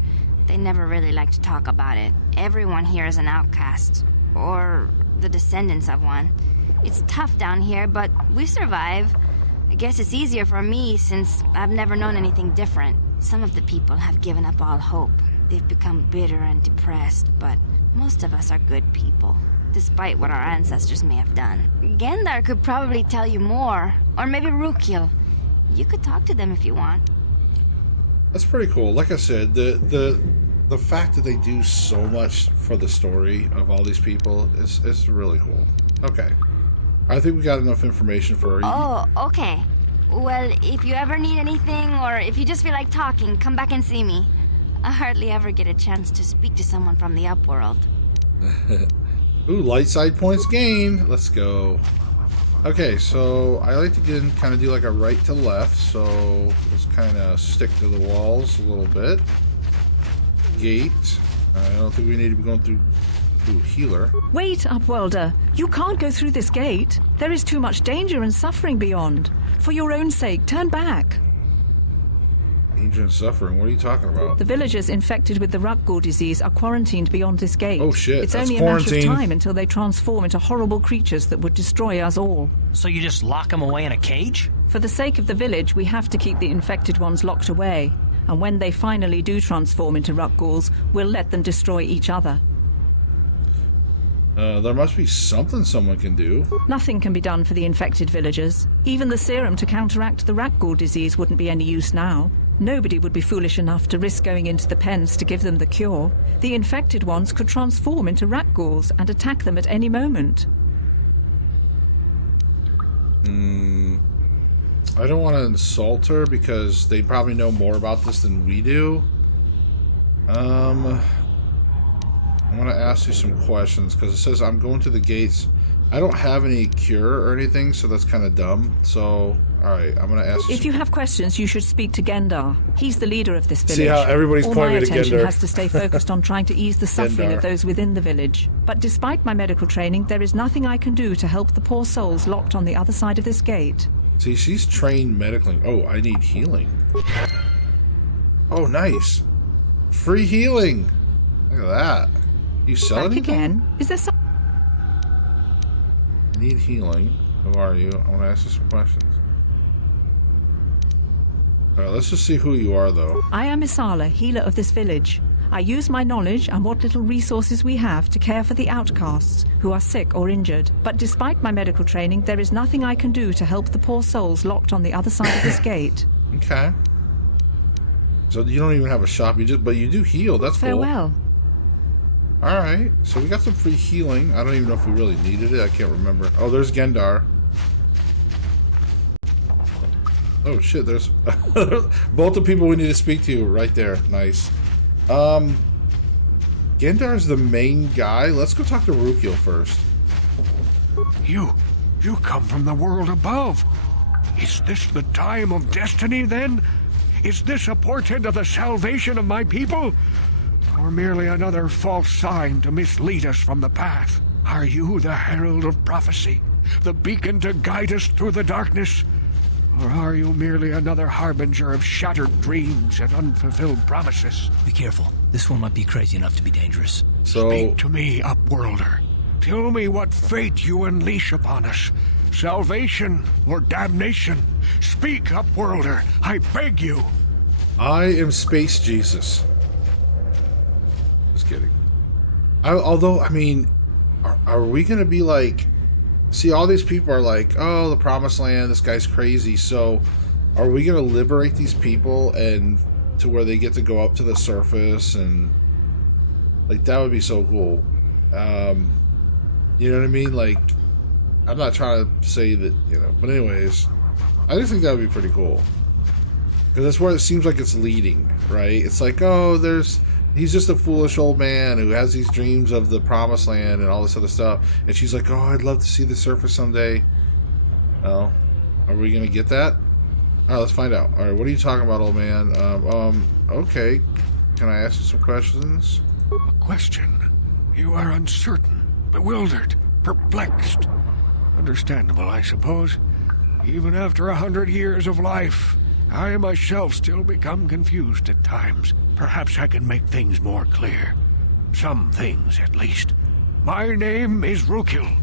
They never really liked to talk about it. Everyone here is an outcast, or the descendants of one. It's tough down here, but we survive. I guess it's easier for me since I've never known anything different. Some of the people have given up all hope. They've become bitter and depressed, but most of us are good people, despite what our ancestors may have done. Gendar could probably tell you more, or maybe Rukil. You could talk to them if you want. That's pretty cool. Like I said, the fact that they do so much for the story of all these people is really cool. Okay. I think we got enough information for you. Oh, okay. Well, if you ever need anything, or if you just feel like talking, come back and see me. I hardly ever get a chance to speak to someone from the Upworld. Ooh, light side points gained. Let's go. Okay, so I like to kind of do like a right to left, so let's kind of stick to the walls a little bit. Gate. I don't think we need to be going through. Ooh, healer. Wait, Upworlder. You can't go through this gate. There is too much danger and suffering beyond. For your own sake, turn back. Danger and suffering? What are you talking about? The villagers infected with the Rukgul disease are quarantined beyond this gate. Oh shit, It's that's only a matter of quarantine. time until they transform into horrible creatures that would destroy us all. So you just lock them away in a cage? For the sake of the village, we have to keep the infected ones locked away. And when they finally do transform into Rukguls, we'll let them destroy each other. There must be something someone can do. Nothing can be done for the infected villagers. Even the serum to counteract the rat ghoul disease wouldn't be any use now. Nobody would be foolish enough to risk going into the pens to give them the cure. The infected ones could transform into rat ghouls and attack them at any moment. I don't want to insult her because they probably know more about this than we do. I'm going to ask you some questions because it says I'm going to the gates. I don't have any cure or anything, so that's kind of dumb. So, alright, I'm going to ask you. If you have questions, you should speak to Gendar. He's the leader of this village. See how everybody's All pointing my to attention Gendar. has to stay focused on trying to ease the suffering Gendar. of those within the village. But despite my medical training, there is nothing I can do to help the poor souls locked on the other side of this gate. See, she's trained medically. Oh, I need healing. Oh, nice. Free healing. Look at that. You sell Back anything? again. Is there some... I need healing. Who are you? I want to ask you some questions. Alright, let's just see who you are, though. I am Isala, healer of this village. I use my knowledge and what little resources we have to care for the outcasts who are sick or injured. But despite my medical training, there is nothing I can do to help the poor souls locked on the other side of this gate. Okay. So you don't even have a shop, but you do heal. That's cool. Farewell. Alright, so we got some free healing. I don't even know if we really needed it. I can't remember. Oh, there's Gendar. Oh shit, there's both the people we need to speak to right there. Nice. Gendar's the main guy. Let's go talk to Rukil first. You come from the world above. Is this the time of destiny, then? Is this a portent of the salvation of my people? Or merely another false sign to mislead us from the path? Are you the herald of prophecy? The beacon to guide us through the darkness? Or are you merely another harbinger of shattered dreams and unfulfilled promises? Be careful. This one might be crazy enough to be dangerous. Speak to me, Upworlder. Tell me what fate you unleash upon us. Salvation or damnation? Speak, Upworlder. I beg you. I am Space Jesus. Just kidding. Although, I mean, are we going to be like... See, all these people are like, oh, the Promised Land, this guy's crazy. So, are we going to liberate these people and to where they get to go up to the surface? And, like, that would be so cool. You know what I mean? Like, I'm not trying to say that, you know. But anyways, I just think that would be pretty cool. Because that's where it seems like it's leading, right? It's like, oh, he's just a foolish old man who has these dreams of the Promised Land and all this other stuff. And she's like, oh, I'd love to see the surface someday. Oh, are we going to get that? All right, let's find out. All right, what are you talking about, old man? Okay. Can I ask you some questions? A question? You are uncertain, bewildered, perplexed. Understandable, I suppose. Even after 100 years of life, I myself still become confused at times. Perhaps I can make things more clear. Some things, at least. My name is Rukil,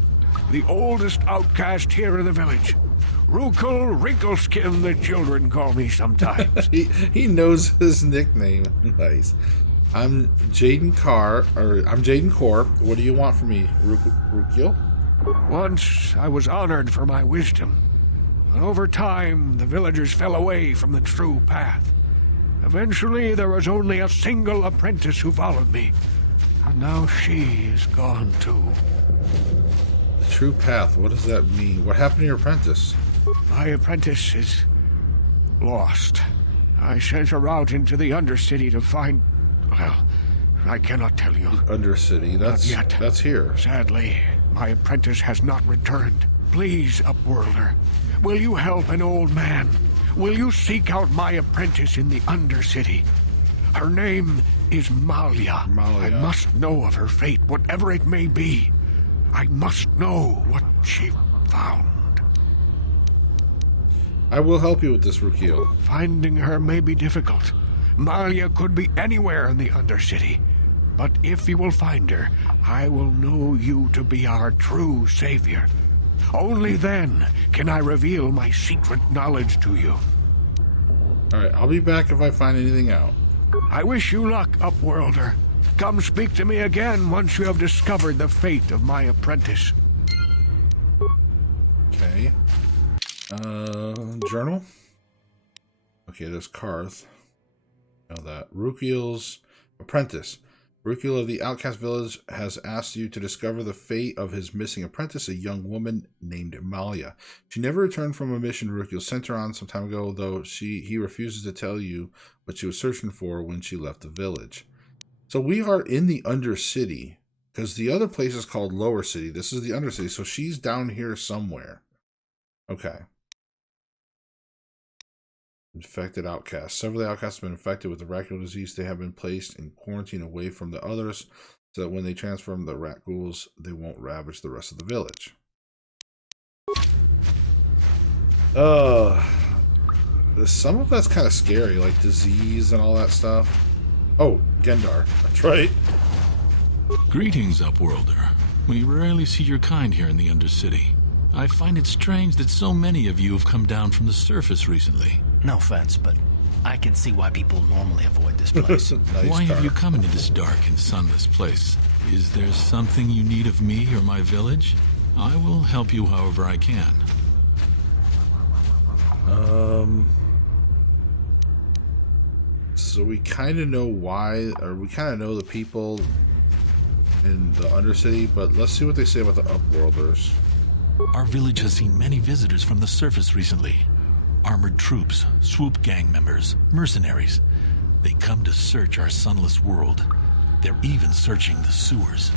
the oldest outcast here in the village. Rukil Wrinkleskin, the children call me sometimes. he knows his nickname. Nice. I'm Jaden Kor. What do you want from me, Rukil? Once I was honored for my wisdom. But over time, the villagers fell away from the true path. Eventually, there was only a single apprentice who followed me. And now she is gone too. The true path, what does that mean? What happened to your apprentice? My apprentice is lost. I sent her out into the Undercity to find... Well, I cannot tell you. Undercity, Not yet. That's here. Sadly, my apprentice has not returned. Please, Upworlder, will you help an old man? Will you seek out my apprentice in the Undercity? Her name is Malia. I must know of her fate, whatever it may be. I must know what she found. I will help you with this, Rukil. Finding her may be difficult. Malia could be anywhere in the Undercity. But if you will find her, I will know you to be our true savior. Only then can I reveal my secret knowledge to you. Alright, I'll be back if I find anything out. I wish you luck, Upworlder. Come speak to me again once you have discovered the fate of my apprentice. Okay. Journal? Okay, there's Karth. Know that. Rukiel's apprentice. Rukiel of the Outcast Village has asked you to discover the fate of his missing apprentice, a young woman named Malia. She never returned from a mission Rukiel sent her on some time ago, though he refuses to tell you what she was searching for when she left the village. So we are in the Undercity, because the other place is called Lower City. This is the Undercity, so she's down here somewhere. Okay. Infected outcasts. Several of the outcasts have been infected with the raccoon disease. They have been placed in quarantine away from the others so that when they transform the rat ghouls, they won't ravage the rest of the village. Some of that's kind of scary, like disease and all that stuff. Oh, Gendar. That's right. Greetings, Upworlder. We rarely see your kind here in the Undercity. I find it strange that so many of you have come down from the surface recently. No offense, but I can see why people normally avoid this place. Nice why have you come into this dark and sunless place? Is there something you need of me or my village? I will help you however I can. So we kind of know why, or we kind of know the people in the Undercity, but let's see what they say about the Upworlders. Our village has seen many visitors from the surface recently. Armored troops, swoop gang members, mercenaries. They come to search our sunless world. They're even searching the sewers.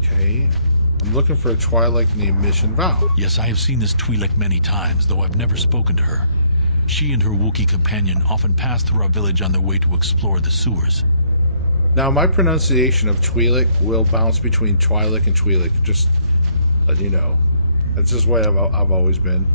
Okay. I'm looking for a Twi'lek named Mission Val. Yes, I have seen this Twi'lek many times, though I've never spoken to her. She and her Wookiee companion often pass through our village on their way to explore the sewers. Now, my pronunciation of Twi'lek will bounce between Twi'lek and Twi'lek. Just let you know. That's just the way I've always been.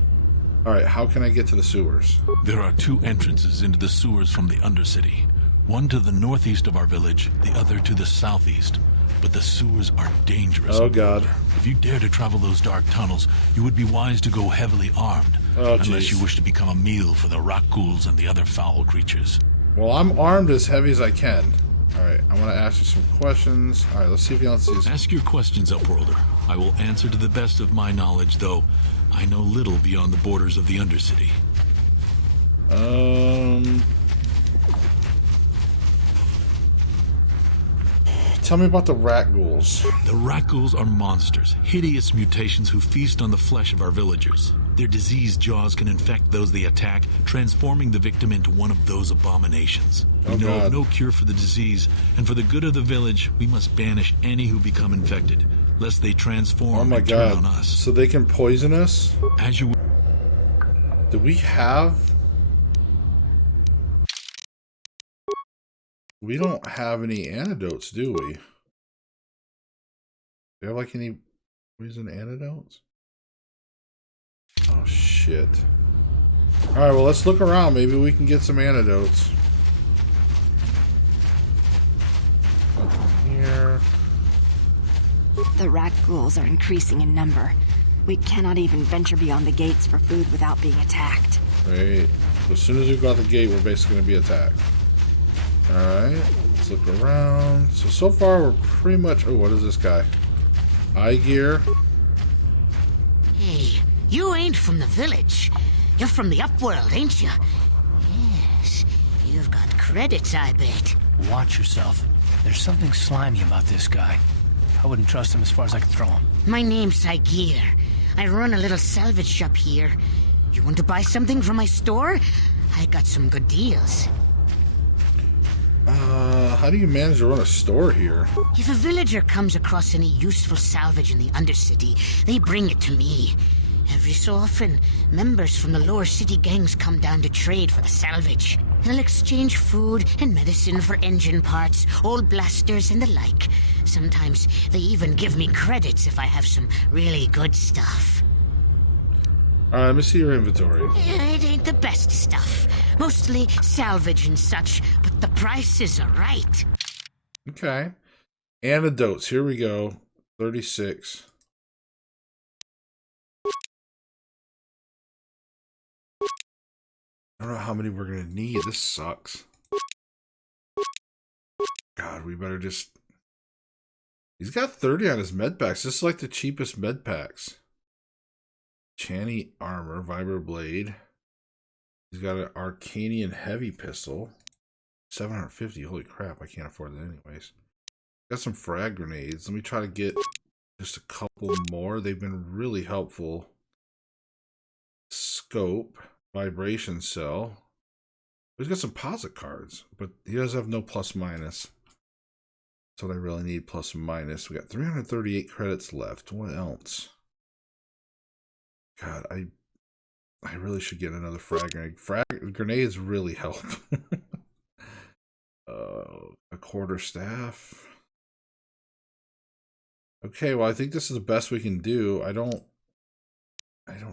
Alright, how can I get to the sewers? There are two entrances into the sewers from the Undercity. One to the northeast of our village, the other to the southeast. But the sewers are dangerous. Oh, God. If you dare to travel those dark tunnels, you would be wise to go heavily armed. Unless you wish to become a meal for the rock ghouls and the other foul creatures. Well, I'm armed as heavy as I can. Alright, I want to ask you some questions. Alright, let's see if you answer these. Ask your questions, Upworlder. I will answer to the best of my knowledge, though I know little beyond the borders of the Undercity. Tell me about the rat ghouls. The rat ghouls are monsters, hideous mutations who feast on the flesh of our villagers. Their diseased jaws can infect those they attack, transforming the victim into one of those abominations. We know of no cure for the disease, and for the good of the village, we must banish any who become infected, lest they transform and turn on us. So they can poison us? As you... Do we have... We don't have any antidotes, do we? Do you have like any poison antidotes? Oh shit. Alright, well let's look around. Maybe we can get some antidotes. Nothing here. The rat ghouls are increasing in number. We cannot even venture beyond the gates for food without being attacked. Right. As soon as we go out the gate, we're basically going to be attacked. Alright, let's look around. So far we're pretty much... Oh, what is this guy? Eye gear. Hey, you ain't from the village. You're from the Upworld, ain't you? Yes, you've got credits, I bet. Watch yourself. There's something slimy about this guy. I wouldn't trust him as far as I could throw him. My name's Saigir. I run a little salvage shop here. You want to buy something from my store? I got some good deals. How do you manage to run a store here? If a villager comes across any useful salvage in the Undercity, they bring it to me. Every so often, members from the lower city gangs come down to trade for the salvage. They'll exchange food and medicine for engine parts, old blasters and the like. Sometimes they even give me credits if I have some really good stuff. Alright, let me see your inventory. It ain't the best stuff. Mostly salvage and such, but the prices are right. Okay. Antidotes, here we go. 36. I don't know how many we're gonna need. This sucks. God, God, we better just... He's got 30 on his med packs. This is like the cheapest med packs. Channy armor, vibro blade. He's got an Arcanian heavy pistol. 750. Holy crap, I can't afford that anyways. Got some frag grenades. Let me try to get just a couple more. They've been really helpful. Scope, vibration cell. He's got some posit cards, but he does have no plus minus. That's what I really need, plus minus. We got 338 credits left. What else? God, I really should get another frag grenade. Frag grenades really help. A quarter staff. Okay, well, I think this is the best we can do. I don't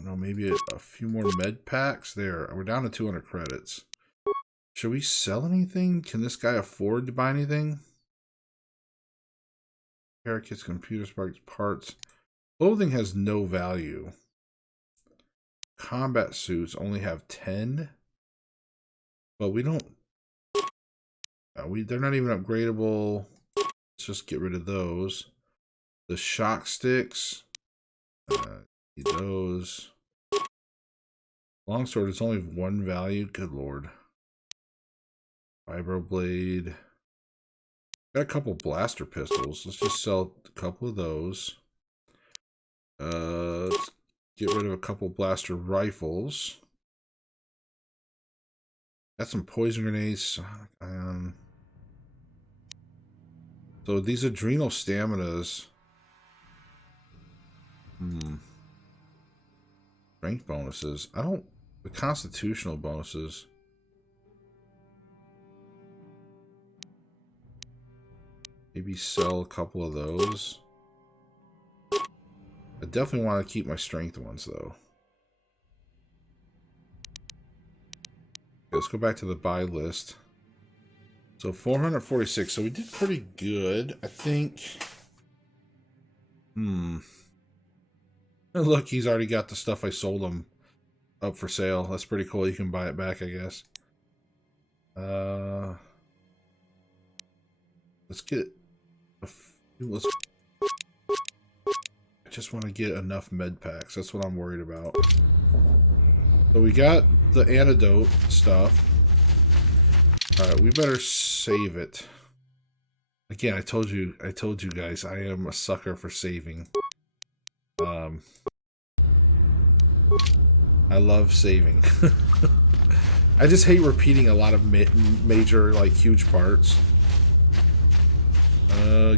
know, maybe a few more med packs. There, we're down to 200 credits. Should we sell anything? Can this guy afford to buy anything? Parakeets, computer sparks, parts. Clothing has no value. Combat suits only have 10. But we don't... they're not even upgradable. Let's just get rid of those. The shock sticks. Need those. Longsword, it's only 1 value. Good lord. Vibroblade. Got a couple blaster pistols. Let's just sell a couple of those. Let's get rid of a couple blaster rifles. Got some poison grenades. So these adrenal staminas. Strength bonuses. The constitutional bonuses. Maybe sell a couple of those. I definitely want to keep my strength ones, though. Okay, let's go back to the buy list. So 446. So we did pretty good, I think. Look, he's already got the stuff I sold him up for sale. That's pretty cool. You can buy it back, I guess. Let's get a few. I just want to get enough med packs. That's what I'm worried about. So we got the antidote stuff. Alright, we better save it. Again, I told you guys, I am a sucker for saving. I love saving. I just hate repeating a lot of major, like, huge parts.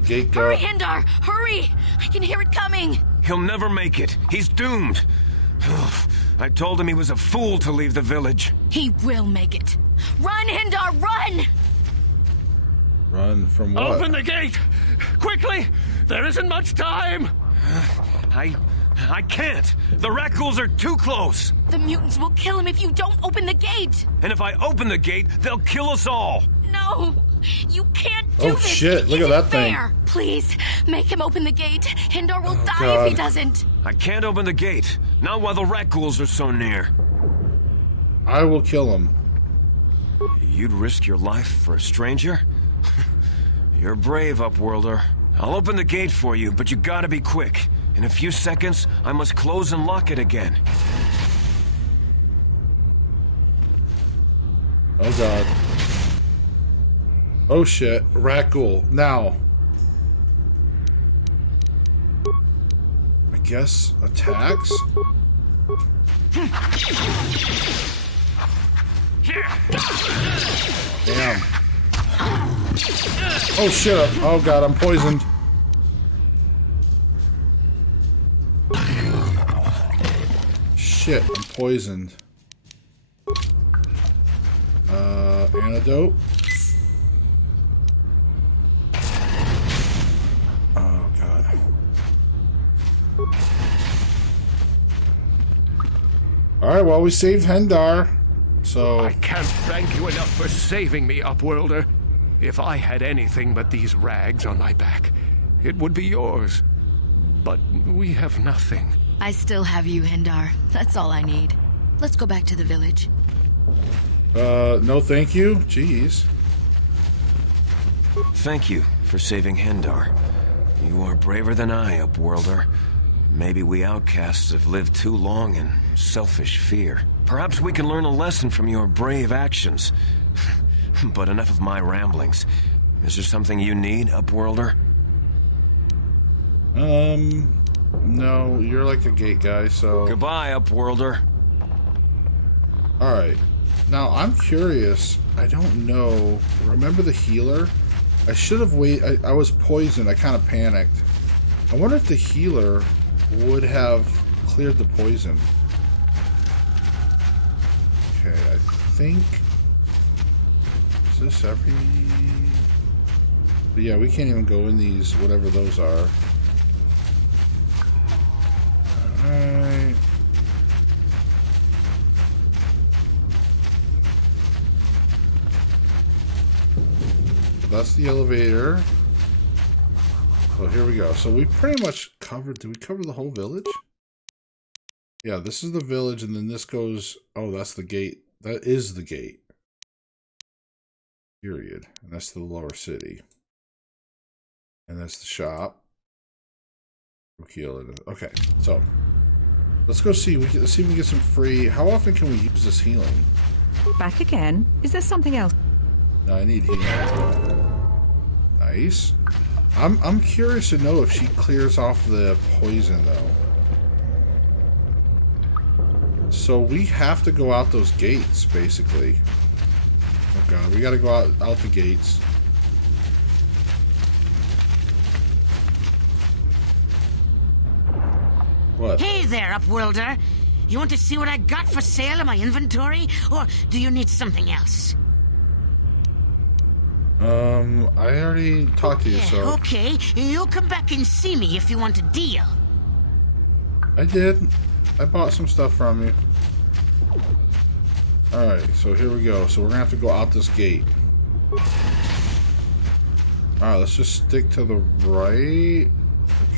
Gate go. Hurry, Hindar! Hurry! I can hear it coming! He'll never make it. He's doomed. I told him he was a fool to leave the village. He will make it. Run, Hindar, run! Run from what? Open the gate! Quickly! There isn't much time! I can't! The Rakghouls are too close! The mutants will kill him if you don't open the gate! And if I open the gate, they'll kill us all! No! You can't do this! Oh shit, look at that thing. Please, make him open the gate. Hindar will die God. if he doesn't. I can't open the gate. Not while the Rakghouls are so near. I will kill him. You'd risk your life for a stranger? You're brave, Upworlder. I'll open the gate for you, but you gotta be quick. In a few seconds, I must close and lock it again. Oh god. Oh shit. Rakghoul. Now. I guess attacks? Damn. Oh shit. Oh god, I'm poisoned. Shit, I'm poisoned. Antidote. Oh god. Alright, well we saved Hendar. So I can't thank you enough for saving me, Upworlder. If I had anything but these rags on my back, it would be yours. But we have nothing. I still have you, Hindar. That's all I need. Let's go back to the village. no thank you. Jeez. Thank you for saving Hendar. You are braver than I, Upworlder. Maybe we outcasts have lived too long in selfish fear. Perhaps we can learn a lesson from your brave actions. But enough of my ramblings. Is there something you need, Upworlder? No, you're like a gate guy, so... Goodbye, Upworlder. Alright. Now, I'm curious. I don't know. Remember the healer? I should have waited. I was poisoned. I kind of panicked. I wonder if the healer would have cleared the poison. Okay, I think... Is this every... But yeah, we can't even go in these, whatever those are. Alright. So that's the elevator. Oh, here we go. So we pretty much covered... Did we cover the whole village? Yeah, this is the village, and then this goes... Oh, that's the gate. That is the gate. Period. And that's the lower city. And that's the shop. Okay, so let's go see. Let's see if we can get some free. How often can we use this healing? Back again? Is there something else? No, I need healing. Nice. I'm curious to know if she clears off the poison though. So we have to go out those gates, basically. Oh god, we gotta go out the gates. What? Hey there, Upworlder. You want to see what I got for sale in my inventory? Or do you need something else? I already talked to you, so... Okay, you'll come back and see me if you want a deal. I did. I bought some stuff from you. Alright, so here we go. So we're gonna have to go out this gate. Alright, let's just stick to the right.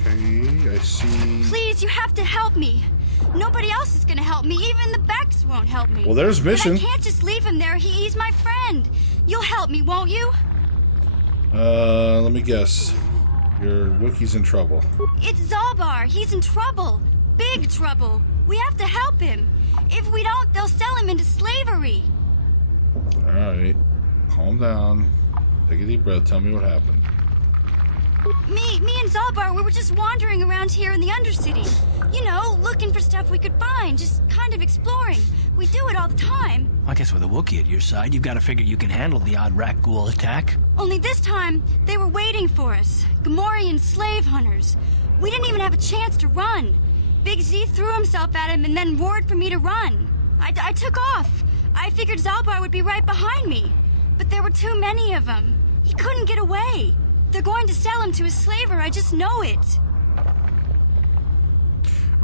Okay, I see... Please, you have to help me. Nobody else is gonna help me. Even the Becks won't help me. Well, there's mission. But I can't just leave him there. He's my friend. You'll help me, won't you? Let me guess. Your Wookiee's in trouble. It's Zalbar. He's in trouble. Big trouble. We have to help him. If we don't, they'll sell him into slavery. Alright. Calm down. Take a deep breath. Tell me what happened. Me and Zalbar, we were just wandering around here in the Undercity. You know, looking for stuff we could find, just kind of exploring. We do it all the time. I guess with a Wookiee at your side, you've got to figure you can handle the odd rat ghoul attack. Only this time, they were waiting for us. Gamorrean slave hunters. We didn't even have a chance to run. Big Z threw himself at him and then roared for me to run. I took off. I figured Zalbar would be right behind me. But there were too many of them. He couldn't get away. They're going to sell him to a slaver, I just know it.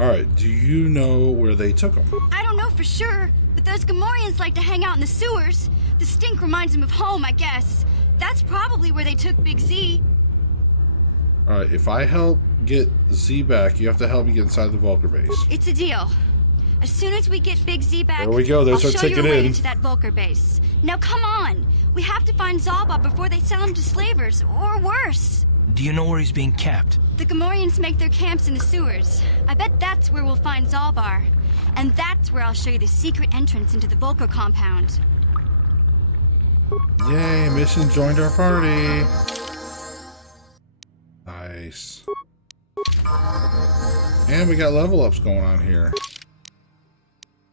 Alright, do you know where they took him? I don't know for sure, but those Gamorreans like to hang out in the sewers. The stink reminds them of home, I guess. That's probably where they took Big Z. Alright, if I help get Z back, you have to help me get inside the Vulcar base. It's a deal. As soon as we get Big Z back, there we go. There's I'll our show you ticket a way in. into that Vulcar base. Now come on. We have to find Zalbar before they sell him to slavers, or worse. Do you know where he's being kept? The Gamorreans make their camps in the sewers. I bet that's where we'll find Zalbar. And that's where I'll show you the secret entrance into the Vulcar compound. Yay, Mission joined our party. Nice. And we got level ups going on here.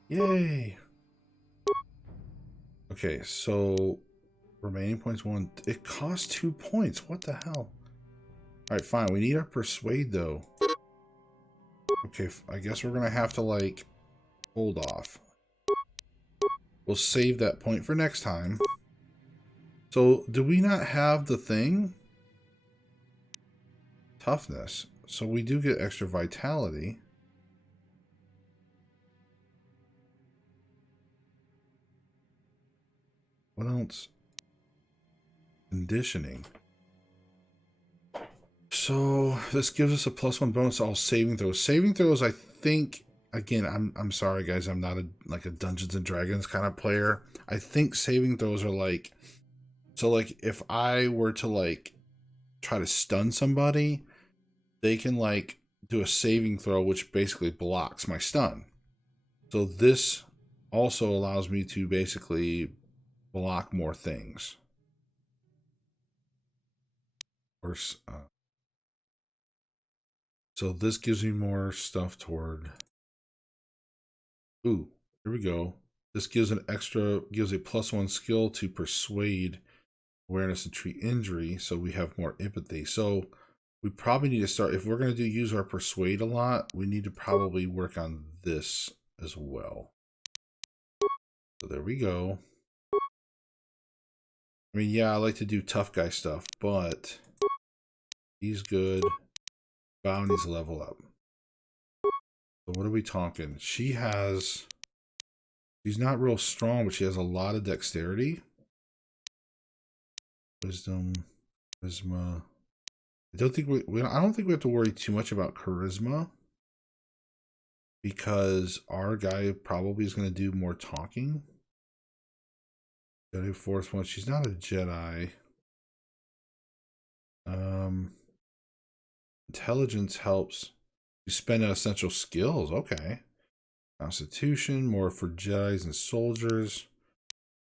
Yay. Okay, so remaining points 1. It costs 2 points. What the hell? Alright, fine. We need our persuade though. Okay, I guess we're gonna have to like hold off. We'll save that point for next time. So, do we not have the thing? Toughness. So we do get extra vitality. What else? Conditioning. So this gives us a +1 bonus to all saving throws. Saving throws, I think, again, I'm sorry guys, I'm not like a Dungeons and Dragons kind of player. I think saving throws are like So like if I were to like try to stun somebody, they can like do a saving throw, which basically blocks my stun. So this also allows me to basically block more things. Or, so this gives me more stuff toward. Ooh, here we go. This gives a +1 skill to persuade, awareness, and treat injury. So we have more empathy. So we probably need to start, if we're going to use our persuade a lot, we need to probably work on this as well. So there we go. I mean, yeah, I like to do tough guy stuff, but he's good. Val needs to level up. So what are we talking? She's not real strong, but she has a lot of dexterity. Wisdom, charisma. I don't think we have to worry too much about charisma, because our guy probably is going to do more talking. Jedi Force 1. She's not a Jedi. Intelligence helps you spend on essential skills. Okay. Constitution, more for Jedis and soldiers.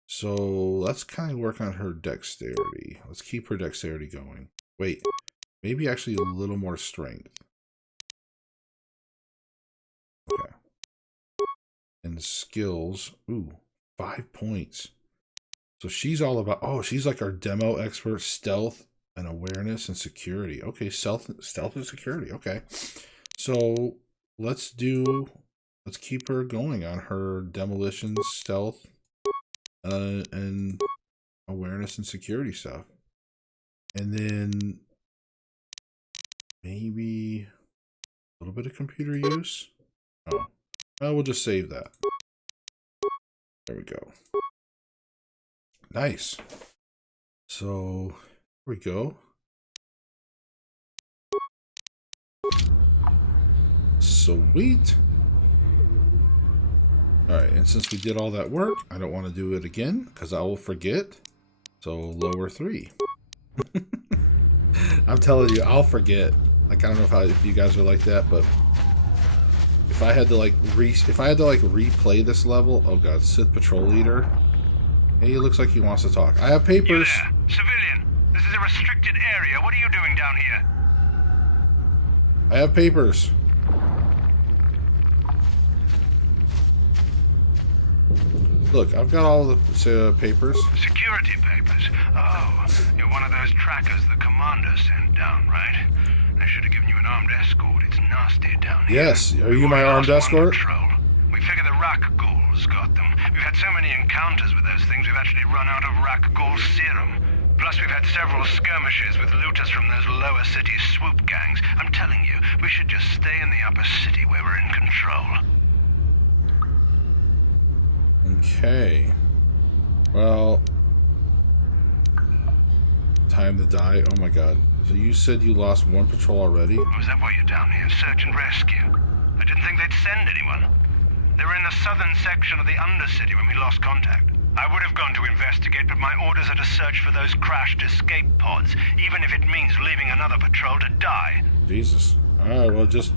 So let's kind of work on her dexterity. Let's keep her dexterity going. Wait, maybe actually a little more strength. Okay. And skills. Ooh, 5 points. So she's all about, oh, she's like our demo expert, stealth and awareness and security. Okay, stealth and security. Okay. So let's keep her going on her demolitions, stealth, and awareness and security stuff. And then maybe a little bit of computer use. Oh, well, we'll just save that. There we go. Nice. So here we go. Sweet. Alright, and since we did all that work, I don't want to do it again because I will forget. So lower 3. I'm telling you, I'll forget. Like, I don't know if you guys are like that, but if I had to replay this level, oh god, Sith Patrol Leader. Hey, he looks like he wants to talk. I have papers. You there, civilian. This is a restricted area. What are you doing down here? I have papers. Look, I've got all the papers. Security papers? Oh, you're one of those trackers the commander sent down, right? They should have given you an armed escort. It's nasty down here. Yes, are you my armed escort? We figure the Rak ghouls got them. We've had so many encounters with those things, we've actually run out of Rak ghoul serum. Plus, we've had several skirmishes with looters from those lower city swoop gangs. I'm telling you, we should just stay in the upper city where we're in control. Okay. Well, time to die. Oh my god. So you said you lost 1 patrol already? Oh, is that why you're down here? Search and rescue? I didn't think they'd send anyone. They were in the southern section of the Undercity when we lost contact. I would have gone to investigate, but my orders are to search for those crashed escape pods, even if it means leaving another patrol to die. Jesus. Alright, well just...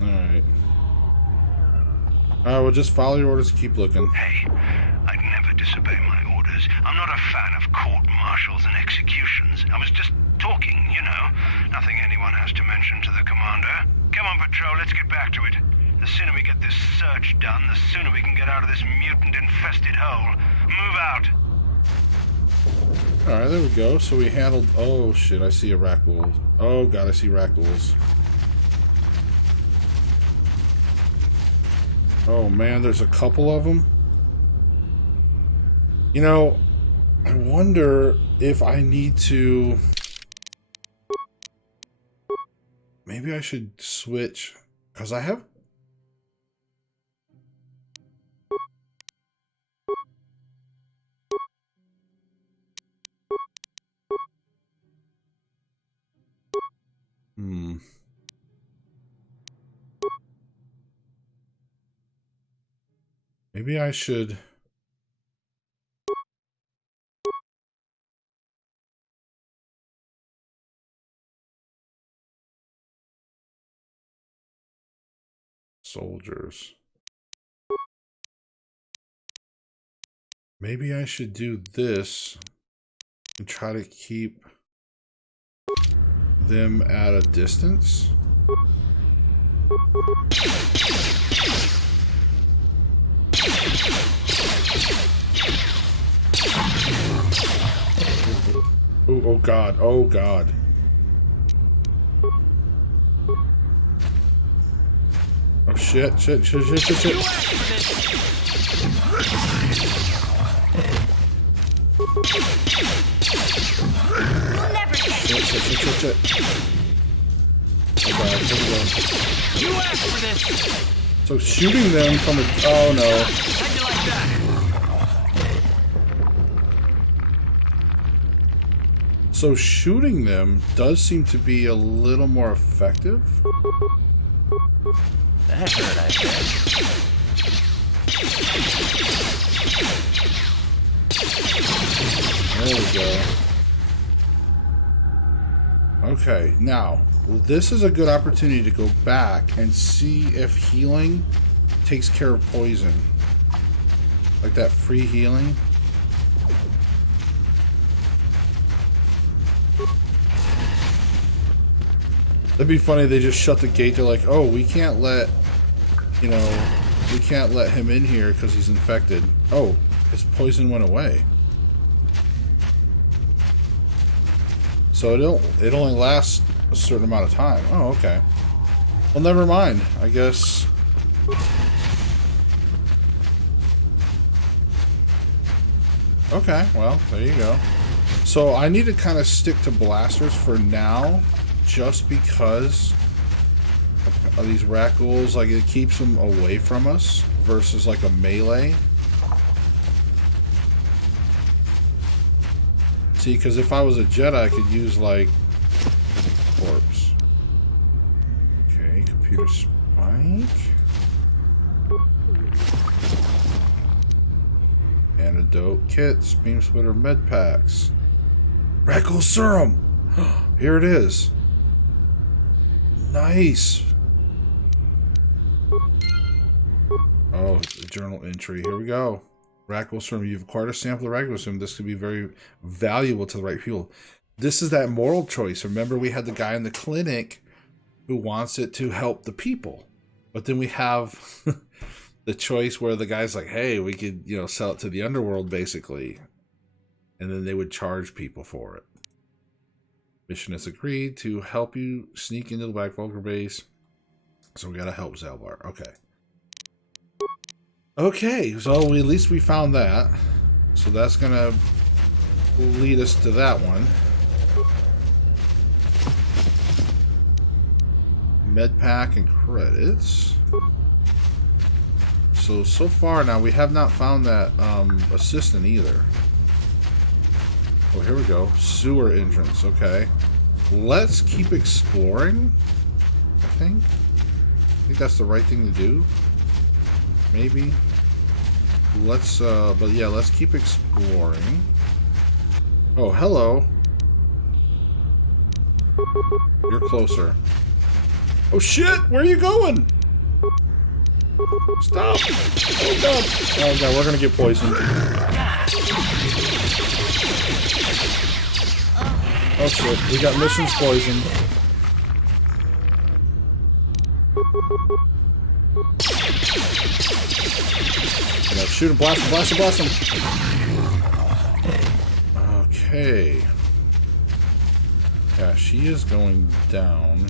Alright. Alright, well just follow your orders and keep looking. Hey, I'd never disobey my orders. I'm not a fan of court-martials and executions. I was just talking, you know. Nothing anyone has to mention to the commander. Come on, patrol, let's get back to it. The sooner we get this search done, the sooner we can get out of this mutant-infested hole. Move out! Alright, there we go. So we handled... Oh, shit, I see a rat ghoul. Oh, god, I see rat ghouls. Oh, man, there's a couple of them. You know, I wonder if I need to... Maybe I should switch, because I have... Maybe I should... Soldiers. Maybe I should do this and try to keep them at a distance. Oh God, oh God. Oh shit, shit. Shit. Oh God, here we go. You asked for this. So shooting them from a... Oh no. How'd you like that? So shooting them does seem to be a little more effective. That hurt, I bet. There we go. Okay, now, this is a good opportunity to go back and see if healing takes care of poison. Like that free healing. That'd be funny, they just shut the gate. They're like, oh, we can't let, you know, we can't let him in here because he's infected. Oh, his poison went away. So it only lasts a certain amount of time. Oh, okay. Well, never mind. I guess. Okay, well, there you go. So I need to kind of stick to blasters for now, just because of these rat ghouls. Like, it keeps them away from us versus like a melee. See, because if I was a Jedi, I could use, like, corpse. Okay, computer spike. Antidote kits, beam splitter med packs. Rat ghoul serum! Here it is. Nice! Oh, the journal entry. Here we go. Rat ghoul serum. You've acquired a sample of rat ghoul serum. This could be very valuable to the right people. This is that moral choice. Remember, we had the guy in the clinic who wants it to help the people. But then we have the choice where the guy's like, hey, we could, you know, sell it to the underworld, basically. And then they would charge people for it. Mission has agreed to help you sneak into the Black Vulgar base. So we gotta help Zaalbar. Okay. Okay, so at least we found that. So that's gonna lead us to that one. Med pack and credits. So far now we have not found that assistant either. Oh, here we go. Sewer entrance. Okay. Let's keep exploring. I think that's the right thing to do. Maybe. Let's, but yeah, let's keep exploring. Oh, hello. You're closer. Oh shit! Where are you going? Stop! Oh god! Oh god, we're gonna get poisoned. Oh shit, we got missions poisoned. Yeah, shoot him, blast him, blast him, blast him! Okay. Yeah, she is going down.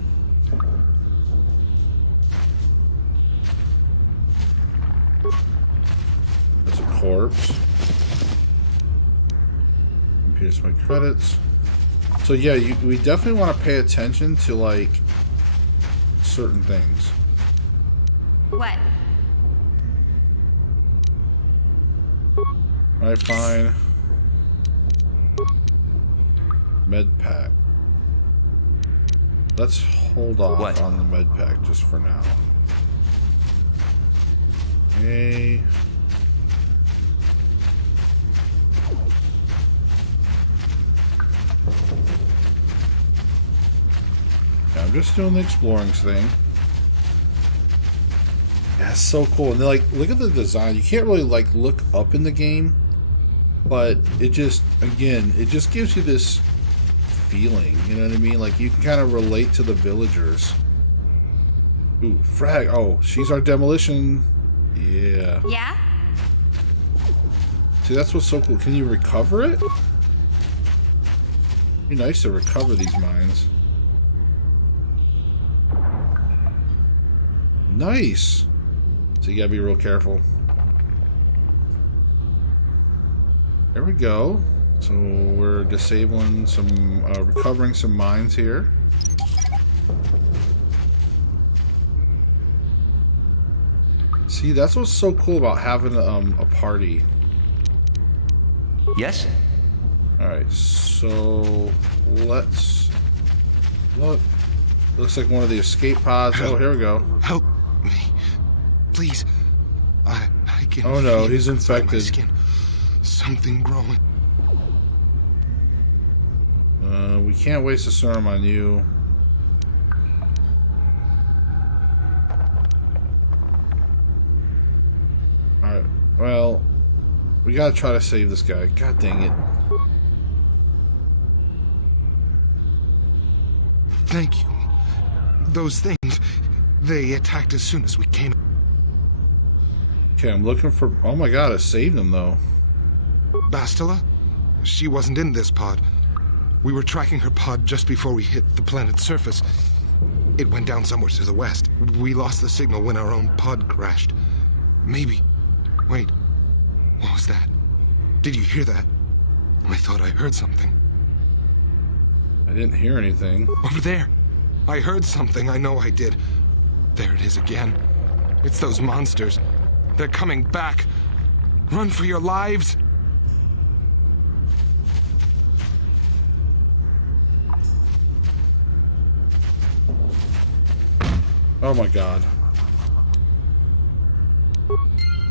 That's a corpse. Here's my credits. So yeah, we definitely want to pay attention to, like, certain things. What? Alright, fine. Med pack. Let's hold off on the med pack just for now. Okay. Yeah, I'm just doing the exploring thing. Yeah, it's so cool. And like, look at the design. You can't really like look up in the game, but it just, again, it just gives you this feeling. You know what I mean? Like you can kind of relate to the villagers. Ooh, frag. Oh, she's our demolition. Yeah. Yeah? See, that's what's so cool. Can you recover it? Be nice to recover these mines. Nice. So you gotta be real careful. There we go. So we're disabling some, recovering some mines here. See, that's what's so cool about having a party. Yes? Alright, so let's look. Looks like one of the escape pods. Help. Oh, here we go. Help me. Please. I can Oh no, feel he's inside my infected. skin. Something growing. We can't waste a serum on you. Alright, well, we gotta try to save this guy. God dang it. Thank you. Those things, they attacked as soon as we came. Okay, I'm looking for... Oh my god, I saved him though. Bastila? She wasn't in this pod. We were tracking her pod just before we hit the planet's surface. It went down somewhere to the west. We lost the signal when our own pod crashed. Maybe. Wait. What was that? Did you hear that? I thought I heard something. I didn't hear anything. Over there. I heard something. I know I did. There it is again. It's those monsters. They're coming back. Run for your lives. Oh my god.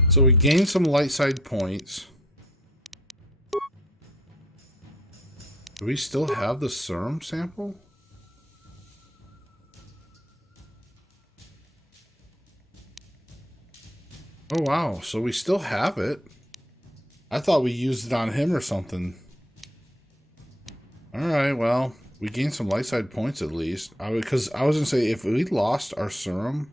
So we gained some light side points. Do we still have the serum sample? Oh wow, so we still have it. I thought we used it on him or something. Alright, well, we gained some light side points at least. Because I was going to say, if we lost our serum...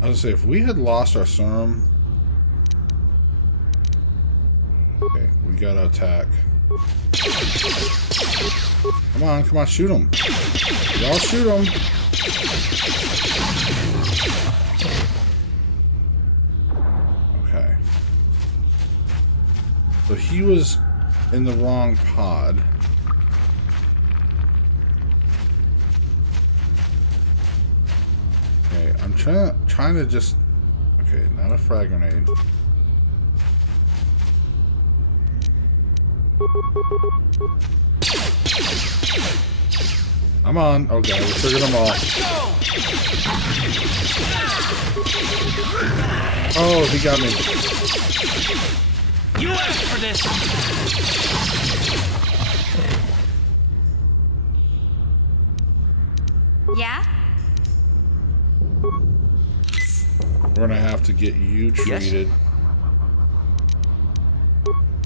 I was going to say, if we had lost our serum... Okay, we gotta attack. Come on, shoot him. Y'all shoot him. Okay. So he was in the wrong pod. Okay, I'm trying to just... Okay, not a frag grenade. I'm on. Okay, we triggered them all. Oh, he got me. You asked for this. Yeah? We're gonna have to get you treated. Yes.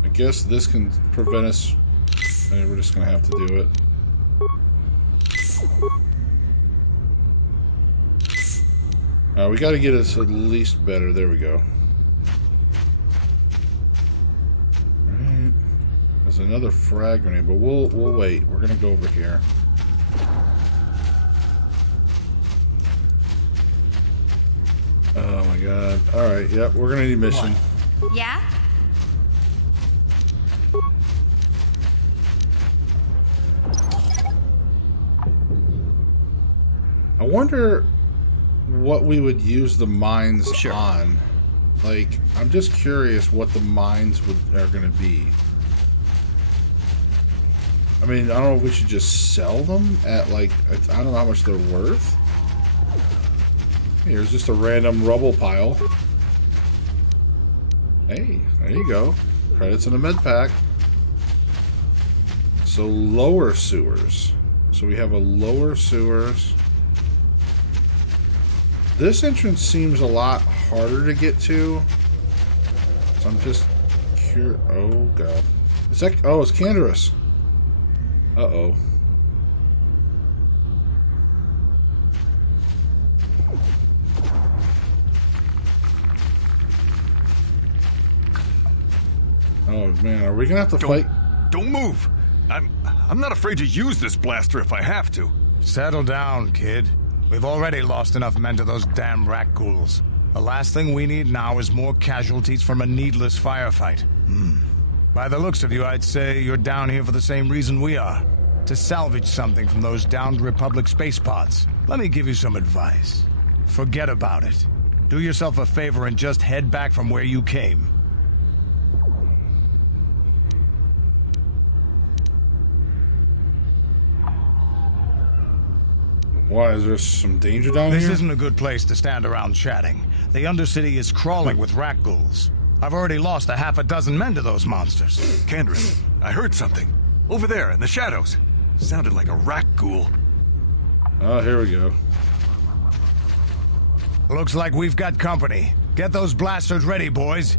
I guess this can prevent us. And we're just gonna have to do it. We gotta get us at least better. There we go. Alright. There's another frag grenade, but we'll wait. We're gonna go over here. Oh my god. Alright, yep, we're gonna need mission. Yeah? I wonder what we would use the mines on. Like, I'm just curious what the mines are going to be. I mean, I don't know if we should just sell them at, like, I don't know how much they're worth. Here's just a random rubble pile. Hey, there you go. Credits in a med pack. So lower sewers. So we have a lower sewers. This entrance seems a lot harder to get to. So I'm just curious. Oh god. Is that? Oh, it's Canderous. Uh-oh. Oh man, are we gonna have to fight? Don't move. I'm not afraid to use this blaster if I have to. Settle down, kid. We've already lost enough men to those damn rat ghouls. The last thing we need now is more casualties from a needless firefight. By the looks of you, I'd say you're down here for the same reason we are. To salvage something from those downed Republic space pods. Let me give you some advice. Forget about it. Do yourself a favor and just head back from where you came. Why, is there some danger down here? This isn't a good place to stand around chatting. The Undercity is crawling with rat ghouls. I've already lost a half a dozen men to those monsters. Canderous, I heard something. Over there, in the shadows. Sounded like a rat ghoul. Oh, here we go. Looks like we've got company. Get those blasters ready, boys.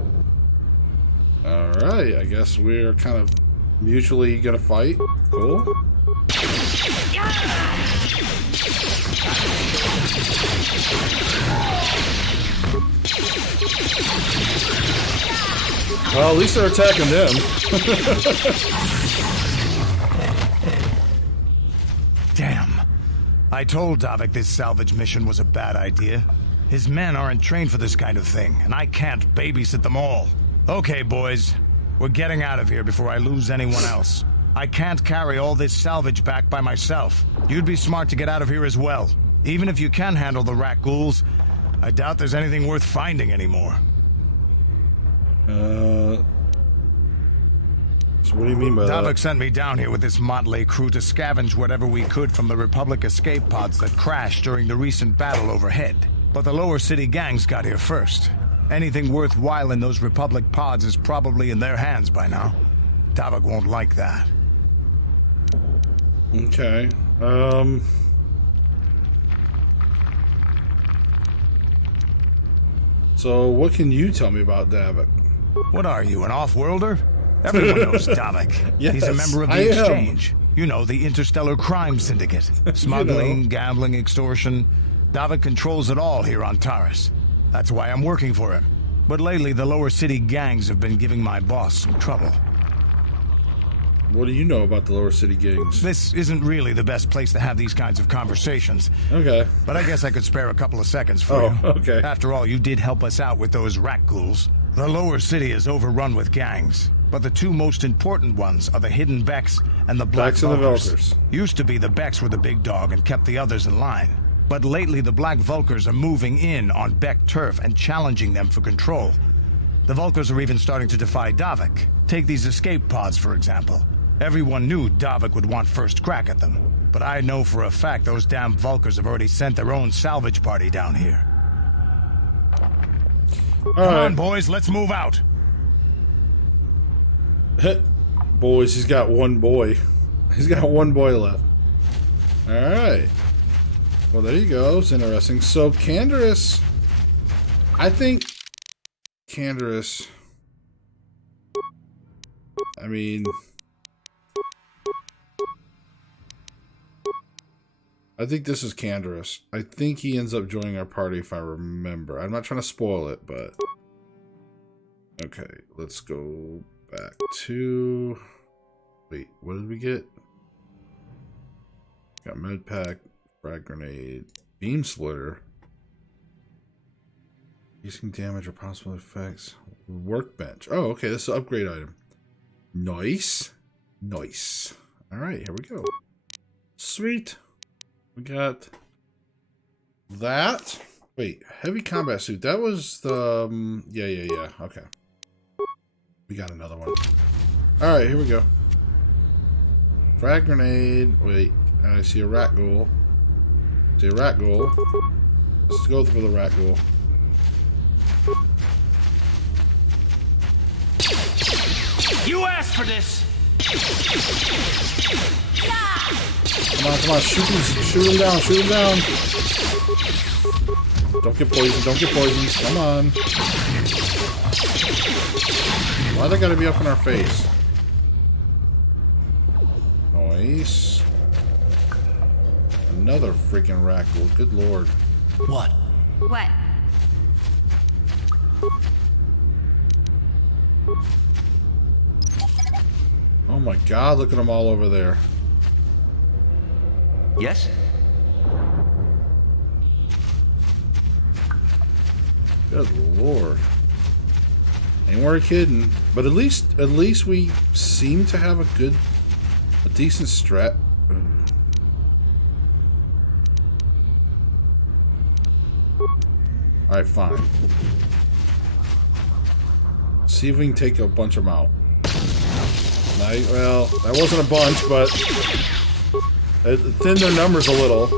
Alright, I guess we're kind of mutually gonna fight. Cool. Well, at least they're attacking them. Damn. I told Davik this salvage mission was a bad idea. His men aren't trained for this kind of thing, and I can't babysit them all. Okay, boys. We're getting out of here before I lose anyone else. I can't carry all this salvage back by myself. You'd be smart to get out of here as well. Even if you can handle the rat ghouls, I doubt there's anything worth finding anymore. So what do you mean by that? Davik sent me down here with this motley crew to scavenge whatever we could from the Republic escape pods that crashed during the recent battle overhead. But the lower city gangs got here first. Anything worthwhile in those Republic pods is probably in their hands by now. Davik won't like that. Okay. So what can you tell me about Davik? What are you, an off-worlder? Everyone knows Davik. Yes, he's a member of the I am. Exchange. You know, the interstellar crime syndicate. Smuggling, gambling, extortion. Davik controls it all here on Taris. That's why I'm working for him. But lately, the lower city gangs have been giving my boss some trouble. What do you know about the lower city gangs? This isn't really the best place to have these kinds of conversations. Okay. But I guess I could spare a couple of seconds for you. Okay. After all, you did help us out with those rat ghouls. The lower city is overrun with gangs. But the two most important ones are the Hidden Becks and the Black Becks and the Vulkars. Vulkars. Used to be the Becks were the big dog and kept the others in line. But lately the Black Vulkars are moving in on Beck turf and challenging them for control. The Vulkars are even starting to defy Davik. Take these escape pods, for example. Everyone knew Davik would want first crack at them. But I know for a fact those damn Vulkars have already sent their own salvage party down here. Come on, boys, let's move out. Boys, he's got one boy. He's got one boy left. Alright. Well, there you go. It's interesting. So, Canderous... I think... Canderous... I mean... I think this is Canderous. I think he ends up joining our party if I remember. I'm not trying to spoil it, but... Okay, let's go back to... Wait, what did we get? Got med pack, frag grenade, beam splitter. Increasing damage or possible effects. Workbench. Oh, okay, this is an upgrade item. Nice. Nice. Alright, here we go. Sweet. We got that. Wait, heavy combat suit. That was the... Yeah. Okay. We got another one. Alright, here we go. Frag grenade. Wait, I see a rat ghoul. See a rat ghoul. Let's go for the rat ghoul. You asked for this! Come on, shoot him down, shoot him down. Don't get poisoned, don't get poisoned. Come on. Why they gotta be up in our face? Nice. Another freaking raccoon. Good lord. What? What? Oh my god, look at them all over there. Yes? Good lord. Ain't worry kidding. But at least we seem to have a decent strat. Alright, fine. See if we can take a bunch of them out. Well, that wasn't a bunch, but it thinned their numbers a little.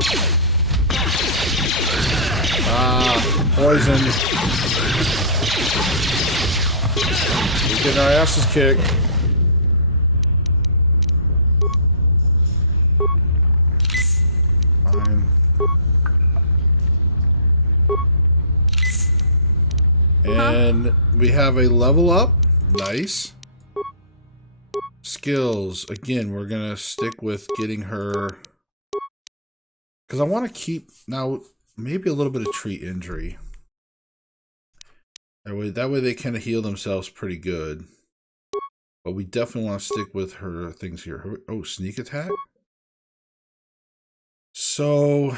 Ah, poison. We're getting our asses kicked. Fine. And we have a level up. Nice. Skills. Again, we're gonna stick with getting her, because I want to keep now maybe a little bit of treat injury. That way they kind of heal themselves pretty good. But we definitely want to stick with her things here. Oh, sneak attack. So,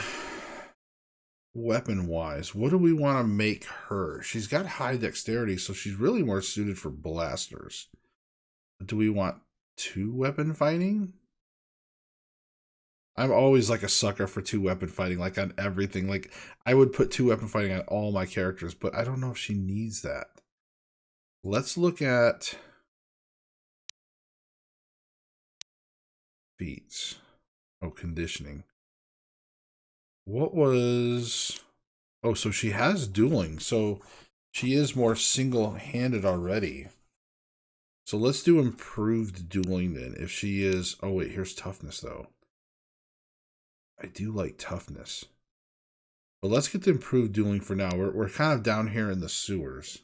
weapon wise, what do we want to make her? She's got high dexterity, so she's really more suited for blasters. Do we want 2 weapon fighting? I'm always like a sucker for 2 weapon fighting, like on everything. Like I would put 2 weapon fighting on all my characters, but I don't know if she needs that. Let's look at feats. Oh, conditioning. What was... Oh, so she has dueling, so she is more single-handed already. So let's do improved dueling then. If she is... Oh, wait, here's toughness, though. I do like toughness. But let's get the improved dueling for now. We're kind of down here in the sewers.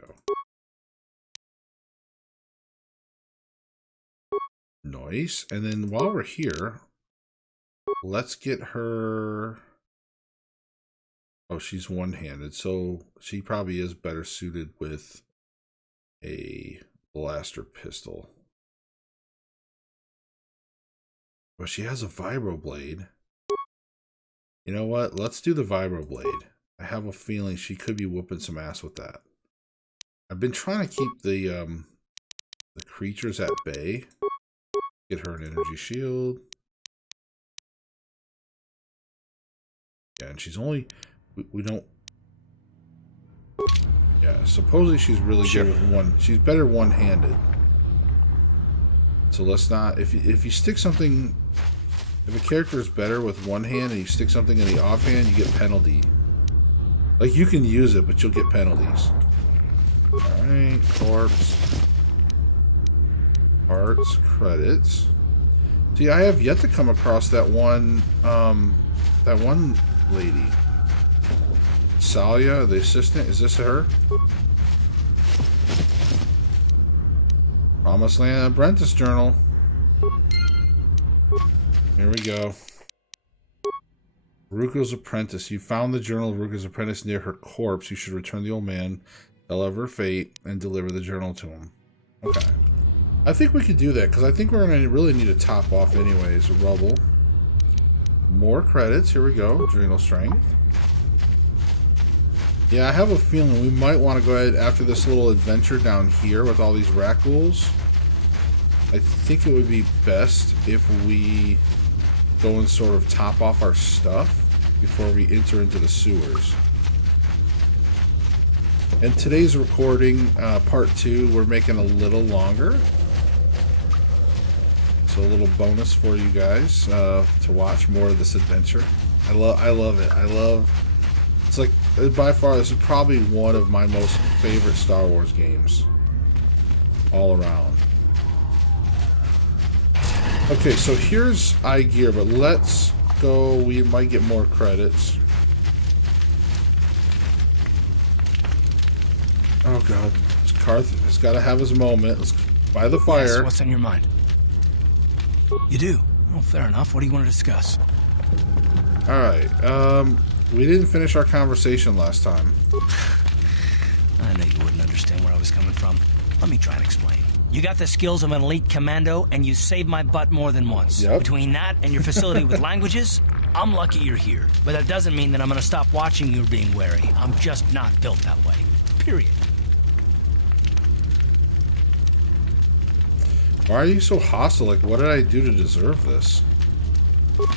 Go. Nice. And then while we're here, let's get her... Oh, she's one-handed, so she probably is better suited with a blaster pistol. But she has a vibroblade. You know what? Let's do the vibroblade. I have a feeling she could be whooping some ass with that. I've been trying to keep the creatures at bay. Get her an energy shield. Yeah, and she's only... We don't... Yeah, supposedly she's really good with one. She's better one-handed. So let's not... If you stick something... If a character is better with one hand and you stick something in the offhand, you get penalty. Like, you can use it, but you'll get penalties. Alright, corpse. Parts, credits. See, I have yet to come across that one lady. Salia, the assistant. Is this her? Promised Land Apprentice Journal. Here we go. Ruko's Apprentice. You found the journal of Ruko's Apprentice near her corpse. You should return the old man, tell of her fate, and deliver the journal to him. Okay. I think we could do that, because I think we're going to really need to top off anyways. Rubble. More credits. Here we go. Adrenal Strength. Yeah, I have a feeling we might want to go ahead after this little adventure down here with all these Rakghouls. I think it would be best if we go and sort of top off our stuff before we enter into the sewers. And today's recording, part 2, we're making a little longer. So a little bonus for you guys to watch more of this adventure. I love it. It's like, by far, this is probably one of my most favorite Star Wars games. all around. Okay, so here's iGear, but let's go. We might get more credits. Oh god, Carth has got to have his moment. Let's by the fire. Yes, what's on your mind? You do? Oh, fair enough. What do you want to discuss? Alright, we didn't finish our conversation last time. I knew you wouldn't understand where I was coming from. Let me try and explain. You got the skills of an elite commando, and you saved my butt more than once. Yep. Between that and your facility with languages, I'm lucky you're here. But that doesn't mean that I'm gonna stop watching you being wary. I'm just not built that way. Period. Why are you so hostile? Like, what did I do to deserve this?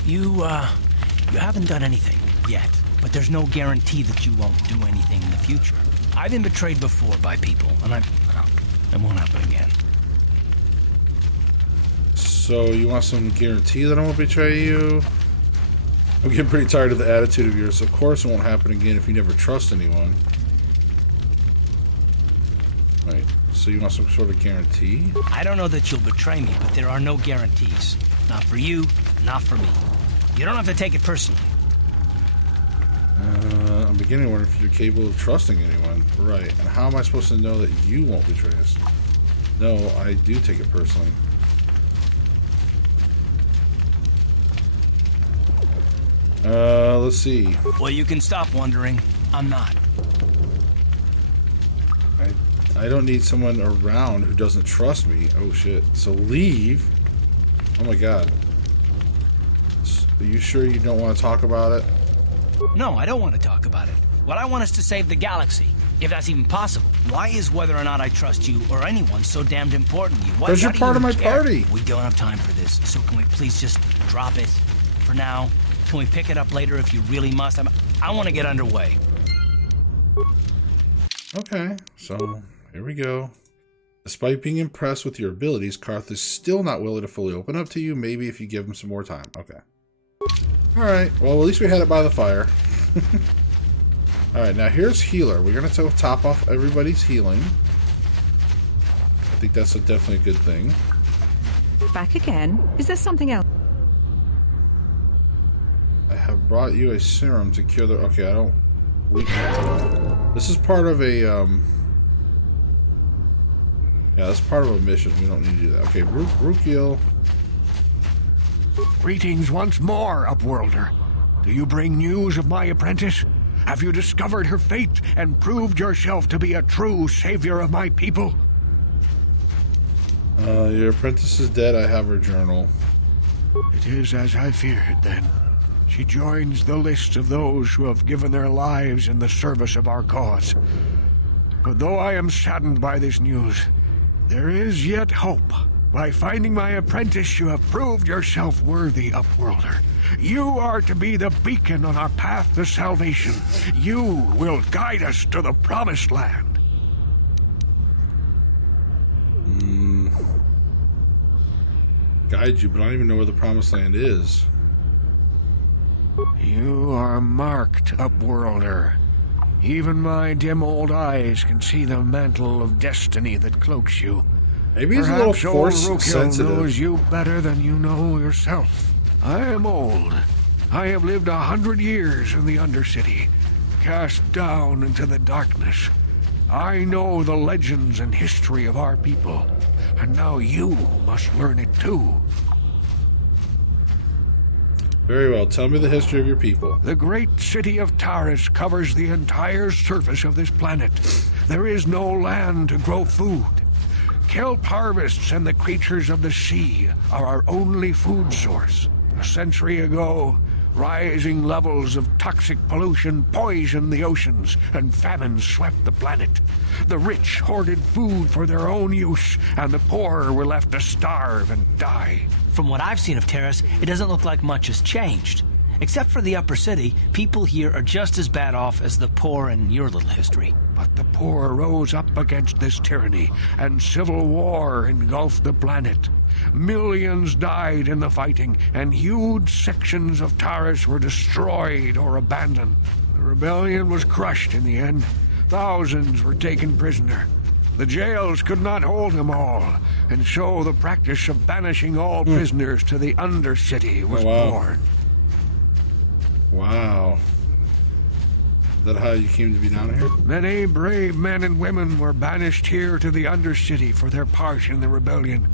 You haven't done anything yet, but there's no guarantee that you won't do anything in the future. I've been betrayed before by people, and it won't happen again. So, you want some guarantee that I won't betray you? I'm getting pretty tired of the attitude of yours. Of course it won't happen again if you never trust anyone. Right, so you want some sort of guarantee? I don't know that you'll betray me, but there are no guarantees. Not for you, not for me. You don't have to take it personally. I'm beginning to wonder if you're capable of trusting anyone. Right, and how am I supposed to know that you won't betray us? No, I do take it personally. Let's see. Well, you can stop wondering. I'm not. I don't need someone around who doesn't trust me. Oh shit. So leave. Oh my god. Are you sure you don't want to talk about it? No, I don't want to talk about it. What I want is to save the galaxy, if that's even possible. Why is whether or not I trust you or anyone so damned important to you? Because you're part of my party. We don't have time for this, so can we please just drop it for now? Can we pick it up later if you really must? I want to get underway. Okay, so here we go. Despite being impressed with your abilities, Carth is still not willing to fully open up to you. Maybe if you give him some more time. Okay. Alright, well, at least we had it by the fire. Alright, now here's healer. We're going to top off everybody's healing. I think that's definitely a good thing. Back again? Is there something else? I have brought you a serum to cure the... Okay, I don't... This is part of a, Yeah, that's part of a mission. We don't need to do that. Okay, Rukiel. Greetings once more, Upworlder. Do you bring news of my apprentice? Have you discovered her fate and proved yourself to be a true savior of my people? Your apprentice is dead. I have her journal. It is as I feared, then. She joins the list of those who have given their lives in the service of our cause. But though I am saddened by this news, there is yet hope. By finding my apprentice, you have proved yourself worthy, Upworlder. You are to be the beacon on our path to salvation. You will guide us to the promised land. Guide you, but I don't even know where the promised land is. You are marked, Upworlder. Even my dim old eyes can see the mantle of destiny that cloaks you. Maybe he's a little force Rukiel sensitive. knows you better than you know yourself. I am old. I have lived 100 years in the Undercity, cast down into the darkness. I know the legends and history of our people, and now you must learn it too. Very well. Tell me the history of your people. The great city of Taris covers the entire surface of this planet. There is no land to grow food. Kelp harvests and the creatures of the sea are our only food source. A century ago, rising levels of toxic pollution poisoned the oceans, and famine swept the planet. The rich hoarded food for their own use, and the poor were left to starve and die. From what I've seen of Taris, it doesn't look like much has changed. Except for the upper city, people here are just as bad off as the poor in your little history. But the poor rose up against this tyranny, and civil war engulfed the planet. Millions died in the fighting, and huge sections of Taris were destroyed or abandoned. The rebellion was crushed in the end. Thousands were taken prisoner. The jails could not hold them all, and so the practice of banishing all prisoners to the Undercity was born. Wow. Is that how you came to be down here? Many brave men and women were banished here to the Undercity for their part in the rebellion.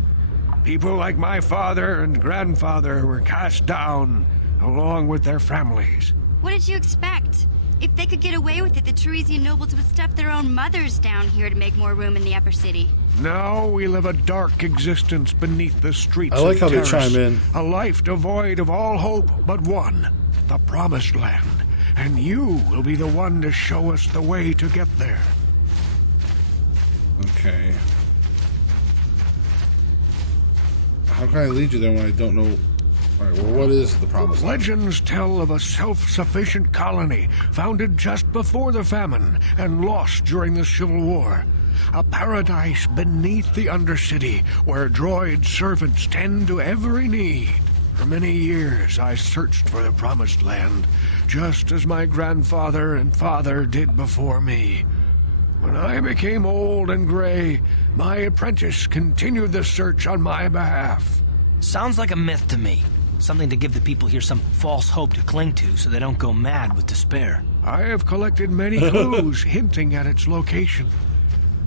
People like my father and grandfather were cast down, along with their families. What did you expect? If they could get away with it, the Teresian nobles would stuff their own mothers down here to make more room in the upper city. Now we live a dark existence beneath the streets I like of how they Terrace. chime in. A life devoid of all hope but one, the Promised Land. And you will be the one to show us the way to get there. Okay. How can I lead you there when I don't know? Alright, well, what is the Promised Land? Legends tell of a self-sufficient colony founded just before the famine and lost during the Civil War. A paradise beneath the Undercity where droid servants tend to every need. For many years I searched for the Promised Land, just as my grandfather and father did before me. When I became old and gray, my apprentice continued the search on my behalf. Sounds like a myth to me. Something to give the people here some false hope to cling to so they don't go mad with despair. I have collected many clues hinting at its location.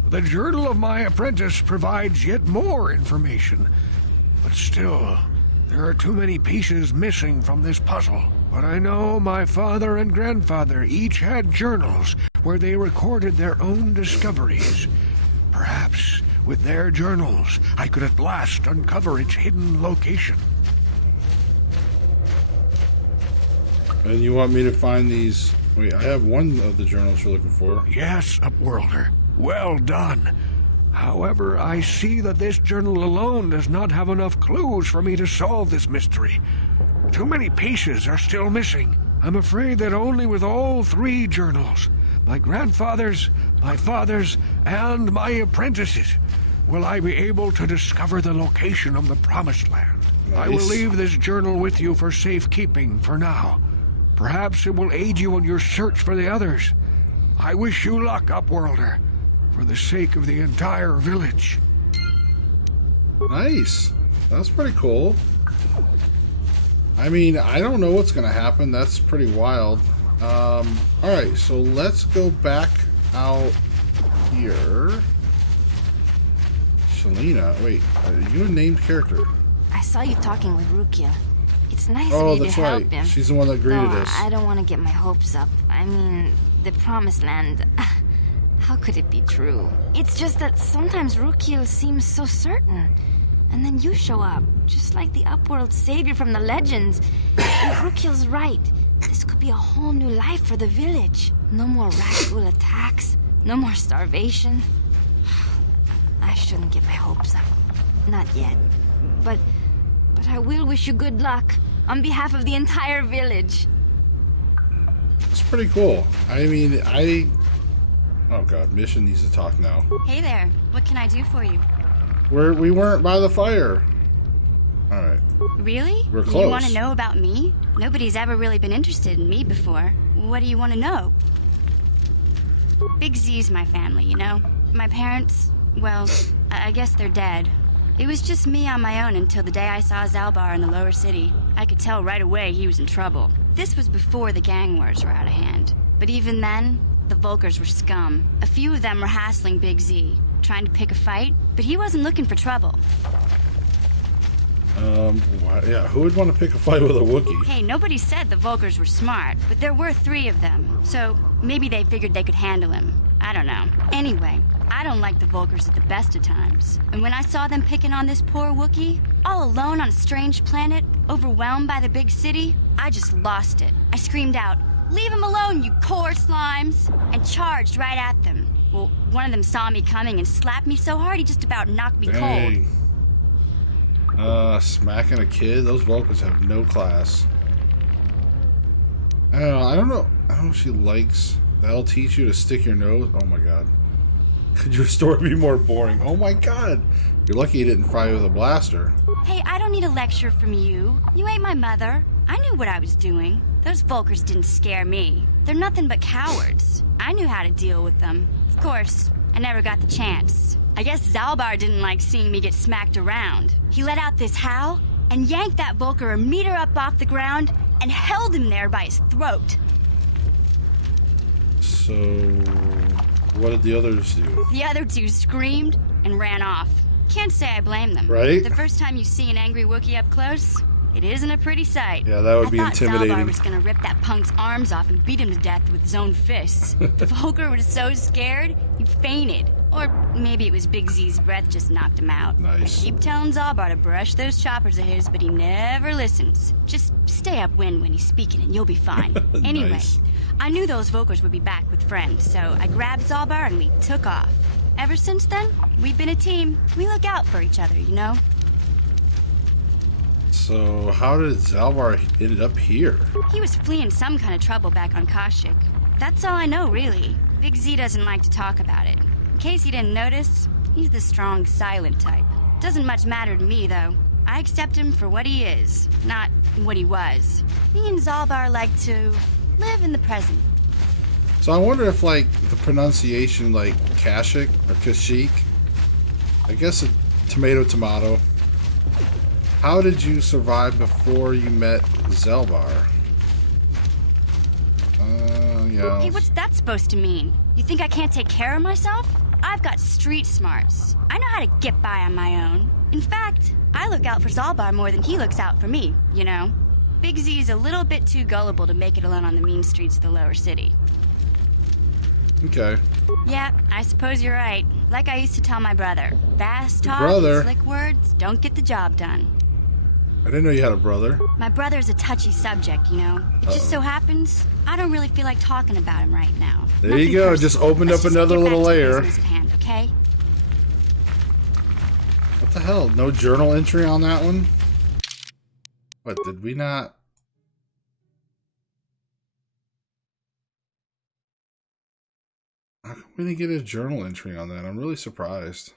The journal of my apprentice provides yet more information. But still, there are too many pieces missing from this puzzle. But I know my father and grandfather each had journals where they recorded their own discoveries. Perhaps with their journals, I could at last uncover its hidden location. And you want me to find these... Wait, I have one of the journals you're looking for. Yes, Upworlder. Well done. However, I see that this journal alone does not have enough clues for me to solve this mystery. Too many pieces are still missing. I'm afraid that only with all three journals, my grandfather's, my father's, and my apprentice's, will I be able to discover the location of the Promised Land. Nice. I will leave this journal with you for safekeeping for now. Perhaps it will aid you in your search for the others. I wish you luck, Upworlder, for the sake of the entire village. Nice. That's pretty cool. I mean, I don't know what's going to happen. That's pretty wild. Alright, so let's go back out here. Selena, wait, are you a named character? I saw you talking with Rukia. It's nice Oh, of you that's to help right. him. She's the one that greeted Though us. I don't want to get my hopes up. I mean, the Promised Land. How could it be true? It's just that sometimes Rukia seems so certain. And then you show up, just like the Upworld savior from the legends. If Rukiel's right, this could be a whole new life for the village. No more Rakghoul attacks, no more starvation. I shouldn't get my hopes up. Not yet. But I will wish you good luck on behalf of the entire village. It's pretty cool. I mean, oh god, Mission needs to talk now. Hey there, what can I do for you? We weren't by the fire. Alright. Really? We're close. You want to know about me? Nobody's ever really been interested in me before. What do you want to know? Big Z's my family, you know? My parents, well, I guess they're dead. It was just me on my own until the day I saw Zalbar in the lower city. I could tell right away he was in trouble. This was before the gang wars were out of hand. But even then, the Vulkars were scum. A few of them were hassling Big Z, trying to pick a fight, but he wasn't looking for trouble. Yeah, who would want to pick a fight with a Wookiee? Hey, nobody said the Vulkars were smart, but there were 3 of them. So maybe they figured they could handle him. I don't know. Anyway, I don't like the Vulkars at the best of times. And when I saw them picking on this poor Wookiee, all alone on a strange planet, overwhelmed by the big city, I just lost it. I screamed out, "Leave him alone, you core slimes!" and charged right at them. Well, one of them saw me coming and slapped me so hard he just about knocked me cold. Smacking a kid? Those Vulcans have no class. I don't know if she likes... That'll teach you to stick your nose. Oh my god. Could your story be more boring? Oh my god. You're lucky you didn't fry with a blaster. Hey, I don't need a lecture from you. You ain't my mother. I knew what I was doing. Those Vulkars didn't scare me. They're nothing but cowards. I knew how to deal with them. Of course, I never got the chance. I guess Zalbar didn't like seeing me get smacked around. He let out this howl and yanked that Volker a meter up off the ground and held him there by his throat. So, what did the others do? The other two screamed and ran off. Can't say I blame them. Right? The first time you see an angry Wookiee up close, it isn't a pretty sight. Yeah, that would be intimidating. I thought Zalbar was gonna rip that punk's arms off and beat him to death with his own fists. Volker was so scared, he fainted. Or maybe it was Big Z's breath just knocked him out. Nice. I keep telling Zalbar to brush those choppers of his, but he never listens. Just stay upwind when he's speaking and you'll be fine. Anyway, Nice. I knew those Volkers would be back with friends, so I grabbed Zalbar and we took off. Ever since then, we've been a team. We look out for each other, you know? So, how did Zalbar ended up here? He was fleeing some kind of trouble back on Kashyyyk. That's all I know, really. Big Z doesn't like to talk about it. In case you didn't notice, he's the strong, silent type. Doesn't much matter to me, though. I accept him for what he is, not what he was. Me and Zalbar like to live in the present. So I wonder if, like, the pronunciation, like, Kashyyyk or Kashyyyk, I guess a tomato. How did you survive before you met Zalbar? Yeah. Hey, what's that supposed to mean? You think I can't take care of myself? I've got street smarts. I know how to get by on my own. In fact, I look out for Zalbar more than he looks out for me, you know? Big Z's a little bit too gullible to make it alone on the mean streets of the lower city. Okay. Yeah, I suppose you're right. Like I used to tell my brother, fast talk brother? and slick words don't get the job done. I didn't know you had a brother. My brother's a touchy subject, you know? It just so happens, I don't really feel like talking about him right now. There you go, just opened up another little layer. Business at hand, okay? What the hell? No journal entry on that one? What, did we not? How come we didn't get a journal entry on that? I'm really surprised.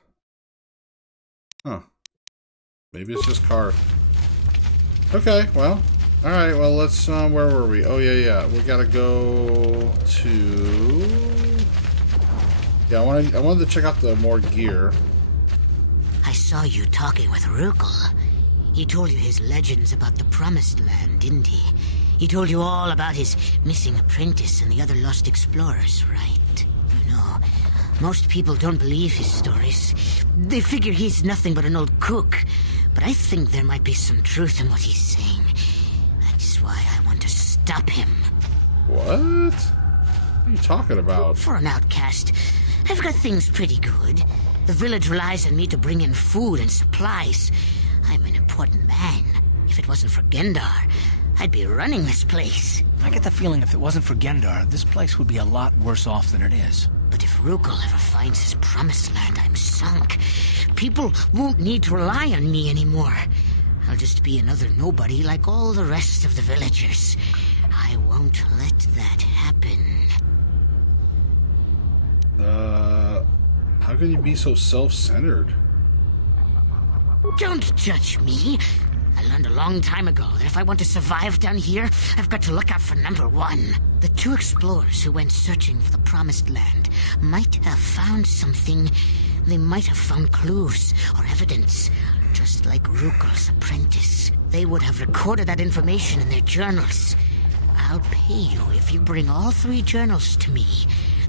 Huh. Maybe it's just car. Okay, well. Alright, well, let's, where were we? Oh, yeah. We gotta go to... Yeah, I wanted to check out the more gear. I saw you talking with Rukel. He told you his legends about the Promised Land, didn't he? He told you all about his missing apprentice and the other lost explorers, right? You know, most people don't believe his stories. They figure he's nothing but an old cook. But I think there might be some truth in what he's saying. That's why I want to stop him. What? What are you talking about? For an outcast, I've got things pretty good. The village relies on me to bring in food and supplies. I'm an important man. If it wasn't for Gendar, I'd be running this place. I get the feeling if it wasn't for Gendar, this place would be a lot worse off than it is. But if Rukel ever finds his Promised Land, I'm sunk. People won't need to rely on me anymore. I'll just be another nobody like all the rest of the villagers. I won't let that happen. How can you be so self-centered? Don't judge me. I learned a long time ago that if I want to survive down here, I've got to look out for number one. The two explorers who went searching for the Promised Land might have found something. They might have found clues or evidence, just like Rukel's apprentice. They would have recorded that information in their journals. I'll pay you if you bring all 3 journals to me.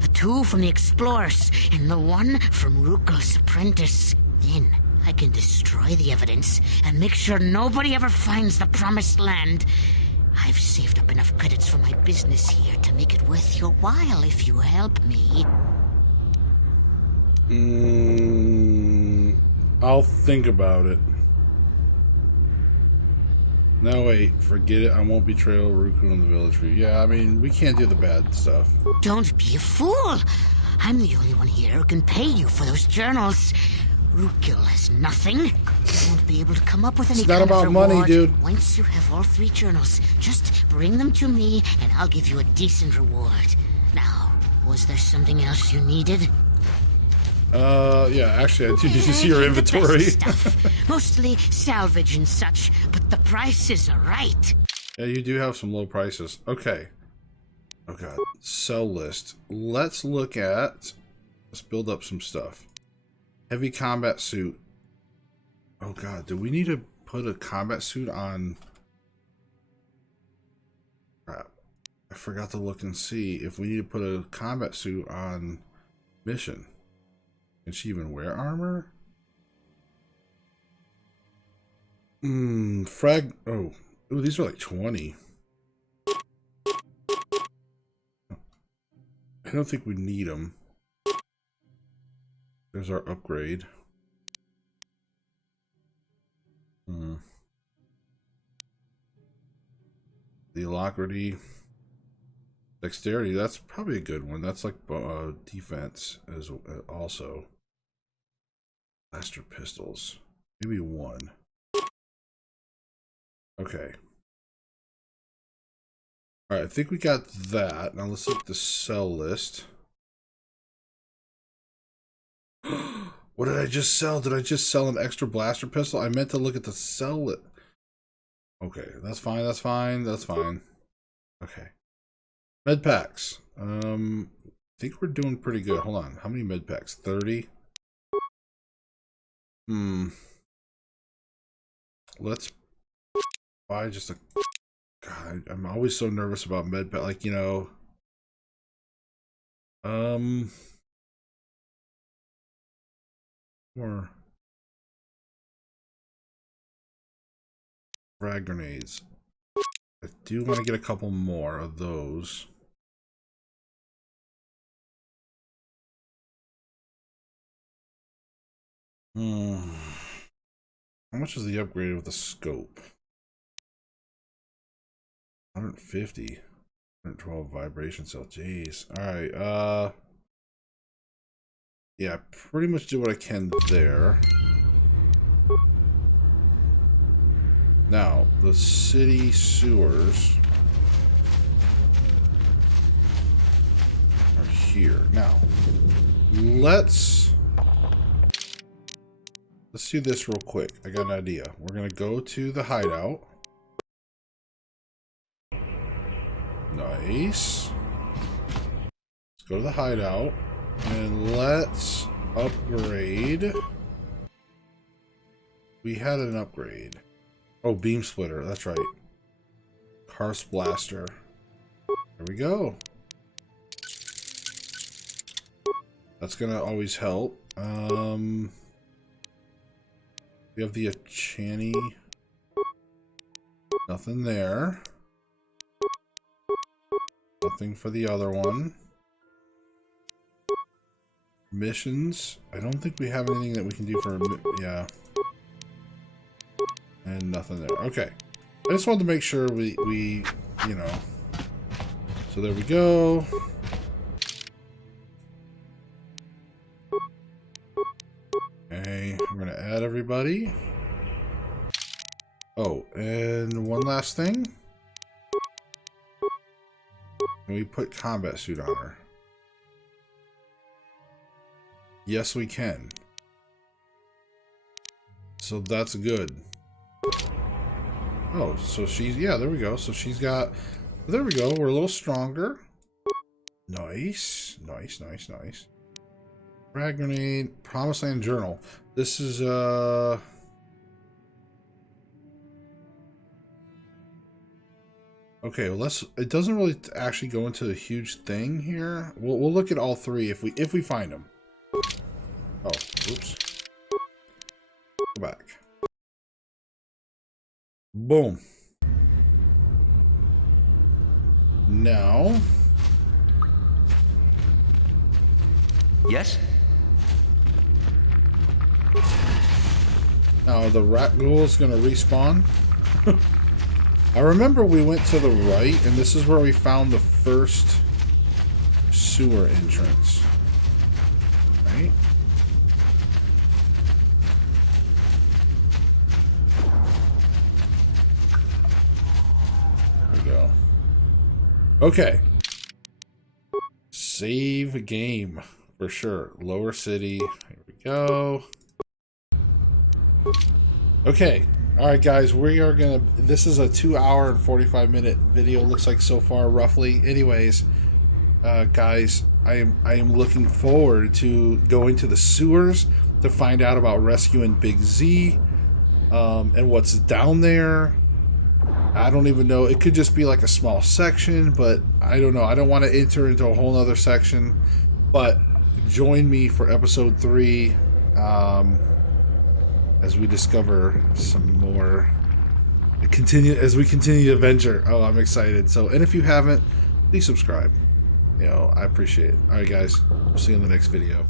The 2 from the explorers and the 1 from Rukel's apprentice. Then I can destroy the evidence and make sure nobody ever finds the Promised Land. I've saved up enough credits for my business here to make it worth your while if you help me. I'll think about it. No, wait, forget it. I won't betray Rukel in the village for you. Yeah, I mean, we can't do the bad stuff. Don't be a fool. I'm the only one here who can pay you for those journals. Rukel has nothing. You won't be able to come up with any It's not kind about of reward. money, dude. Once you have all 3 journals, just bring them to me and I'll give you a decent reward. Now, was there something else you needed? Yeah, actually, I do need to see your inventory. Stuff. Mostly salvage and such, but the prices are right. Yeah, you do have some low prices. Okay. Oh god, sell list. Let's look at Let's build up some stuff. Heavy combat suit. Oh god, do we need to put a combat suit on? Crap. I forgot to look and see if we need to put a combat suit on Mission. Can she even wear armor? Frag. Oh, ooh, these are like 20. I don't think we need them. There's our upgrade. The alacrity. Dexterity, that's probably a good one. That's like defense as also. Blaster pistols. Maybe one. Okay. Alright, I think we got that. Now let's look at the sell list. What did I just sell? Did I just sell an extra blaster pistol? I meant to look at the sell list. Okay, that's fine, that's fine, that's fine. Okay. Med packs. I think we're doing pretty good. Hold on. How many med packs? 30? Let's buy just a... God, I'm always so nervous about med pack. Like, you know... More... frag grenades. I do want to get a couple more of those. How much is the upgrade with the scope? 150. 112 vibration cell. Jeez. Alright, yeah, pretty much do what I can there. Now, the city sewers are here. Now, let's do this real quick. I got an idea. We're going to go to the hideout. Nice. Let's go to the hideout and let's upgrade. We had an upgrade. Oh, beam splitter. That's right. Karst blaster. There we go. That's gonna always help. We have the Achani. Nothing there. Nothing for the other one. Missions. I don't think we have anything that we can do for... Yeah. And nothing there. Okay. I just wanted to make sure we you know. So there we go. Okay, I'm gonna add everybody. Oh, and one last thing. Can we put combat suit on her? Yes, we can. So that's good. Oh, so she's, yeah, there we go. So she's got, there we go. We're a little stronger. Nice. Nice, nice, nice. Frag grenade, Promised Land journal. This is, okay, well, it doesn't really actually go into a huge thing here. We'll look at all three if we find them. Oh, oops. Go back. Boom. Now. Yes? Now the rat ghoul is going to respawn. I remember we went to the right, and this is where we found the first sewer entrance. Right? There we go. Okay. Save game. For sure. Lower city. Here we go. Okay. Alright guys, we are gonna, this is a 2 hour and 45 minute video, looks like so far roughly. Anyways, guys, I am looking forward to going to the sewers to find out about rescuing Big Z, and what's down there. I don't even know. It could just be like a small section, but I don't know. I don't want to enter into a whole nother section. But join me for episode 3 as we discover some more. As we continue the adventure. Oh, I'm excited. So, and if you haven't, please subscribe. You know, I appreciate it. All right, guys. We'll see you in the next video.